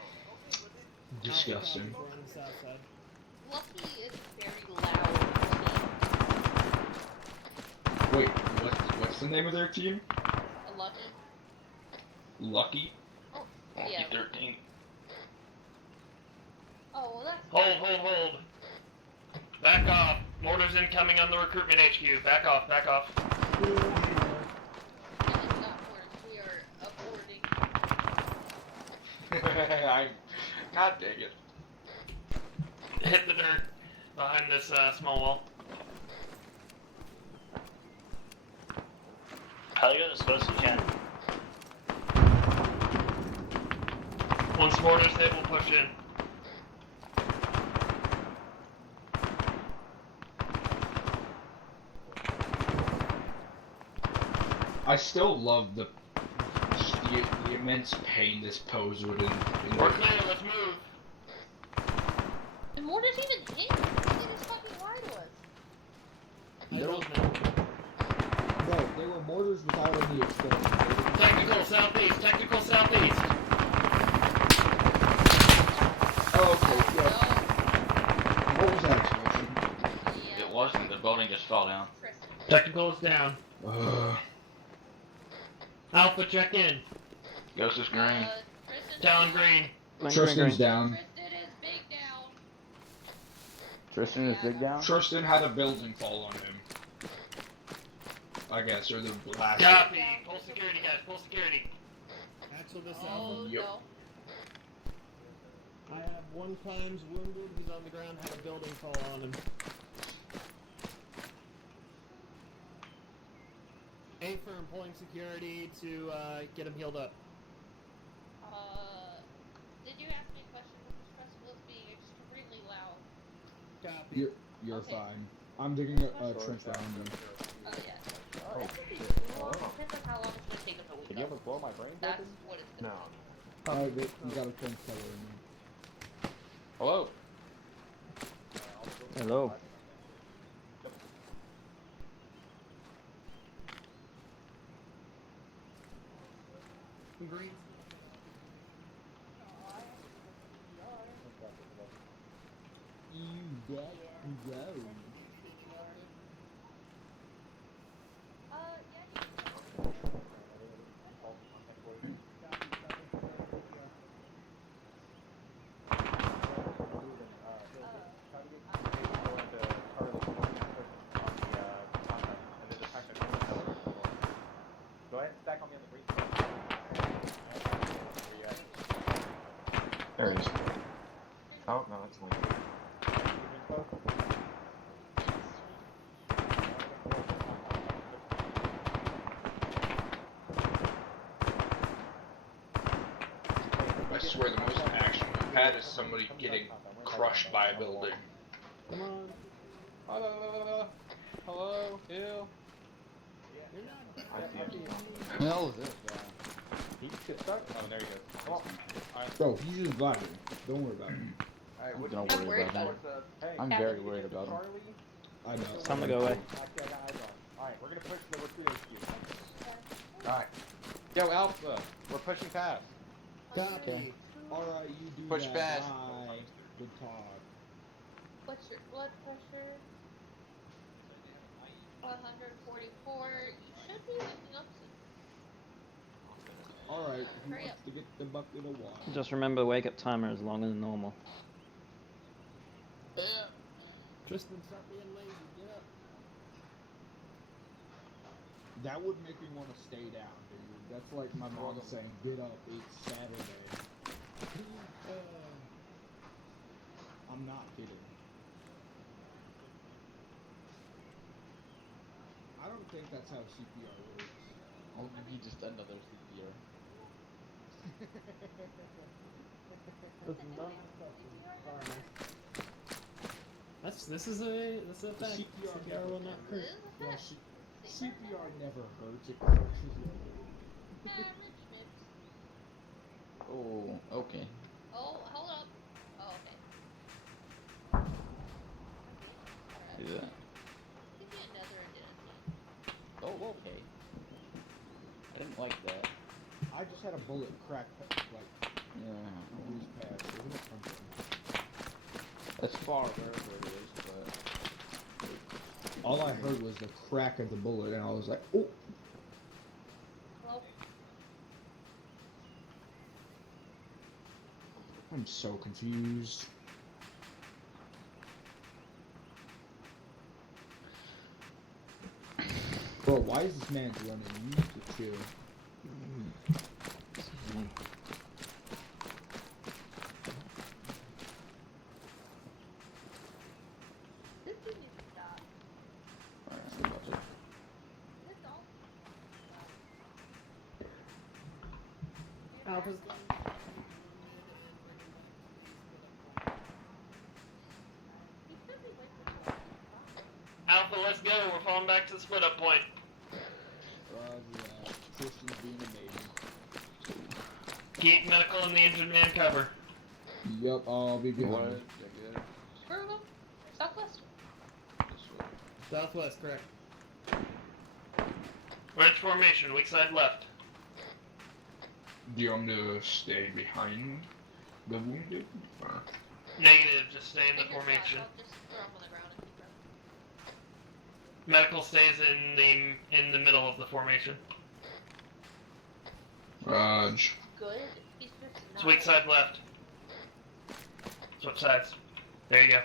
Disgusting. We're on the south side. Lucky it's very loud. Wait, what's the name of their team? Lucky. Lucky? Oh, yeah. 13. Oh, well that's. Hold. Back off. More mortars incoming on the recruitment HQ. Back off, back off. It's not mortars. We are aborting. God dang it. Hit the dirt behind this small wall. Probably get as close as you can. Once mortars hit, we'll push in. I still love the immense pain this pose would in We're clear, let's move. The mortars even hit? They just fucking lied to us. I don't know. No, they were mortars without any explosion. Technical southeast, technical southeast. Oh, okay, yeah. What was that explosion? It wasn't. The building just fell down. Technical is down. Alpha, check in. Ghost is green. Talon green. Tristan's down. Tristan is big down? Tristan had a building fall on him. I guess, or the blast. Copy. Pull security, guys. Pull security. Axel, this Oh, Yep. no. I have 1 times wounded. He's on the ground. Had a building fall on him. A firm pulling security to get him healed up. Did you ask me a question? Mr. Festival is being extremely loud. Copy. You're Okay. fine. I'm digging a trench behind you. Oh, yeah. Oh, that could be long. Depends on how long it's going to take them to wake Did you up. ever blow my brains That's open? what it's going to take. Alright, you got a trench cover in there. Hello? Hello. Green. You dead? Go. Go ahead and stack on me on the green. There he is. Oh, no, that's me. I swear the most action we've had is somebody getting crushed by a building. Come on. Hello? Ew. I see him. Who the hell is this? He gets stuck? Oh, there he goes. Come on. Alright. Bro, he's just vibing. Don't worry about him. Alright, what Don't you worry got? about him. Hey, I'm very worried about him. Charlie? I know. It's time to go away. Actually, I got eyes on. Alright, we're gonna push the recruit HQ. Alright. Yo, Alpha, we're pushing fast. Copy. Alright, you do Push that. fast. Bye. Good talk. What's your blood pressure? 144. You should be waking up soon. Alright, who Hurry wants up. to get the bucket of water? Just remember, wake up timer is longer than normal. Tristan, stop being lazy. Get up. That would make me want to stay down, dude. That's like my mom saying, get up, it's Saturday. I'm not kidding. I don't think that's how CPR works. Oh, you just another CPR. This is a fact. CPR will not hurt. Yeah, CPR never hurts. It crushes you. Oh, okay. Oh, hold up. Oh, okay. Do that. Give me another identity. Oh, okay. I didn't like that. I just had a bullet crack, like, Yeah. years past. Where did it come from? That's far wherever it is, but... All I heard was the crack of the bullet, and I was like, oh! Well, I'm so confused. Bro, why is this man running? You need to chill. Alpha's Alpha, let's go. We're falling back to the split up point. Tristan's being a baby. Keep medical and the injured man cover. Yup, I'll be behind. Where are we going? Southwest? Southwest, correct. Which formation? Weak side left. Do you want me to stay behind the wounded? Or? Negative, just stay in the formation. Just throw them on the ground and keep running. Medical stays in the middle of the formation. Raj. Good. He's just It's not. weak side left. Switch sides. There you go.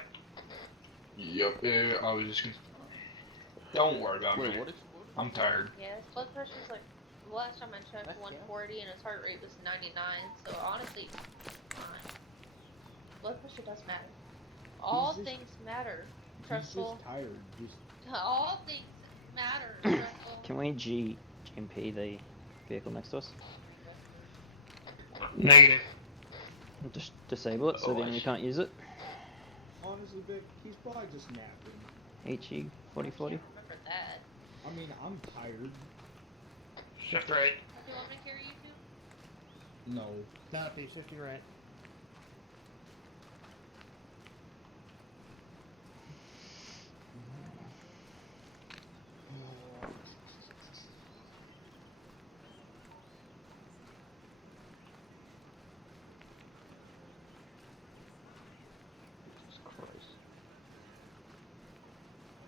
Yup, I was just gonna... Don't worry about me. I'm tired. Yeah, his blood pressure's like, the last time I checked, 140, and his heart rate was 99, so honestly, fine. Blood pressure does matter. All things matter. Trustful. He's just tired. All things matter. Trustful. Can we GMP the vehicle next to us? Negative. Just disable it so the enemy can't use it. Honestly, Vic, he's probably just napping. HE 4040. Remember that. I mean, I'm tired. Shift right. Do you want me to carry you two? No. Copy, shifting right.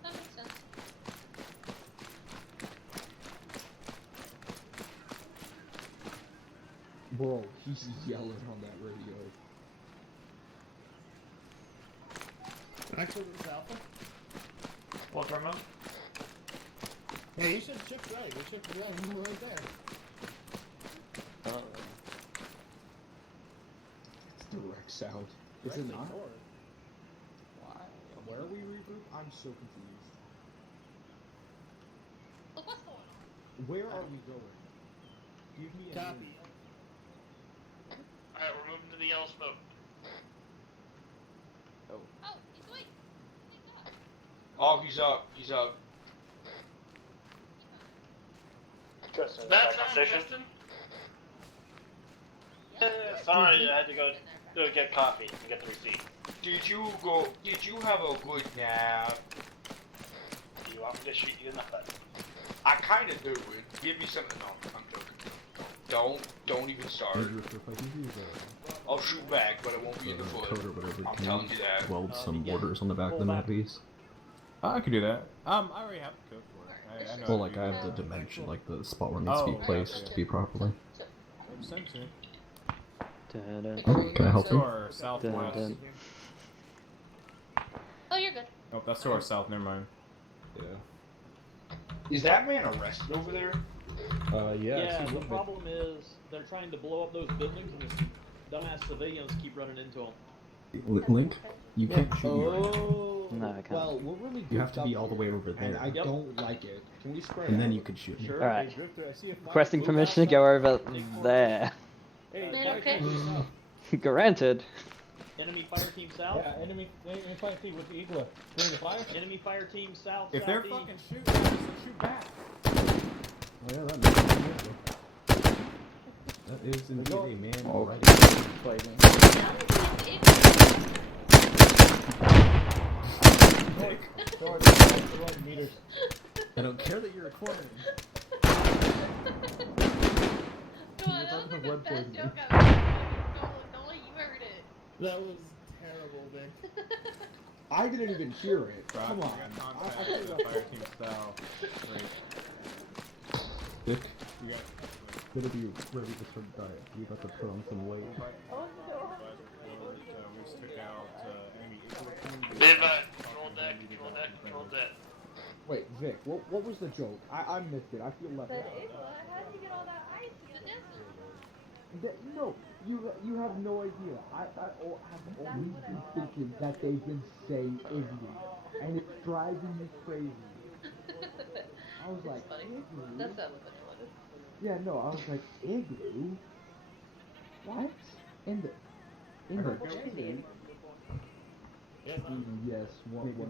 That makes sense. Bro, he's yelling on that radio. Actually, this Alpha. What's our move? Yeah, you should shift right. We shifted right. You were right there. It's direct sound. Is it not? Why? Where are we regroup? I'm so confused. Look, what's going on? Where are we going? Give me a Copy. minute. Alright, we're moving to the yellow smoke. Oh, he's awake. Oh, he's up. He's up. Tristan, That's back on, on station? Tristan? Sorry, I had to go get coffee and get the receipt. Did you have a good nap? Do you want me to shoot you in the head? I kinda do. Give me something. No, I'm joking. Don't even start. I'll shoot back, but it won't be in the foot. Code or whatever. I'm Can telling you you that. weld some borders on the back of the map piece? I could do that. I already have the code for it. I know Well, how like to I do have the that. dimension, like the spot where it needs to be placed to be properly. Makes sense, man. Can I help To you? our southwest. Oh, you're good. Oh, that's to our south. Never mind. Yeah. Is that man arrested over there? Yeah, the problem is they're trying to blow up those buildings and these dumbass civilians keep running into them. Link, you can't shoot me right now. Oh, No, I can't. well, we're really You have to goofed be up all the way over and there. I don't like it. Can we spread And out? then you could shoot me. Sure. Alright. Hey, Drifter, I see a fire. Requesting Move permission to outside. go over there. Hey, Man, fire okay. team south. Granted. Enemy fire team south. Yeah, enemy fire team with the Eagle. Bring the fire. Enemy fire team south. If they're southeast. fucking shooting, just shoot back. Oh yeah, that makes sense. That is indeed a man already. Meters. I don't care that you're recording. Come on, that was like the best joke I've ever Nolan, you ever did. That was terrible, Vic. I didn't even hear it. Come on. I think the fire team style. Dick, You got. gonna be ready to start diet. You got to put on some weight. We just took out enemy Eagle. Be advised, control deck, control deck, control deck. Wait, Vic, what was the joke? I missed it. I feel left But out. how did you get all that ice in the desert? No, you have no idea. I have always been thinking that they've been saying igloo, and it's driving me crazy. I was like, funny. igloo? That sounds funny, Lotus. Yeah, no, I was like, igloo? What? In the igloo? Yes, wonderful.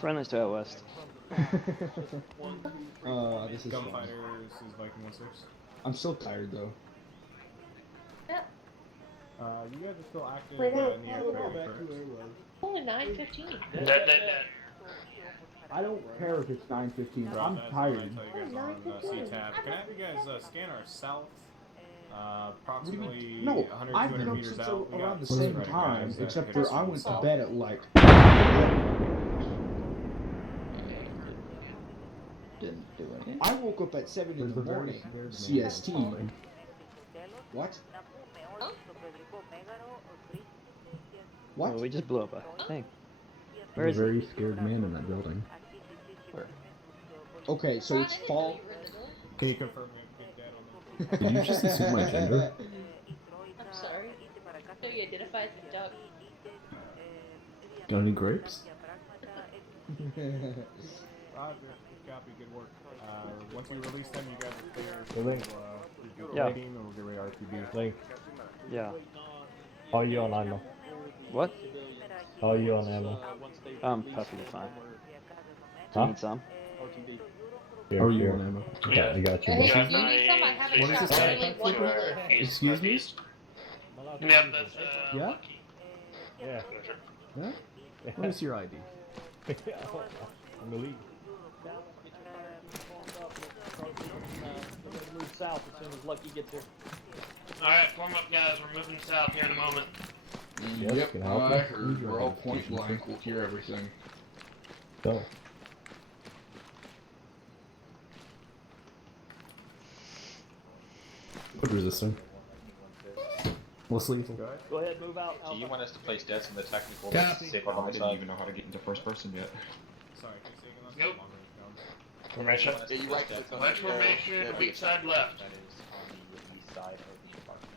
Friendlies to our west. This is Gunfighters is Viking 1-6. I'm still tired though. Yep. You guys are still active Wait, in the no, area, correct? Only 9:15. I don't care if it's 9:15. Right, I'm that's tired. what I tell you guys on C-Tab. Can I have you guys scan our south? Approximately No, 100, I've 200 been up meters since out. We got around the same Reddit time, guys that except hit for us I from went to south. bed at like. Didn't do anything. I woke up at 7 in the morning. CST. What? What? Well, we just blew up a thing. Where There's is a he? very scared man in that building. Where? Okay, so it's fall. Can you confirm we have a good dead on the Did you just assume my gender? I'm sorry. So you identify as a duck. Got any grapes? Roger. Good copy. Good work. Once we release them, you guys are clear. Hey, Link. Yeah. Team, and we'll get ready to RTB. Link, Yeah. how are you on ammo? What? How are you on ammo? I'm perfectly fine. Do Huh? you need some? Here, How are you here. on ammo? Okay, I got you. Hey, bro. do you need some? I have a What is shot this really guy? one more. Excuse me? Yep, that's Yeah? Lucky. Yeah. Yeah? Let me see your ID. I'm the lead. We're gonna move south as soon as Lucky gets here. Alright, form up, guys. We're moving south here in a moment. Yep, can I help I you? heard. We're all point blank. We'll hear everything. Go. Put resistor. What's lethal? Go ahead, move out. Do you want us to place deaths in the technical Copy. to save our I didn't side? even know how to get into first person yet. Sorry, can you say again? Nope. Formation. Yeah, you're right, 'cause it's on Wedge the- formation, the- weak side left. That is on the east side of the apartment.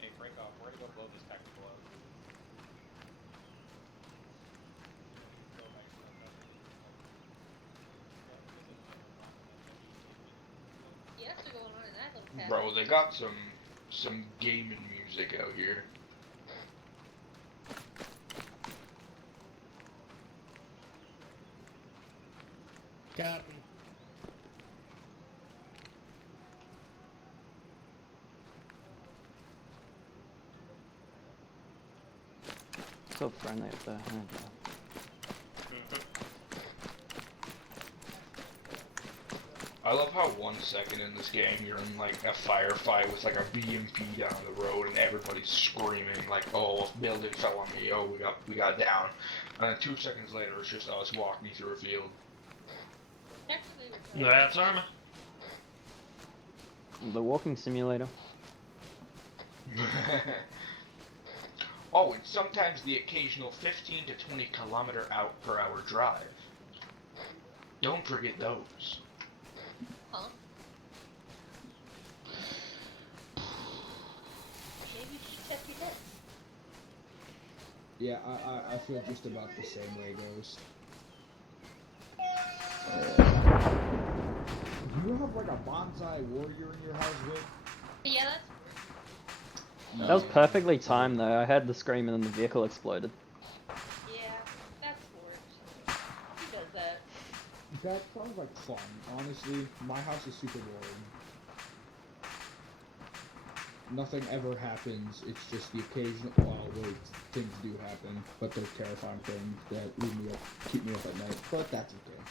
Hey, break off. We're gonna go blow this technical up. Yes, to going on in that little cabin. Bro, they got some gaming music out here. Copy. So friendly up there. Oh, God. I love how 1 second in this game you're in like a firefight with like a BMP down the road and everybody's screaming like, "Oh, a building fell on me! Oh, we got down!" And then 2 seconds later, it's just us walking through a field. That's Arma. The walking simulator. Oh, and sometimes the occasional 15 to 20 kilometer per hour drive. Don't forget those. Huh? Maybe you should check your debt. Yeah, I feel just about the same way, Ghost. Do you have like a bonsai warrior in your house, Vic? Yeah, that's That was perfectly timed though. I heard the scream and then the vehicle exploded. yeah, that's worse. Who does that? That sounds like fun. Honestly, my house is super boring. Nothing ever happens. It's just the occasional. Well, wait, things do happen, but they're terrifying things that keep me up at night. But that's okay. Is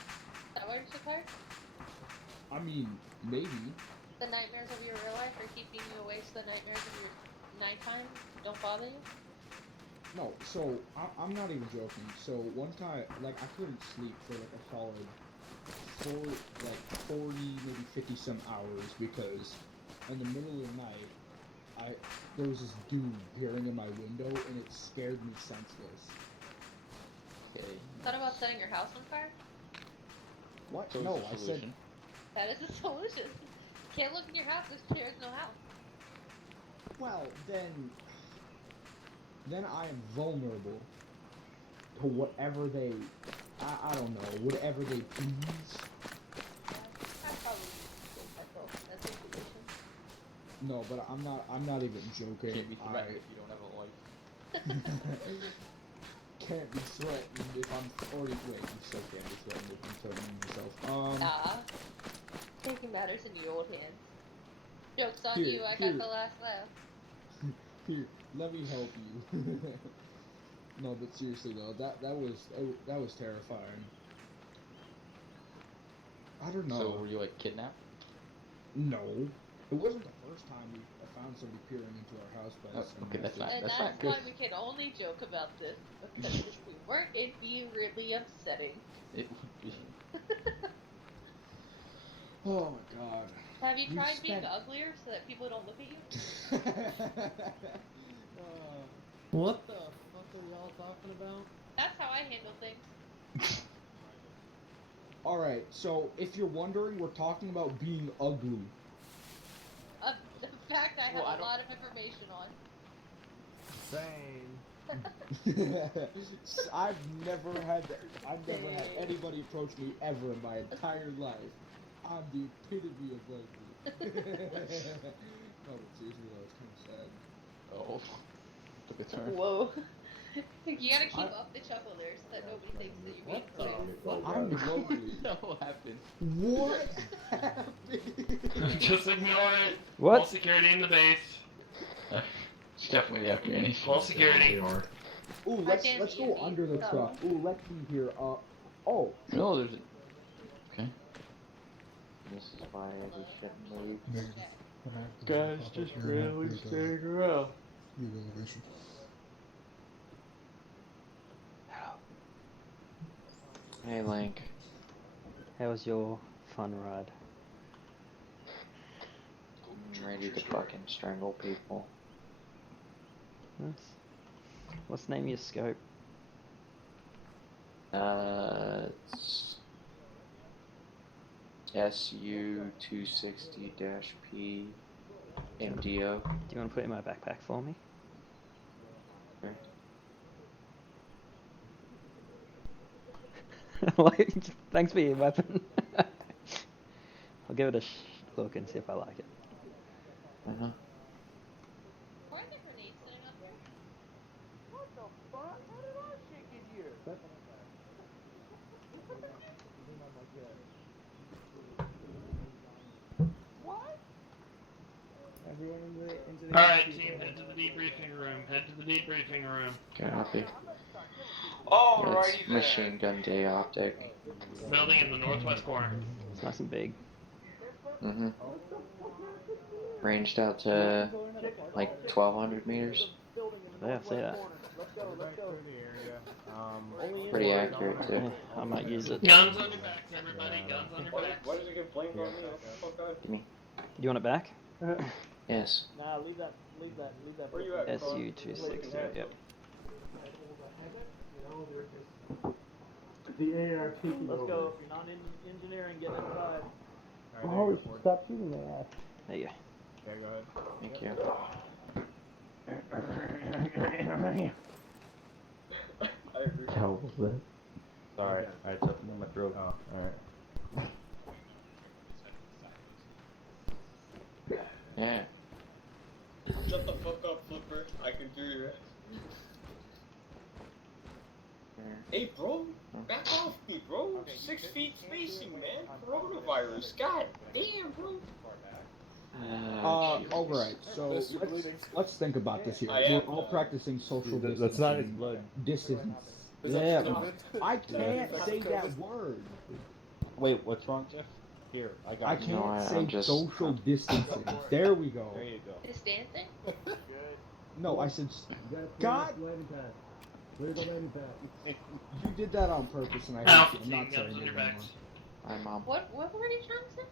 that why you're so tired? I mean, maybe. The nightmares of your real life are keeping you awake, so the nightmares of your nighttime don't bother you? No, so I'm not even joking. So one time, like I couldn't sleep for like a solid 40, maybe 50 some hours because in the middle of the night there was this dude peering in my window, and it scared me senseless. Okay. Thought about setting your house on fire? What? So No, it's a I said. solution. That is a solution. Can't look in your house, there's no house. Well, then I am vulnerable to whatever they, I don't know, whatever they please. I probably kill myself in that situation. No, but I'm not even joking. Can't be threatened if you don't have a life. Can't be threatened if I'm already, wait, you still can't be threatened if I'm threatening myself. Nah. Taking matters in your own hands. Joke's on Here, you, I here. got the last laugh. Here, let me help you. No, but seriously though, that was terrifying. I don't know. So were you like kidnapped? No, it wasn't the first time I found somebody peering into our house. But Okay, that's not. And That's that's not good. why we can only joke about this, because if we weren't, it'd be really upsetting. It would be. Oh my god. Have you We tried being spent- uglier so that people don't look at you? What the fuck are y'all talking about? That's how I handle things. Alright, so if you're wondering, we're talking about being ugly. The fact I have Well, I a don't- lot of information on. Same. I've never had anybody approach me ever in my entire life. I'm the epitome of ugly. No, but seriously though, it's kind of sad. Oh, took a turn. Whoa. You gotta keep up the chuckle there so that nobody thinks that you're being What the crazy. I'm ugly. What happened? What happened? Just ignore it. What? Full security in the base. It's definitely after any. Full security. Ooh, let's go easy. under the Oh. truck. Ooh, let's see here. Oh. No, there's. Okay. This is why we shouldn't leave. Guys, just randomly staring around. Hey, Link. How was your fun ride? I'm ready to fucking strangle people. Nice. What's the name of your scope? It's SU-260-P MDO. Do you want to put it in my backpack for me? Sure. Like, thanks for your weapon. I'll give it a look and see if I like it. Uh-huh. Why are there grenades sitting up here? What the fuck? How did our shit get here? What? Everyone into the Alright, team, head to the debriefing room. Head to the debriefing room. Copy. Alrighty It's then. machine gun day optic. Building in the northwest corner. It's nice and big. Mm-hmm. Ranged out to like 1,200 meters. Yeah, I see that. Pretty accurate too. Yeah, I might use it. Guns on your backs, everybody. Guns on your backs. Why does it get blamed on me? What the fuck, guys? Give me. You want it back? Yes. Nah, leave that. Where you at, Colin? SU-260, yep. The AR taking Let's over. go. If you're not in engineering, get inside. Oh, we should stop shooting their ass. There you go. Okay, go ahead. Thank you. I agree. Hell was that? Sorry, I had something in my throat. Oh, alright. Yeah. Shut the fuck up, Flipper. I can hear you. Hey, bro. Back off me, bro. 6 feet spacing, man. Coronavirus. God damn, bro. Alright, so let's think about this here. I We're am. all practicing social distancing. That's not his blood. Distance. Is that Yeah, COVID? I can't say that word. Wait, what's wrong, Jeff? Here, I got I you. can't say I'm just- social distancing. There we go. There you go. This dancing? No, I said. You gotta God! clear the landing pad. Clear the landing pad. You did that on purpose, and I hate Alpha you. I'm team, not guns saying on it your anymore. backs. Hi, Mom. What were you trying to say?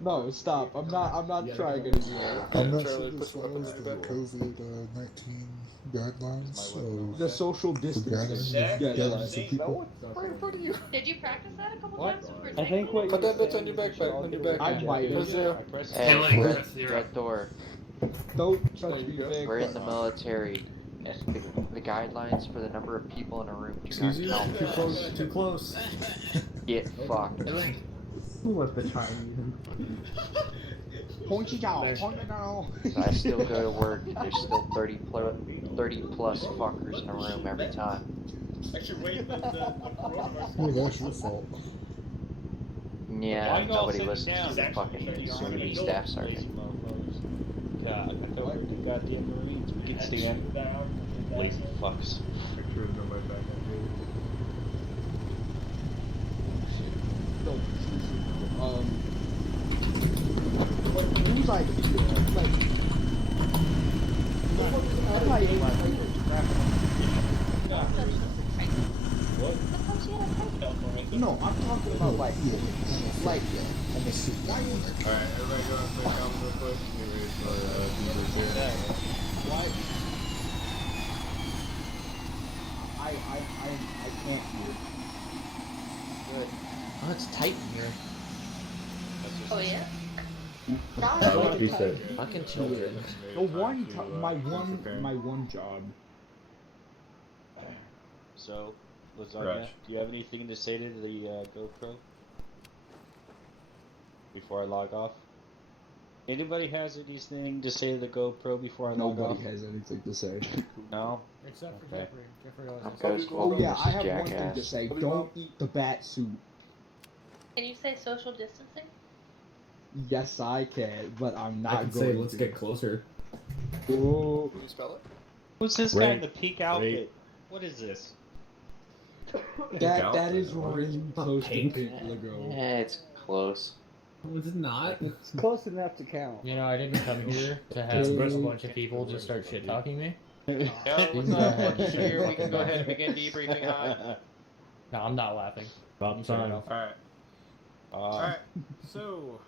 No, stop. I'm not trying anymore. I'm not Charlie, sure put as your far weapon as on the your back. COVID-19 guidelines of The social distancing gathering some guidelines. people. Right in front of you. Did you practice that a couple What? times before I think what Put you're that bitch saying on your is we should backpack. all On get your away back. I might Press have. zero. Hey, Link, red, press zero. red door. Don't touch There you me, go. Vic. We're in the military. The guidelines for the number of people in a room do not Excuse you? count. Too close. Too close. Get fucked. Who was the Chinese? Point it out. Point it out. So I still go to work. There's still 30 plus fuckers in a room every time. Actually, wait, the coronavirus. Oh, that's your fault. Yeah, Why y'all nobody sitting listens down? to the fucking soon-to-be staff sergeant. God, I thought we were the goddamn Marines. We can stand. Lazy fucks. No, seriously. Whose idea? No, I'm talking about like I'm a suit. Alright, everybody go and break down real quick. Get ready for why? I can't hear. Good. Oh, it's tight in here. Oh yeah. what you said. Fucking children. My one job. So, Lasagna, Raj. do you have anything to say to the GoPro? Before I log off? Anybody has anything to say to the GoPro before I log off? Nobody has anything to say. No? Except for Okay. Jeffrey. Jeffrey always has Ghost Oh yeah, I have jackass. one thing to say. Don't eat the bat suit. Can you say social distancing? Yes, I can, but I'm not I can going say, let's to. get closer. Oh. Can you spell it? Who's this guy in the peak outfit? What is this? That is really close to pink. pink logo. It's close. Was it not? It's close enough to count. You know, I didn't come here to have a bunch of people just start shit talking me. Yeah, what's up? Here, we can go ahead and begin debriefing time. No, I'm not laughing. I'm sorry. Alright. Alright, so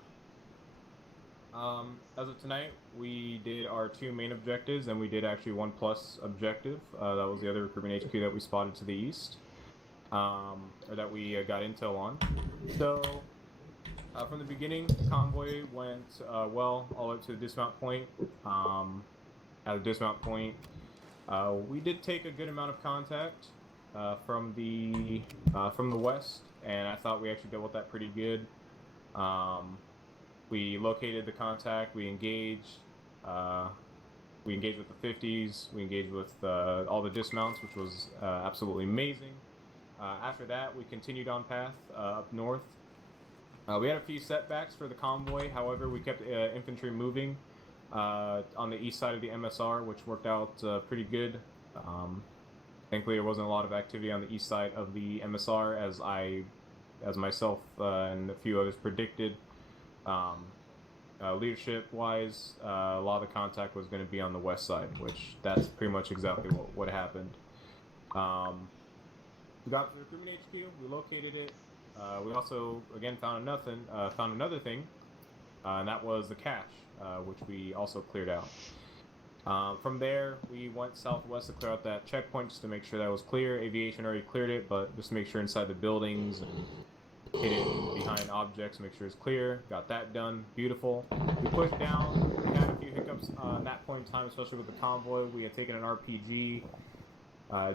as of tonight, we did our 2 main objectives, and we did actually 1 plus objective. That was the other recruitment HQ that we spotted to the east, or that we got intel on. So from the beginning, the convoy went well all the way up to the dismount point. At the dismount point, we did take a good amount of contact from the west, and I thought we actually dealt with that pretty good. We located the contact. We engaged. We engaged with the 50s. We engaged with all the dismounts, which was absolutely amazing. After that, we continued on path up north. We had a few setbacks for the convoy. However, we kept infantry moving on the east side of the MSR, which worked out pretty good. Thankfully, there wasn't a lot of activity on the east side of the MSR, as myself and a few others predicted. Leadership-wise, a lot of the contact was going to be on the west side, which that's pretty much exactly what happened. We got to the recruitment HQ. We located it. We also again found another thing, and that was the cache, which we also cleared out. From there, we went southwest to clear out that checkpoint just to make sure that was clear. Aviation already cleared it, but just to make sure inside the buildings and hidden behind objects, make sure it's clear. Got that done. Beautiful. We pushed down. We had a few hiccups at that point in time, especially with the convoy. We had taken an RPG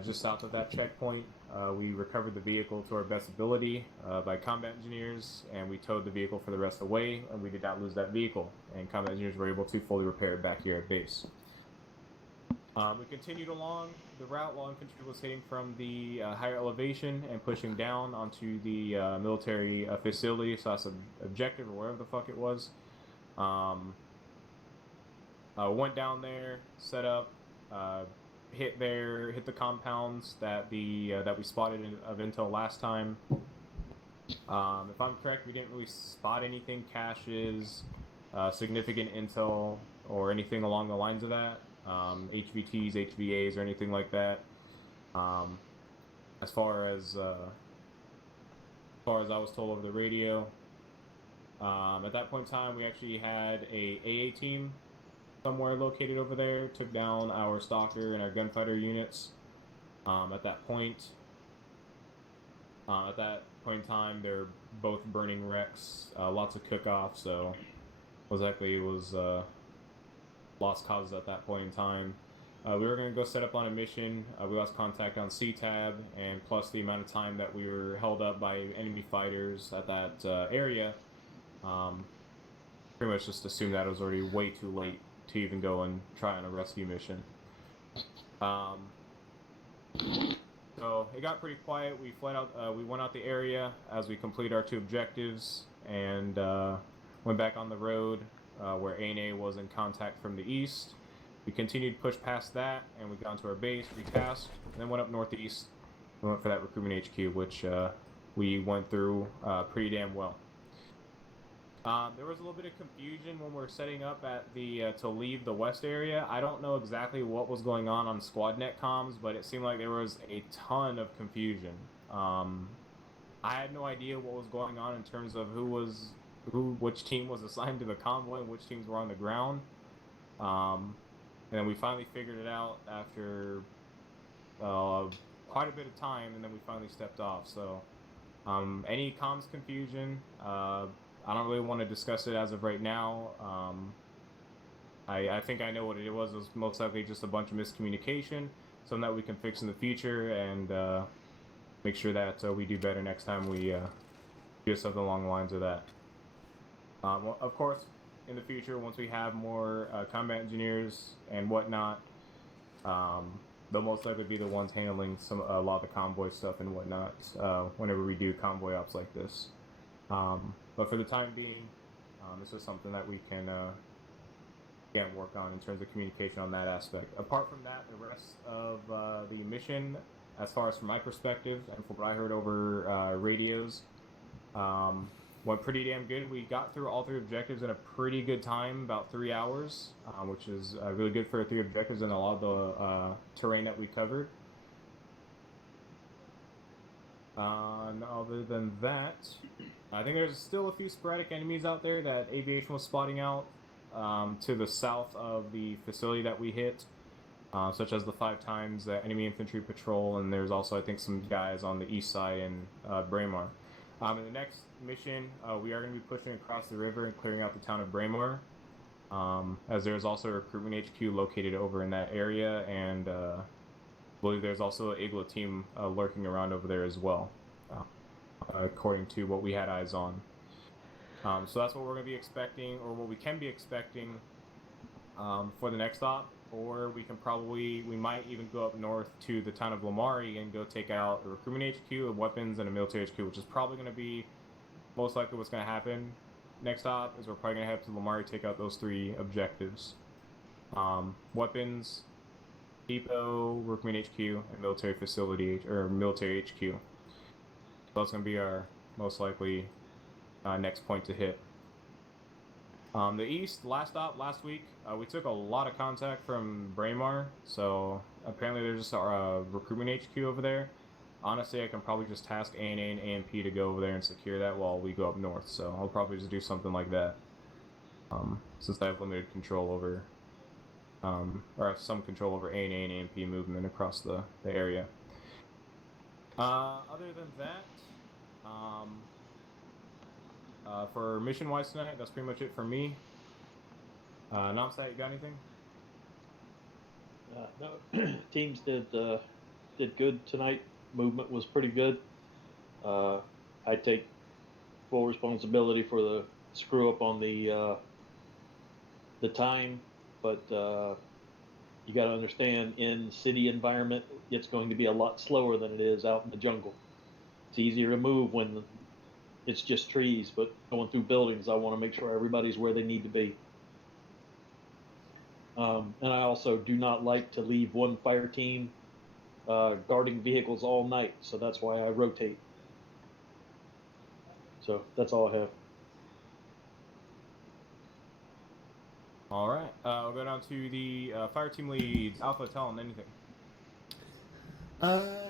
just south of that checkpoint. We recovered the vehicle to our best ability by combat engineers, and we towed the vehicle for the rest of the way, and we did not lose that vehicle. And combat engineers were able to fully repair it back here at base. We continued along the route while infantry was hitting from the higher elevation and pushing down onto the military facility, so that's an objective or wherever the fuck it was. Went down there, set up, hit the compounds that we spotted of intel last time. If I'm correct, we didn't really spot anything, caches, significant intel, or anything along the lines of that. HVTs, HVAs, or anything like that. As far as I was told over the radio. At that point in time, we actually had a AA team somewhere located over there. Took down our stalker and our gunfighter units. At that point in time, they're both burning wrecks. Lots of cook-off, so most likely it was lost causes at that point in time. We were going to go set up on a mission. We lost contact on C-Tab, and plus the amount of time that we were held up by enemy fighters at that area, pretty much just assumed that it was already way too late to even go and try on a rescue mission. So it got pretty quiet. We fled out. We went out the area as we completed our 2 objectives, and went back on the road where ANA was in contact from the east. We continued to push past that, and we got into our base, retasked, and then went up northeast. We went for that recruitment HQ, which we went through pretty damn well. There was a little bit of confusion when we were setting up at the to leave the west area. I don't know exactly what was going on SquadNet comms, but it seemed like there was a ton of confusion. I had no idea what was going on in terms of which team was assigned to the convoy and which teams were on the ground. And then we finally figured it out after quite a bit of time, and then we finally stepped off. So any comms confusion, I don't really want to discuss it as of right now. I think I know what it was. It was most likely just a bunch of miscommunication, something that we can fix in the future, and make sure that we do better next time we do something along the lines of that. Well, of course, in the future, once we have more combat engineers and whatnot, they'll most likely be the ones handling a lot of the convoy stuff and whatnot whenever we do convoy ops like this. But for the time being, this is something that we can work on in terms of communication on that aspect. Apart from that, the rest of the mission, as far as from my perspective and from what I heard over radios, went pretty damn good. We got through all 3 objectives in a pretty good time, about 3 hours, which is really good for 3 objectives and a lot of the terrain that we covered. And other than that, I think there's still a few sporadic enemies out there that Aviation was spotting out to the south of the facility that we hit, such as the 5 times enemy infantry patrol, and there's also, I think, some guys on the east side in Braemar. In the next mission, we are going to be pushing across the river and clearing out the town of Braemar, as there's also a recruitment HQ located over in that area, and I believe there's also an Igloo team lurking around over there as well, according to what we had eyes on. So that's what we're going to be expecting, or what we can be expecting for the next stop, or we might even go up north to the town of Lamari and go take out a recruitment HQ, a weapons, and a military HQ, which is probably going to be most likely what's going to happen. Next stop is we're probably going to head to Lamari, take out those 3 objectives. Weapons, depot, recruitment HQ, and military facility, or military HQ. So that's going to be our most likely next point to hit. The east, last stop last week, we took a lot of contact from Braemar, so apparently there's just a recruitment HQ over there. Honestly, I can probably just task ANA and AMP to go over there and secure that while we go up north, so I'll probably just do something like that. Since I have limited control over, or have some control over ANA and AMP movement across the area. Other than that, for mission-wise tonight, that's pretty much it for me. Namsat, you got anything? No, teams did good tonight. Movement was pretty good. I take full responsibility for the screw up on the time, but you got to understand, in city environment, it's going to be a lot slower than it is out in the jungle. It's easier to move when it's just trees, but going through buildings, I want to make sure everybody's where they need to be. And I also do not like to leave one fire team guarding vehicles all night, so that's why I rotate. So that's all I have. All right, we'll go down to the fire team leads. Alpha, Talon, anything? Alpha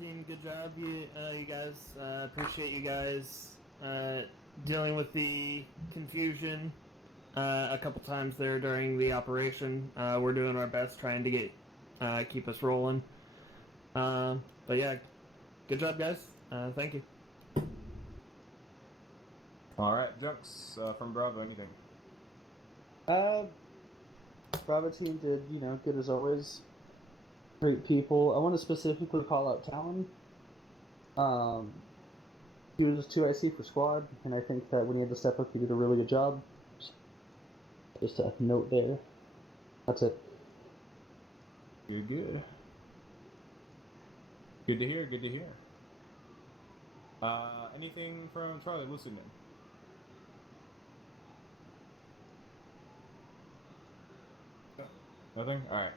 team, good job, you guys. Appreciate you guys dealing with the confusion a couple times there during the operation. We're doing our best trying to get keep us rolling. But yeah, good job, guys. Thank you. All right, Junks from Bravo. Anything? Bravo team did, good as always. Great people. I want to specifically call out Talon. He was 2IC for squad, and I think that when he had to step up, he did a really good job. Just a note there. That's it. Good, good. Good to hear, good to hear. Anything from Charlie listening? Nothing? Alright.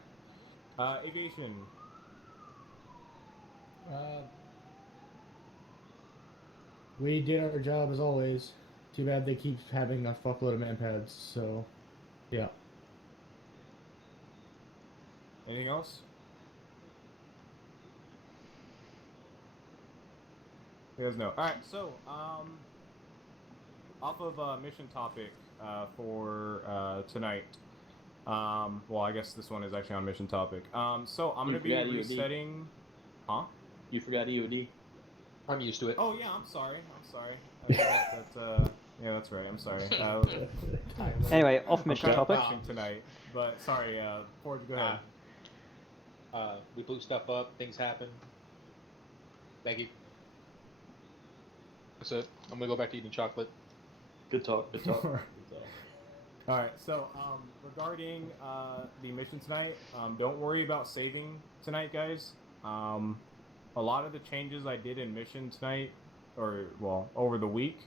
Aviation. We did our job as always. Too bad they keep having a fuckload of manpads, so yeah. Anything else? You guys know. Alright, so, off of mission topic for tonight. Well, I guess this one is actually on mission topic. So I'm going to be resetting... Huh? You forgot EOD. I'm used to it. Oh, yeah, I'm sorry. Yeah, that's right. I'm sorry. Anyway, off mission topic. Tonight, but sorry, Ford, go ahead. We blew stuff up. Things happen. Thank you. That's it. I'm gonna go back to eating chocolate. Good talk. Good talk. All right. So, regarding the mission tonight, don't worry about saving tonight, guys. A lot of the changes I did in mission tonight, over the week,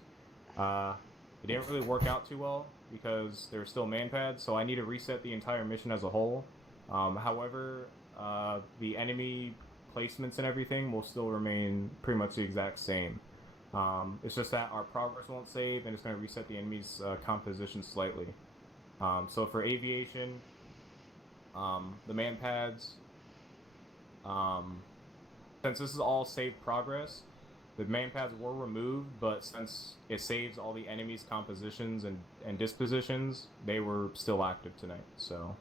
it didn't really work out too well because there's still manpads, so I need to reset the entire mission as a whole. However, the enemy placements and everything will still remain pretty much the exact same. It's just that our progress won't save, and it's going to reset the enemy's composition slightly. So for aviation, the manpads, since this is all saved progress, the manpads were removed, but since it saves all the enemy's compositions and dispositions, they were still active tonight. So,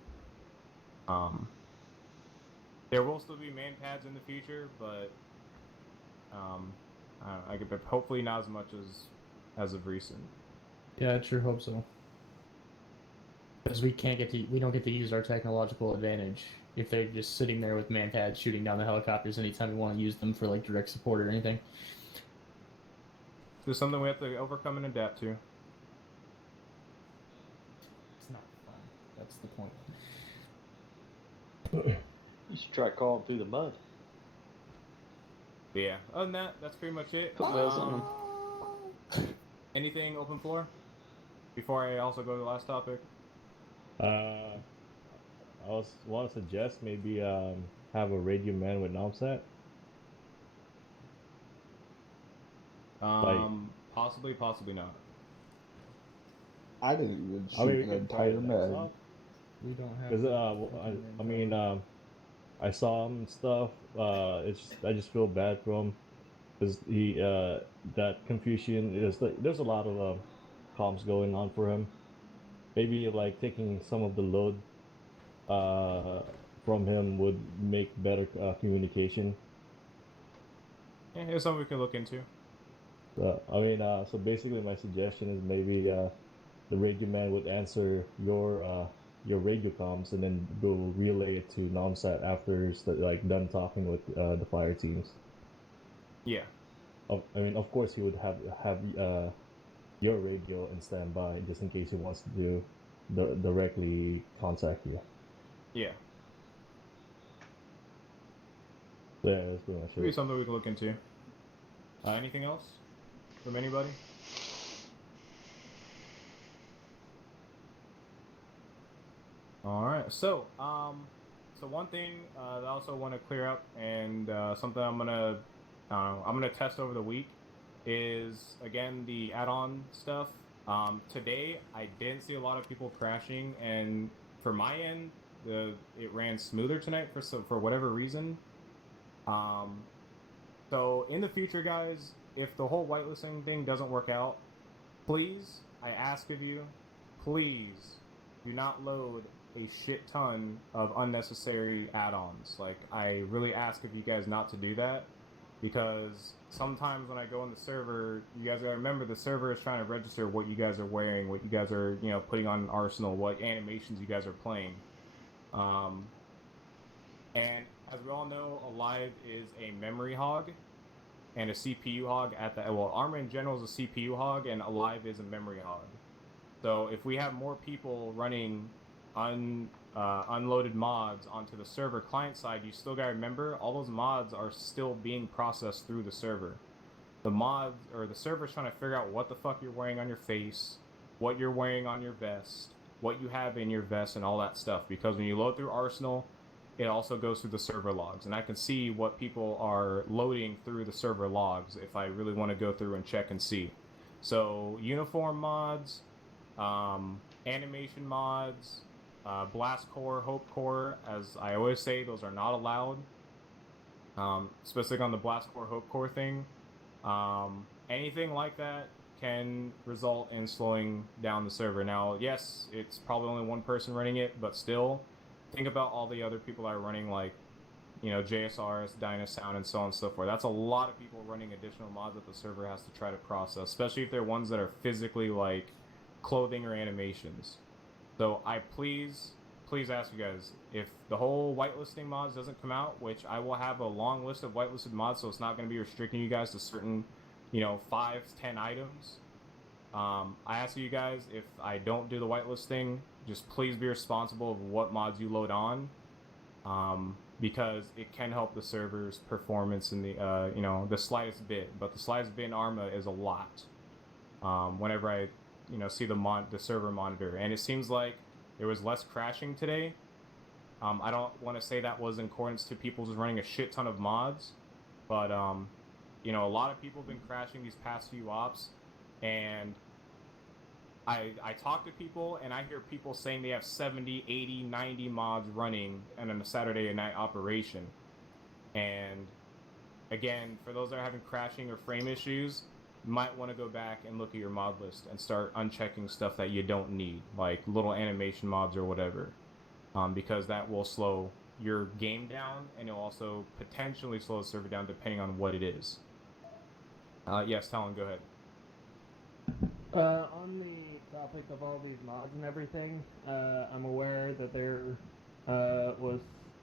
there will still be manpads in the future, but I could hopefully not as much as of recent. Yeah, I sure hope so. Because we don't get to use our technological advantage if they're just sitting there with manpads shooting down the helicopters anytime we want to use them for like direct support or anything. There's something we have to overcome and adapt to. It's not fun. That's the point. You should try crawling through the mud. But yeah, other than that, that's pretty much it. Put wheels on them. Anything open floor? Before I also go to the last topic. I want to suggest maybe have a radio man with NOMSAT. Possibly, possibly not. I didn't even shoot an entire med. We don't have. Because I saw him and stuff. I just feel bad for him because that confusion is there's a lot of comms going on for him. Maybe like taking some of the load from him would make better communication. Yeah, here's something we can look into. So basically my suggestion is maybe the radio man would answer your radio comms and then go relay it to NOMSAT after it's done talking with the fire teams. Yeah. Of course he would have your radio in standby just in case he wants to directly contact you. Yeah. Yeah, that's pretty much it. Maybe something we can look into. Anything else from anybody? All right. So one thing that I also want to clear up, and something I'm gonna test over the week, is again the add-on stuff. Today I didn't see a lot of people crashing, and for my end, it ran smoother tonight for whatever reason. So in the future, guys, if the whole whitelisting thing doesn't work out, please, I ask of you, please do not load a shit ton of unnecessary add-ons. Like, I really ask of you guys not to do that, because sometimes when I go on the server, you guys gotta remember the server is trying to register what you guys are wearing, what you guys are, you know, putting on an arsenal, what animations you guys are playing. And as we all know, Alive is a memory hog and a CPU hog at the, well, Arma in general is a CPU hog and Alive is a memory hog. So if we have more people running unloaded mods onto the server client side, you still gotta remember all those mods are still being processed through the server. The mods, or the server's trying to figure out what the fuck you're wearing on your face, what you're wearing on your vest, what you have in your vest, and all that stuff. Because when you load through Arsenal, it also goes through the server logs, and I can see what people are loading through the server logs if I really want to go through and check and see. So uniform mods, animation mods, blast core, hope core, as I always say, those are not allowed. Specific on the blast core, hope core thing, anything like that can result in slowing down the server. Now, yes, it's probably only one person running it, but still, think about all the other people that are running, like, you know, JSRs, Dynasound, and so on and so forth. That's a lot of people running additional mods that the server has to try to process, especially if they're ones that are physically, like, clothing or animations. So I please ask you guys, if the whole whitelisting mods doesn't come out, which I will have a long list of whitelisted mods, so it's not going to be restricting you guys to certain, you know, 5 to 10 items. I ask you guys, if I don't do the whitelisting, just please be responsible of what mods you load on, because it can help the server's performance in the, you know, the slightest bit. But the slightest bit in Arma is a lot. Whenever I, you know, see the server monitor, and it seems like there was less crashing today. I don't want to say that was in accordance to people just running a shit ton of mods, but you know, a lot of people have been crashing these past few ops, and I talk to people and I hear people saying they have 70, 80, 90 mods running in a Saturday night operation. And again, for those that are having crashing or frame issues, you might want to go back and look at your mod list and start unchecking stuff that you don't need, like little animation mods or whatever, because that will slow your game down, and it'll also potentially slow the server down depending on what it is. Yes, Talon, go ahead. On the topic of all these mods and everything, I'm aware that there was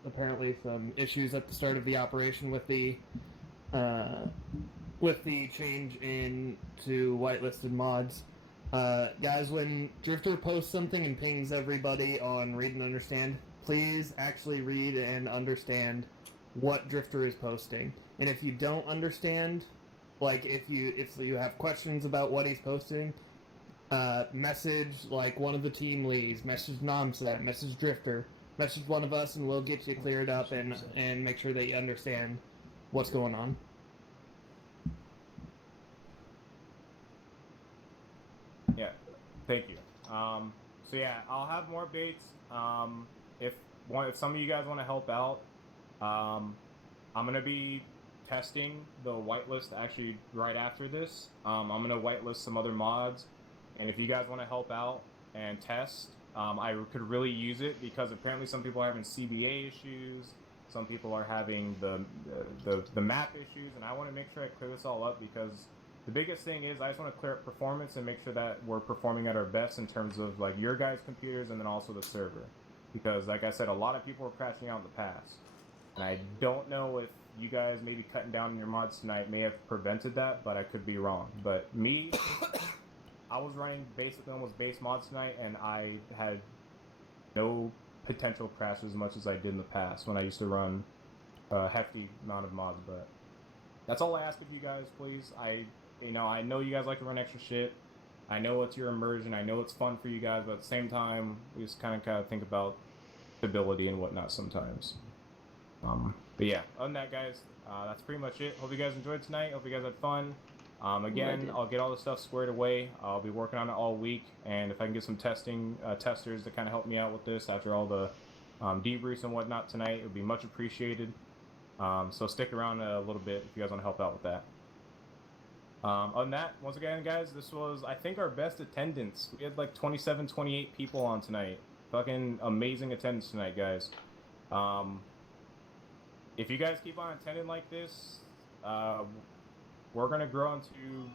apparently some issues at the start of the operation with the change in to whitelisted mods. Guys, when Drifter posts something and pings everybody on read and understand, please actually read and understand what Drifter is posting. And if you don't understand, like if you have questions about what he's posting, message like one of the team leads, message Nomset, message Drifter, message one of us, and we'll get you cleared up and make sure that you understand what's going on. Yeah, thank you. So yeah, I'll have more updates. If some of you guys want to help out, I'm gonna be testing the whitelist actually right after this. I'm gonna whitelist some other mods, and if you guys want to help out and test, I could really use it, because apparently some people are having CBA issues, some people are having the map issues, and I want to make sure I clear this all up, because the biggest thing is I just want to clear up performance and make sure that we're performing at our best in terms of like your guys' computers and then also the server, because like I said, a lot of people were crashing out in the past, and I don't know if you guys maybe cutting down on your mods tonight may have prevented that, but I could be wrong. But me, I was running basically almost base mods tonight, and I had no potential crashes as much as I did in the past when I used to run a hefty amount of mods. But that's all I ask of you guys, please. I know you guys like to run extra shit. I know it's your immersion. I know it's fun for you guys, but at the same time, we just kind of think about stability and whatnot sometimes. But yeah, other than that, guys, that's pretty much it. Hope you guys enjoyed tonight. Hope you guys had fun. Again, I'll get all the stuff squared away. I'll be working on it all week, and if I can get some testers to kind of help me out with this after all the debriefs and whatnot tonight, it would be much appreciated. So stick around a little bit if you guys want to help out with that. Other than that, once again, guys, this was, I think, our best attendance. We had like 27, 28 people on tonight. Fucking amazing attendance tonight, guys. If you guys keep on attending like this, we're going to grow into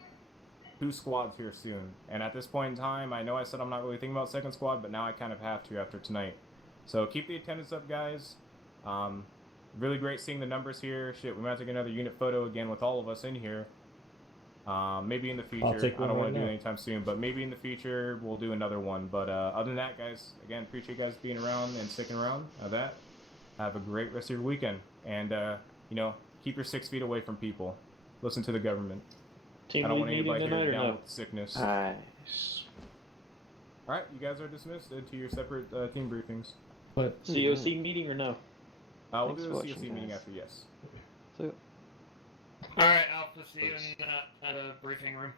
2 squads here soon. And at this point in time, I know I said I'm not really thinking about second squad, but now I kind of have to after tonight. So keep the attendance up, guys. Really great seeing the numbers here. Shit, we might have to get another unit photo again with all of us in here. Maybe in the future. I don't want to do it anytime soon, but maybe in the future we'll do another one. But other than that, guys, again, appreciate you guys being around and sticking around. Have a great rest of your weekend. And, you know, keep your 6 feet away from people. Listen to the government. I don't want anybody here down with sickness. Nice. Alright, you guys are dismissed into your separate team briefings. But COC meeting or no? We'll do a COC meeting after, yes. Alright, Alpha, see you in at a briefing room.